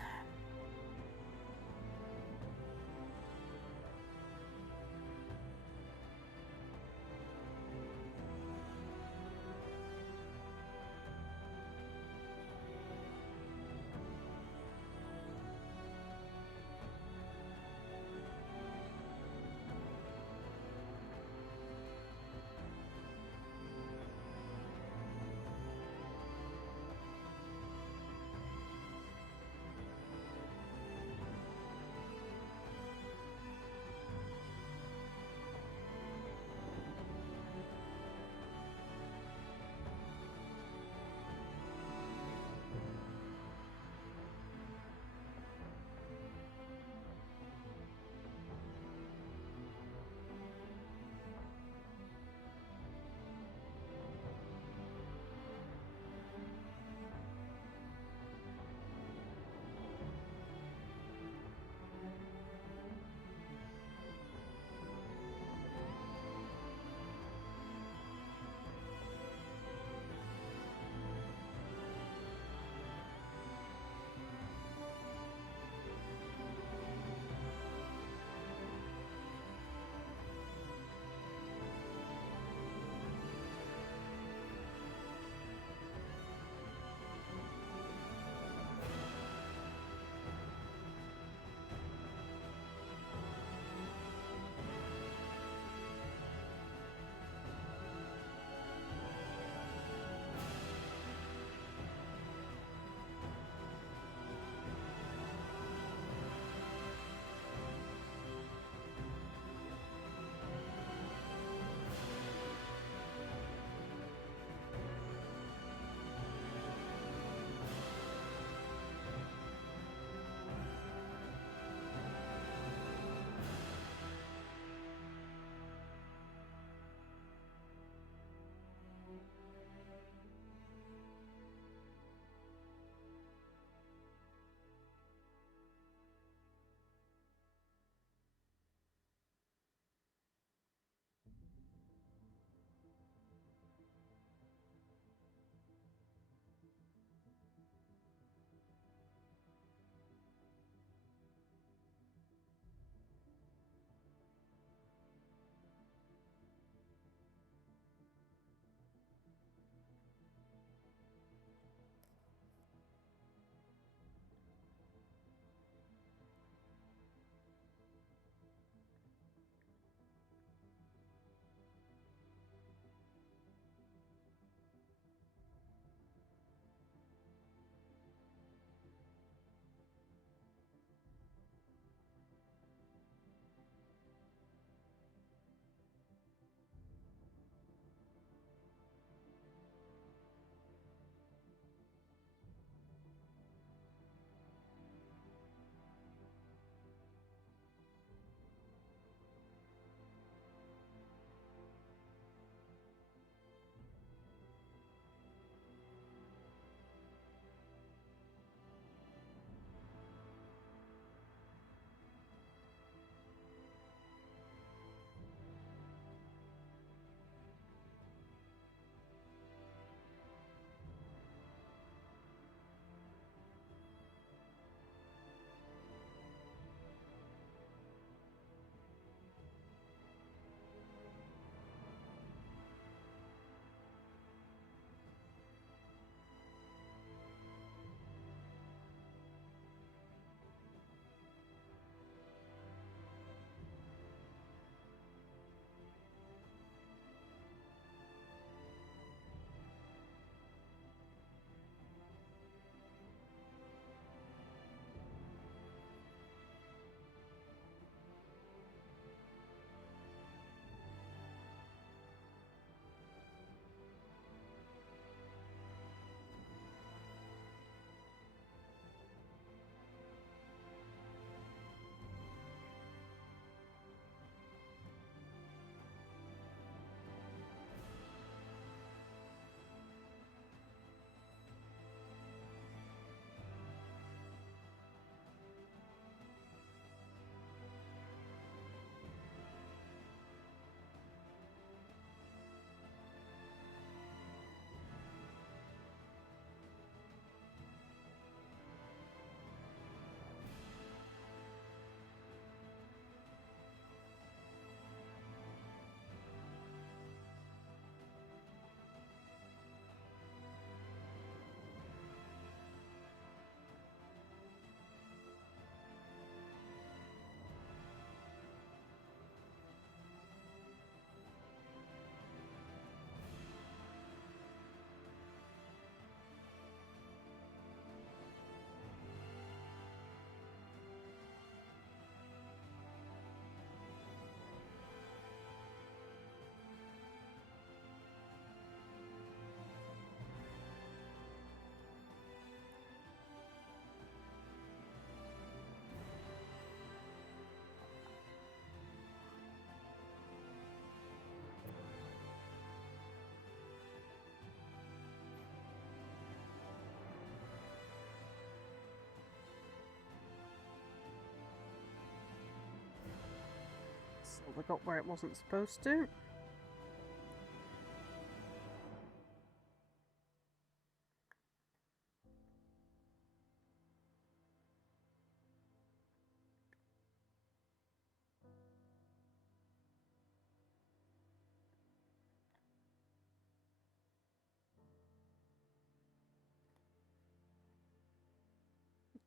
I got where it wasn't supposed to.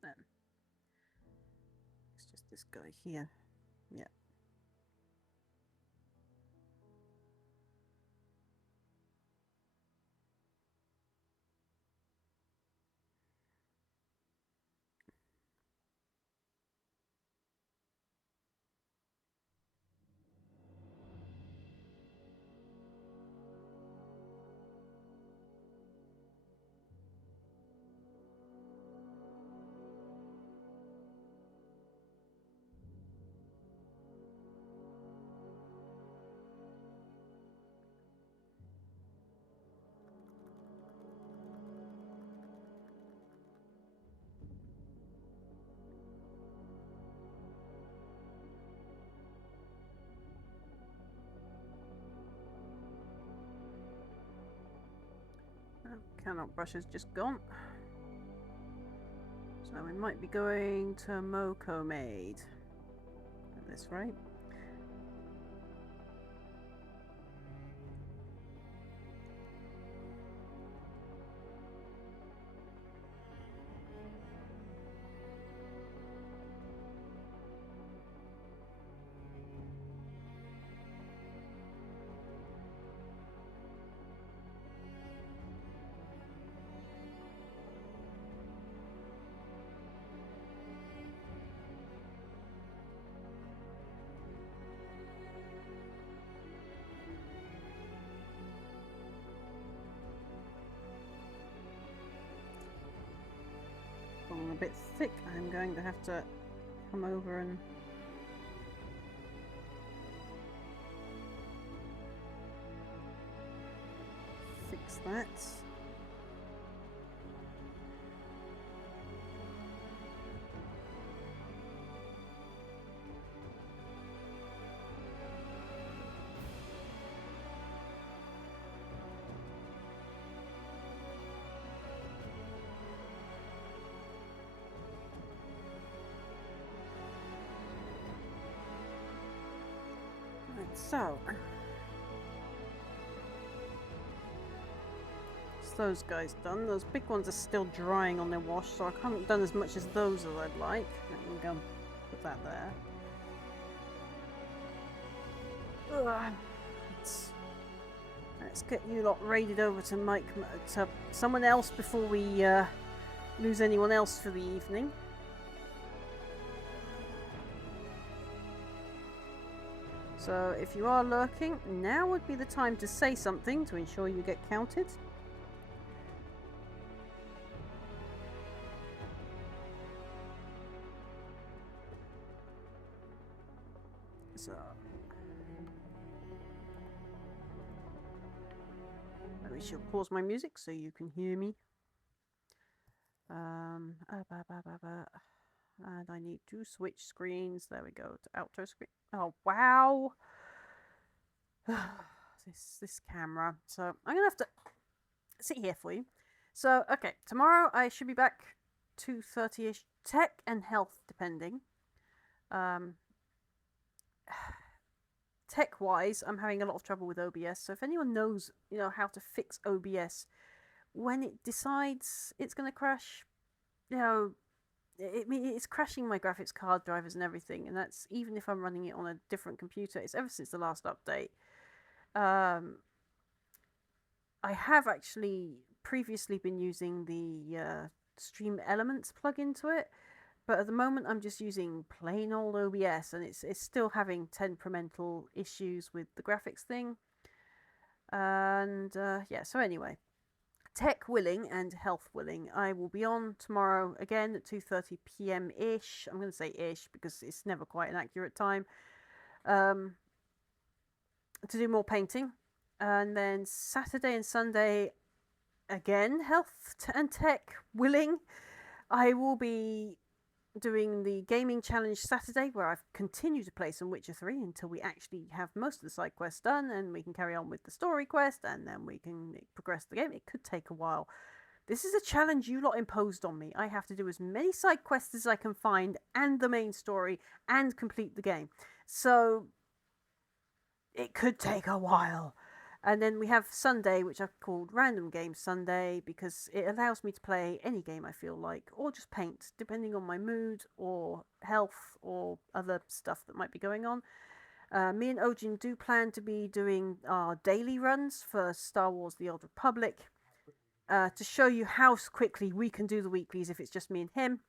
Then it's just this guy here. Yeah. Cannot brush is just gone. So we might be going to Moko Maid at this rate. A bit thick. I'm going to have to come over and fix that. So, it's those guys done. Those big ones are still drying on their wash, so I haven't done as much as those as I'd like. Let me go and put that there. Let's get you lot raided over to to someone else before we lose anyone else for the evening. So if you are lurking, now would be the time to say something to ensure you get counted. So maybe she'll pause my music so you can hear me. And I need to switch screens. There we go, to outro screen. Oh wow. this camera. So I'm gonna have to sit here for you. So okay, tomorrow I should be back 2:30ish, tech and health depending. Tech wise, I'm having a lot of trouble with OBS, so if anyone knows, how to fix OBS when it decides it's going to crash, it's crashing my graphics card drivers and everything, and that's even if I'm running it on a different computer. It's ever since the last update. I have actually previously been using the Stream Elements plugin to it, but at the moment I'm just using plain old OBS, and it's still having temperamental issues with the graphics thing. And yeah, so anyway, tech willing and health willing, I will be on tomorrow again at 2:30 p.m. ish. I'm going to say ish because it's never quite an accurate time, to do more painting. And then Saturday and Sunday, again, health and tech willing, I will be doing the gaming challenge Saturday, where I've continued to play some Witcher 3 until we actually have most of the side quests done, and we can carry on with the story quest, and then we can progress the game. It could take a while. This is a challenge you lot imposed on me. I have to do as many side quests as I can find, and the main story, and complete the game. So it could take a while. And then we have Sunday, which I've called Random Game Sunday, because it allows me to play any game I feel like, or just paint, depending on my mood, or health, or other stuff that might be going on. Me and Ojin do plan to be doing our daily runs for Star Wars The Old Republic, to show you how quickly we can do the weeklies if it's just me and him.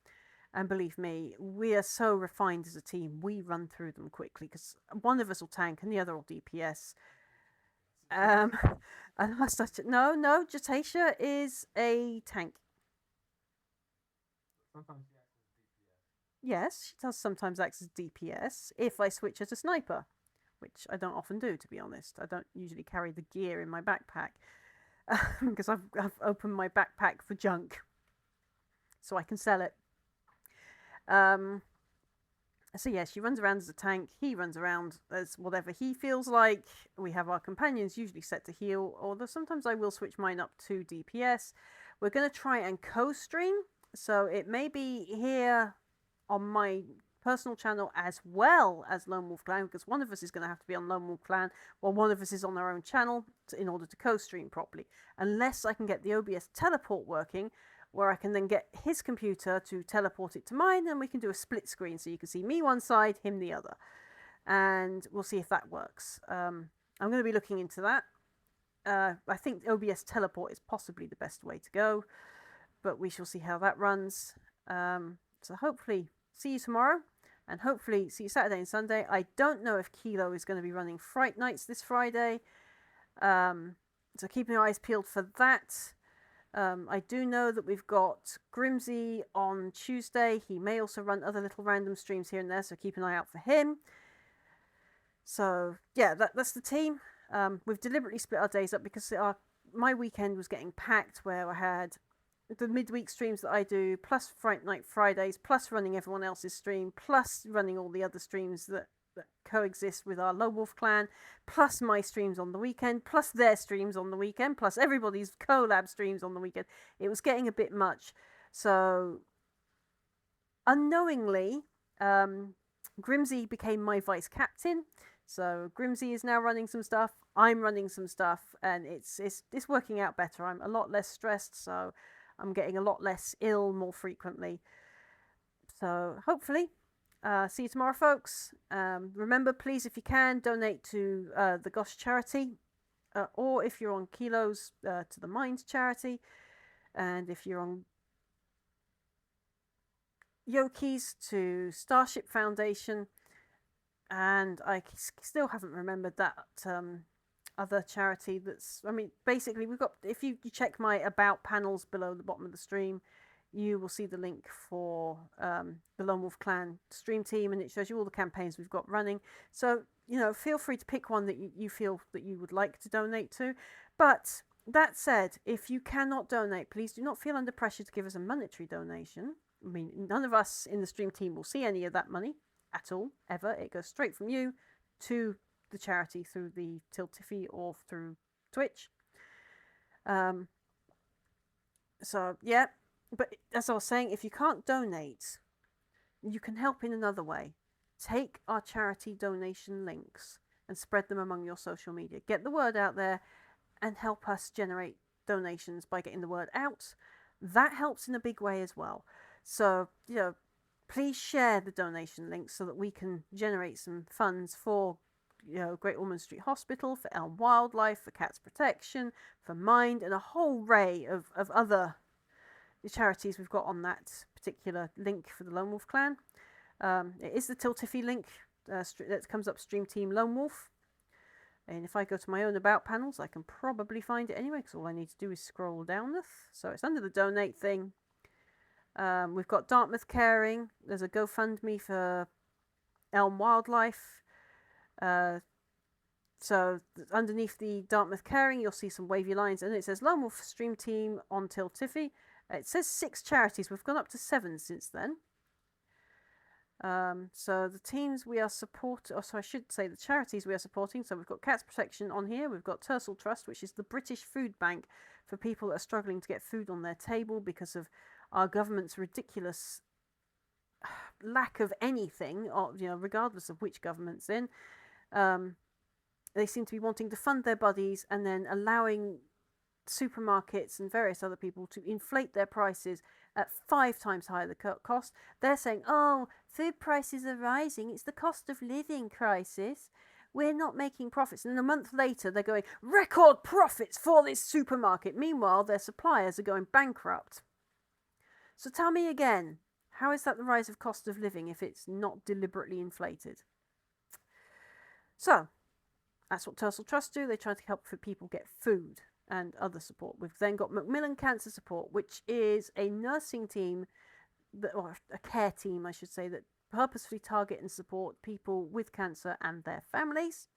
And believe me, we are so refined as a team, we run through them quickly, because one of us will tank and the other will DPS. And I started, no, Jatasia is a tank. Sometimes she acts as DPS. Yes, she does sometimes act as DPS if I switch her to sniper, which I don't often do, to be honest. I don't usually carry the gear in my backpack, because I've opened my backpack for junk, so I can sell it. So yeah, she runs around as a tank. He runs around as whatever he feels like. We have our companions usually set to heal, although sometimes I will switch mine up to DPS. We're going to try and co-stream, so it may be here on my personal channel as well as Lonewolf Clan, because one of us is going to have to be on Lonewolf Clan while one of us is on our own channel in order to co-stream properly. Unless I can get the OBS teleport working, where I can then get his computer to teleport it to mine, and we can do a split screen, so you can see me one side, him the other. And we'll see if that works. I'm going to be looking into that. I think OBS teleport is possibly the best way to go, but we shall see how that runs. So hopefully see you tomorrow, and hopefully see you Saturday and Sunday. I don't know if Kilo is going to be running Fright Nights this Friday, so keep your eyes peeled for that. I do know that we've got Grimsy on Tuesday. He may also run other little random streams here and there, so keep an eye out for him. So yeah, that's the team. We've deliberately split our days up because my weekend was getting packed, where I had the midweek streams that I do, plus Fright Night Fridays, plus running everyone else's stream, plus running all the other streams that coexist with our Lonewolf Clan, plus my streams on the weekend, plus their streams on the weekend, plus everybody's collab streams on the weekend. It was getting a bit much. So unknowingly, Grimsy became my vice captain. So Grimsy is now running some stuff, I'm running some stuff, and it's working out better. I'm a lot less stressed, so I'm getting a lot less ill more frequently. So hopefully, see you tomorrow, folks. Remember, please, if you can, donate to the Gosh charity, or if you're on Kilos, to the Minds charity, and if you're on Yoki's, to Starship Foundation, and I still haven't remembered that other charity that's, I mean, basically we've got, if you check my about panels below the bottom of the stream, you will see the link for the Lonewolf Clan stream team, and it shows you all the campaigns we've got running. So, you know, feel free to pick one that you feel that you would like to donate to. But that said, if you cannot donate, please do not feel under pressure to give us a monetary donation. I mean, none of us in the stream team will see any of that money at all, ever. It goes straight from you to the charity through the Tiltifi or through Twitch. So, yeah. But as I was saying, if you can't donate, you can help in another way. Take our charity donation links and spread them among your social media. Get the word out there and help us generate donations by getting the word out. That helps in a big way as well. So, you know, please share the donation links so that we can generate some funds for, you know, Great Ormond Street Hospital, for Elm Wildlife, for Cats Protection, for Mind, and a whole array of other charities we've got on that particular link for the Lonewolf Clan. It is the Tiltifi link that comes up, Stream Team Lonewolf. And if I go to my own about panels, I can probably find it anyway, because all I need to do is scroll down. So it's under the donate thing. We've got Dartmouth Caring. There's a GoFundMe for Elm Wildlife. So underneath the Dartmouth Caring, you'll see some wavy lines, and it says Lonewolf Stream Team on Tiltifi. It says 6 charities. We've gone up to 7 since then. So the teams we are supporting, or so I should say the charities we are supporting. So we've got Cats Protection on here. We've got Tursal Trust, which is the British food bank for people that are struggling to get food on their table because of our government's ridiculous lack of anything, or, regardless of which government's in. They seem to be wanting to fund their buddies and then allowing supermarkets and various other people to inflate their prices at 5 times higher the cost. They're saying, oh, food prices are rising. It's the cost of living crisis. We're not making profits. And then a month later, they're going, record profits for this supermarket. Meanwhile, their suppliers are going bankrupt. So tell me again, how is that the rise of cost of living if it's not deliberately inflated? So that's what Tursal Trust do. They try to help people get food and other support. We've then got Macmillan Cancer Support, which is a nursing team, or a care team, I should say, that purposefully target and support people with cancer and their families.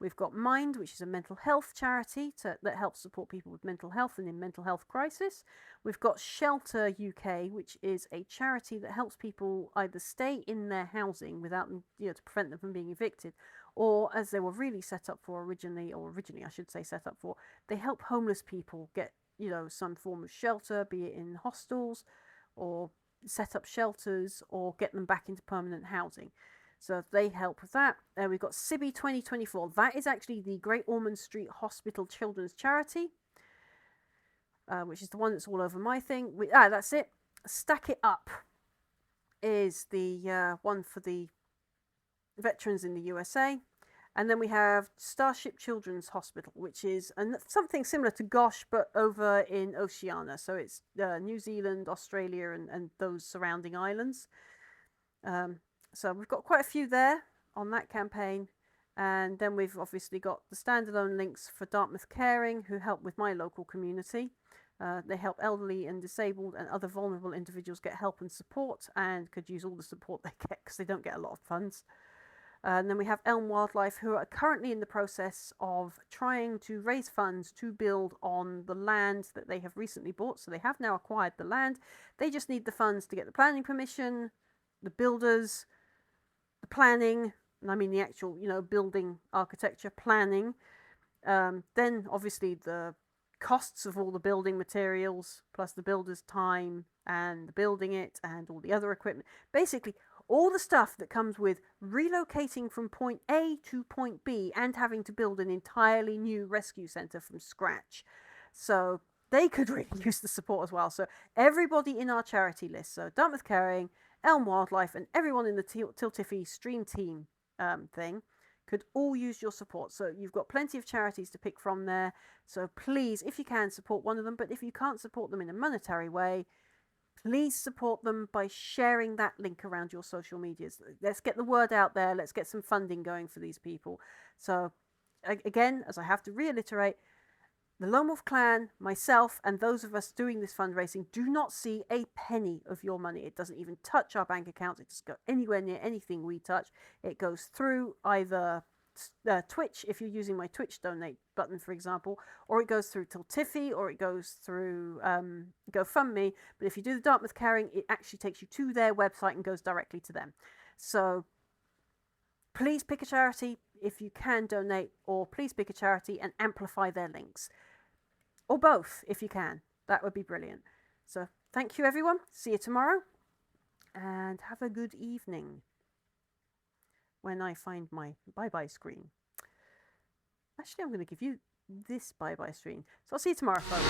We've got Mind, which is a mental health charity that helps support people with mental health and in mental health crisis. We've got Shelter UK, which is a charity that helps people either stay in their housing without them, to prevent them from being evicted, or as they were really set up for originally I should say set up for, they help homeless people get, some form of shelter, be it in hostels or set up shelters or get them back into permanent housing. So they help with that. We've got SIBI 2024. That is actually the Great Ormond Street Hospital Children's Charity, which is the one that's all over my thing. That's it. Stack It Up is the one for the veterans in the USA. And then we have Starship Children's Hospital, which is something similar to GOSH, but over in Oceania. So it's New Zealand, Australia, and those surrounding islands. So we've got quite a few there on that campaign. And then we've obviously got the standalone links for Dartmouth Caring, who help with my local community. They help elderly and disabled and other vulnerable individuals get help and support, and could use all the support they get because they don't get a lot of funds. And then we have Elm Wildlife, who are currently in the process of trying to raise funds to build on the land that they have recently bought. So they have now acquired the land. They just need the funds to get the planning permission, the builders, the planning, and I mean the actual, building architecture planning. Then obviously the costs of all the building materials, plus the builder's time and the building it and all the other equipment. Basically, all the stuff that comes with relocating from point A to point B and having to build an entirely new rescue centre from scratch. So they could really use the support as well. So everybody in our charity list, so Dartmouth Caring, Elm Wildlife, and everyone in the Tiltiffy Stream Team thing, could all use your support. So you've got plenty of charities to pick from there. So please, if you can, support one of them. But if you can't support them in a monetary way, please support them by sharing that link around your social medias. Let's get the word out there. Let's get some funding going for these people. So again, as I have to reiterate, the Lonewolf Clan, myself, and those of us doing this fundraising do not see a penny of your money. It doesn't even touch our bank accounts. It doesn't go anywhere near anything we touch. It goes through either Twitch, if you're using my Twitch donate button, for example, or it goes through Tiltiffy, or it goes through GoFundMe. But if you do the Dartmouth Caring, it actually takes you to their website and goes directly to them. So please pick a charity if you can donate, or please pick a charity and amplify their links. Or both, if you can. That would be brilliant. So thank you, everyone. See you tomorrow. And have a good evening when I find my bye-bye screen. Actually, I'm going to give you this bye-bye screen. So I'll see you tomorrow, folks.